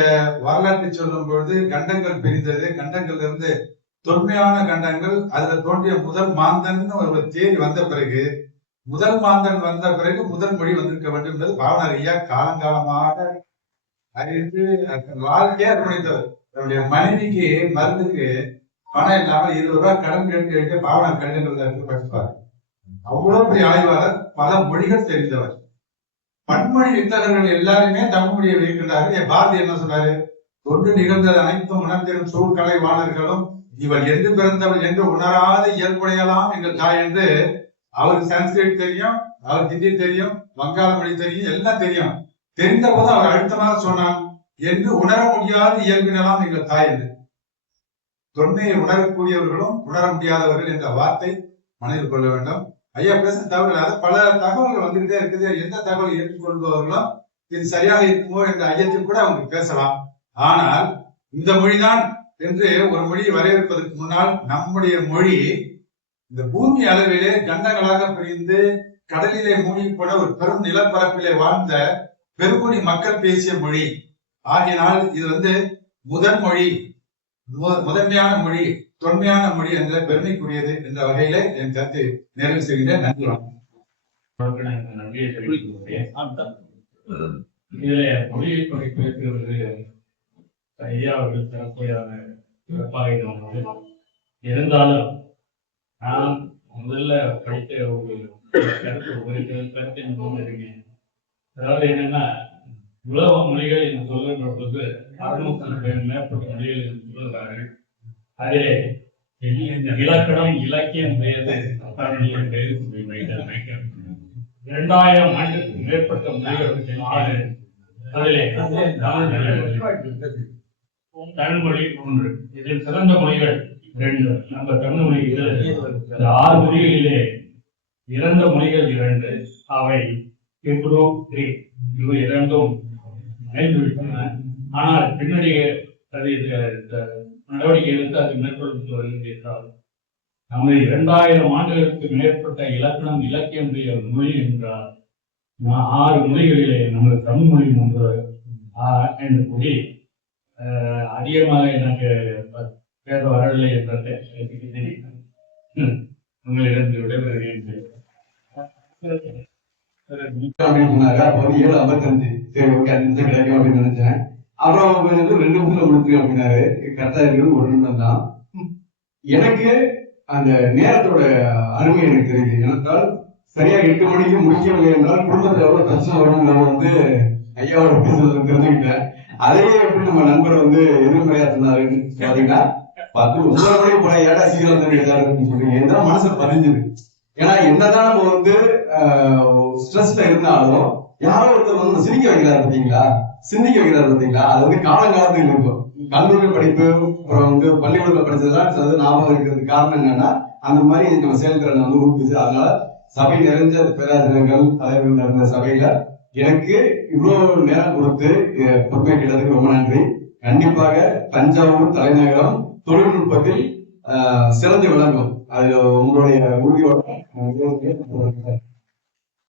வரலாற்றை சொல்லும் பொழுது கண்டங்கள் பிரிந்தது. கண்டங்கள்ல இருந்து தொன்மையான கண்டங்கள், அதுல தோன்றிய முதல் மாந்தன் ஒரு தேதி வந்த பிறகு, முதல் மாந்தன் வந்த பிறகு முதல் மொழி வந்திருக்க வேண்டும் என்பது பாவனார் ஐயா காலங்காலமாக அறிந்து வாழ்க்கையே அர்ப்பணித்தவர். தன்னுடைய மனைவிக்கு மருந்துக்கு பணம் இல்லாமல் 20 ரூபாய் கடன் கேட்டு பாவனார் கடிதங்கள் படிப்பார். அவ்வளவு பெரிய ஆய்வாளர், பல மொழிகள் தெரிந்தவர். பன்மொழி வித்தகர்கள் எல்லாருமே தமிழ் மொழியை வைக்கின்றார்கள். என் பாரதி என்ன சொன்னாரு? தொன்று நிகழ்ந்தது அனைத்தும் உணர்ந்திடும் சூழ்கலை வாணர்களும் இவள் என்று பிறந்தவள் என்று உணராத இயல்புடையலாம் எங்கள் தாய் என்று. அவருக்கு சான்ஸ்கிரிட் தெரியும், அவர் ஹிந்தி தெரியும், வங்காள மொழி தெரியும், எல்லாம் தெரியும். தெரிந்த போது அவர் அழுத்தமாக சொன்னான், என்று உணர முடியாத இயல்பினலாம் எங்கள் தாய் என்று. தொன்மையை உணரக்கூடியவர்களும் உணர முடியாதவர்கள் என்ற வார்த்தை மனதில் கொள்ள வேண்டும். ஐயா பேச தவறு, பல தகவல்கள் வந்துகிட்டே இருக்குது. எந்த தகவலை ஏற்றுக்கொள்பவர்களும் இது சரியாக இருக்குமோ என்ற ஐயத்தில் கூட அவங்க பேசலாம். ஆனால் இந்த மொழிதான் என்று ஒரு மொழியை வரையறுப்பதற்கு முன்னால் நம்முடைய மொழி இந்த பூமி அளவிலே கண்டங்களாக பிரிந்து கடலிலே மூழ்கிப்பட ஒரு பெரும் நிலப்பரப்பிலே வாழ்ந்த பெருங்குடி மக்கள் பேசிய மொழி ஆகினால் இது முதன் மொழி, முதன்மையான மொழி, தொன்மையான மொழி என்ற பெருமைக்குரியது என்ற வகையில என் கருத்தை நிறைவு செய்கின்றேன். நன்றி. நன்றியை தெரிவிக்கிறேன். இதுல மொழியை படிப்பதற்கு ஐயா அவர்கள் சிறப்பையான சிறப்பாக இருந்தாலும் நான் முதல்ல படித்த ஒரு கருத்தை இருக்கேன். அதாவது என்னன்னா, உலக மொழிகள் என்று சொல்கின்ற பொழுது 600 மேற்பட்ட மொழிகள் என்று சொல்லுகிறார்கள். அதிலே இலக்கணம் இலக்கியம் பெயர்ந்து 2000 ஆண்டுக்கு மேற்பட்ட மொழிகள். அதிலே தமிழ் மொழி 1, இதில் சிறந்த மொழிகள் 2. நம்ம தமிழ் மொழிகள் 6 மொழிகளிலே இறந்த மொழிகள் 2. அவை ஹிப்ரு, கிரீக் இவை இரண்டும் அழிந்துவிட்டன. ஆனால் பின்னாடி அது நடவடிக்கை எடுத்து அது மேற்கொள்ளப்பட்டு வருகிறது என்றால் நமது 2000 ஆண்டுகளுக்கு மேற்பட்ட இலக்கணம் இலக்கியம் மொழி என்றால் 6 மொழிகளிலே நமது தமிழ் மொழி என்ற மொழி அதிகமாக எனக்கு பேச வரவில்லை என்பதை உங்களிடம் விடைபெறுகிறேன். அப்படின்னு சொன்னாங்க. அப்ப 7:55 சரி ஓகே 5 நிமிஷம் கிடைக்கும் அப்படின்னு நினைச்சேன். அப்புறம் 2 நிமிஷத்துல முடிச்சு அப்படின்னாரு. கரெக்டா இருக்கிறது 1 நிமிஷம் தான். எனக்கு அந்த நேரத்தோட அருமை எனக்கு தெரியுது. ஏனென்றால் சரியா 8 மணிக்கு முடிக்கவில்லை என்றால் குடும்பத்துல எவ்வளவு பிரச்சனை வரும் ஐயாவோட பேசுறது தெரிஞ்சுக்கிட்டேன். அதையே எப்படி நம்ம நண்பர் எதிர்மறையா சொன்னாருன்னு பாத்தீங்கன்னா 10 மணி போல ஏடா சீக்கிரம் சொல்றீங்க இதுதான் மனசுல பதிஞ்சுது. ஏன்னா என்னதான் நம்ம ஸ்ட்ரெஸ்ல இருந்தாலும் யாரோ ஒருத்தர் சிரிக்க வைக்கிறாரு பார்த்தீங்களா, சிந்திக்க வைக்கிறாரு பார்த்தீங்களா, அது காலங்காலத்துக்கு இருக்கும். கல்லூரி படிப்பு அப்புறம் பள்ளிக்கூடத்துல படிச்சதெல்லாம் ஞாபகம் இருக்கிறதுக்கு காரணம் என்னன்னா அந்த மாதிரி நம்ம செயல்திறனை ஊக்குவிச்சு. அதனால சபை நிறைஞ்ச பேராசிரியர்கள் தலைவர்கள் இருந்த சபையில எனக்கு இவ்வளவு நேரம் கொடுத்து பொறுமை கேட்டதுக்கு ரொம்ப நன்றி. கண்டிப்பாக தஞ்சாவூர் தலைநகரம் தொழில்நுட்பத்தில் சிறந்து விளங்கும். அது உங்களுடைய உறுதியோட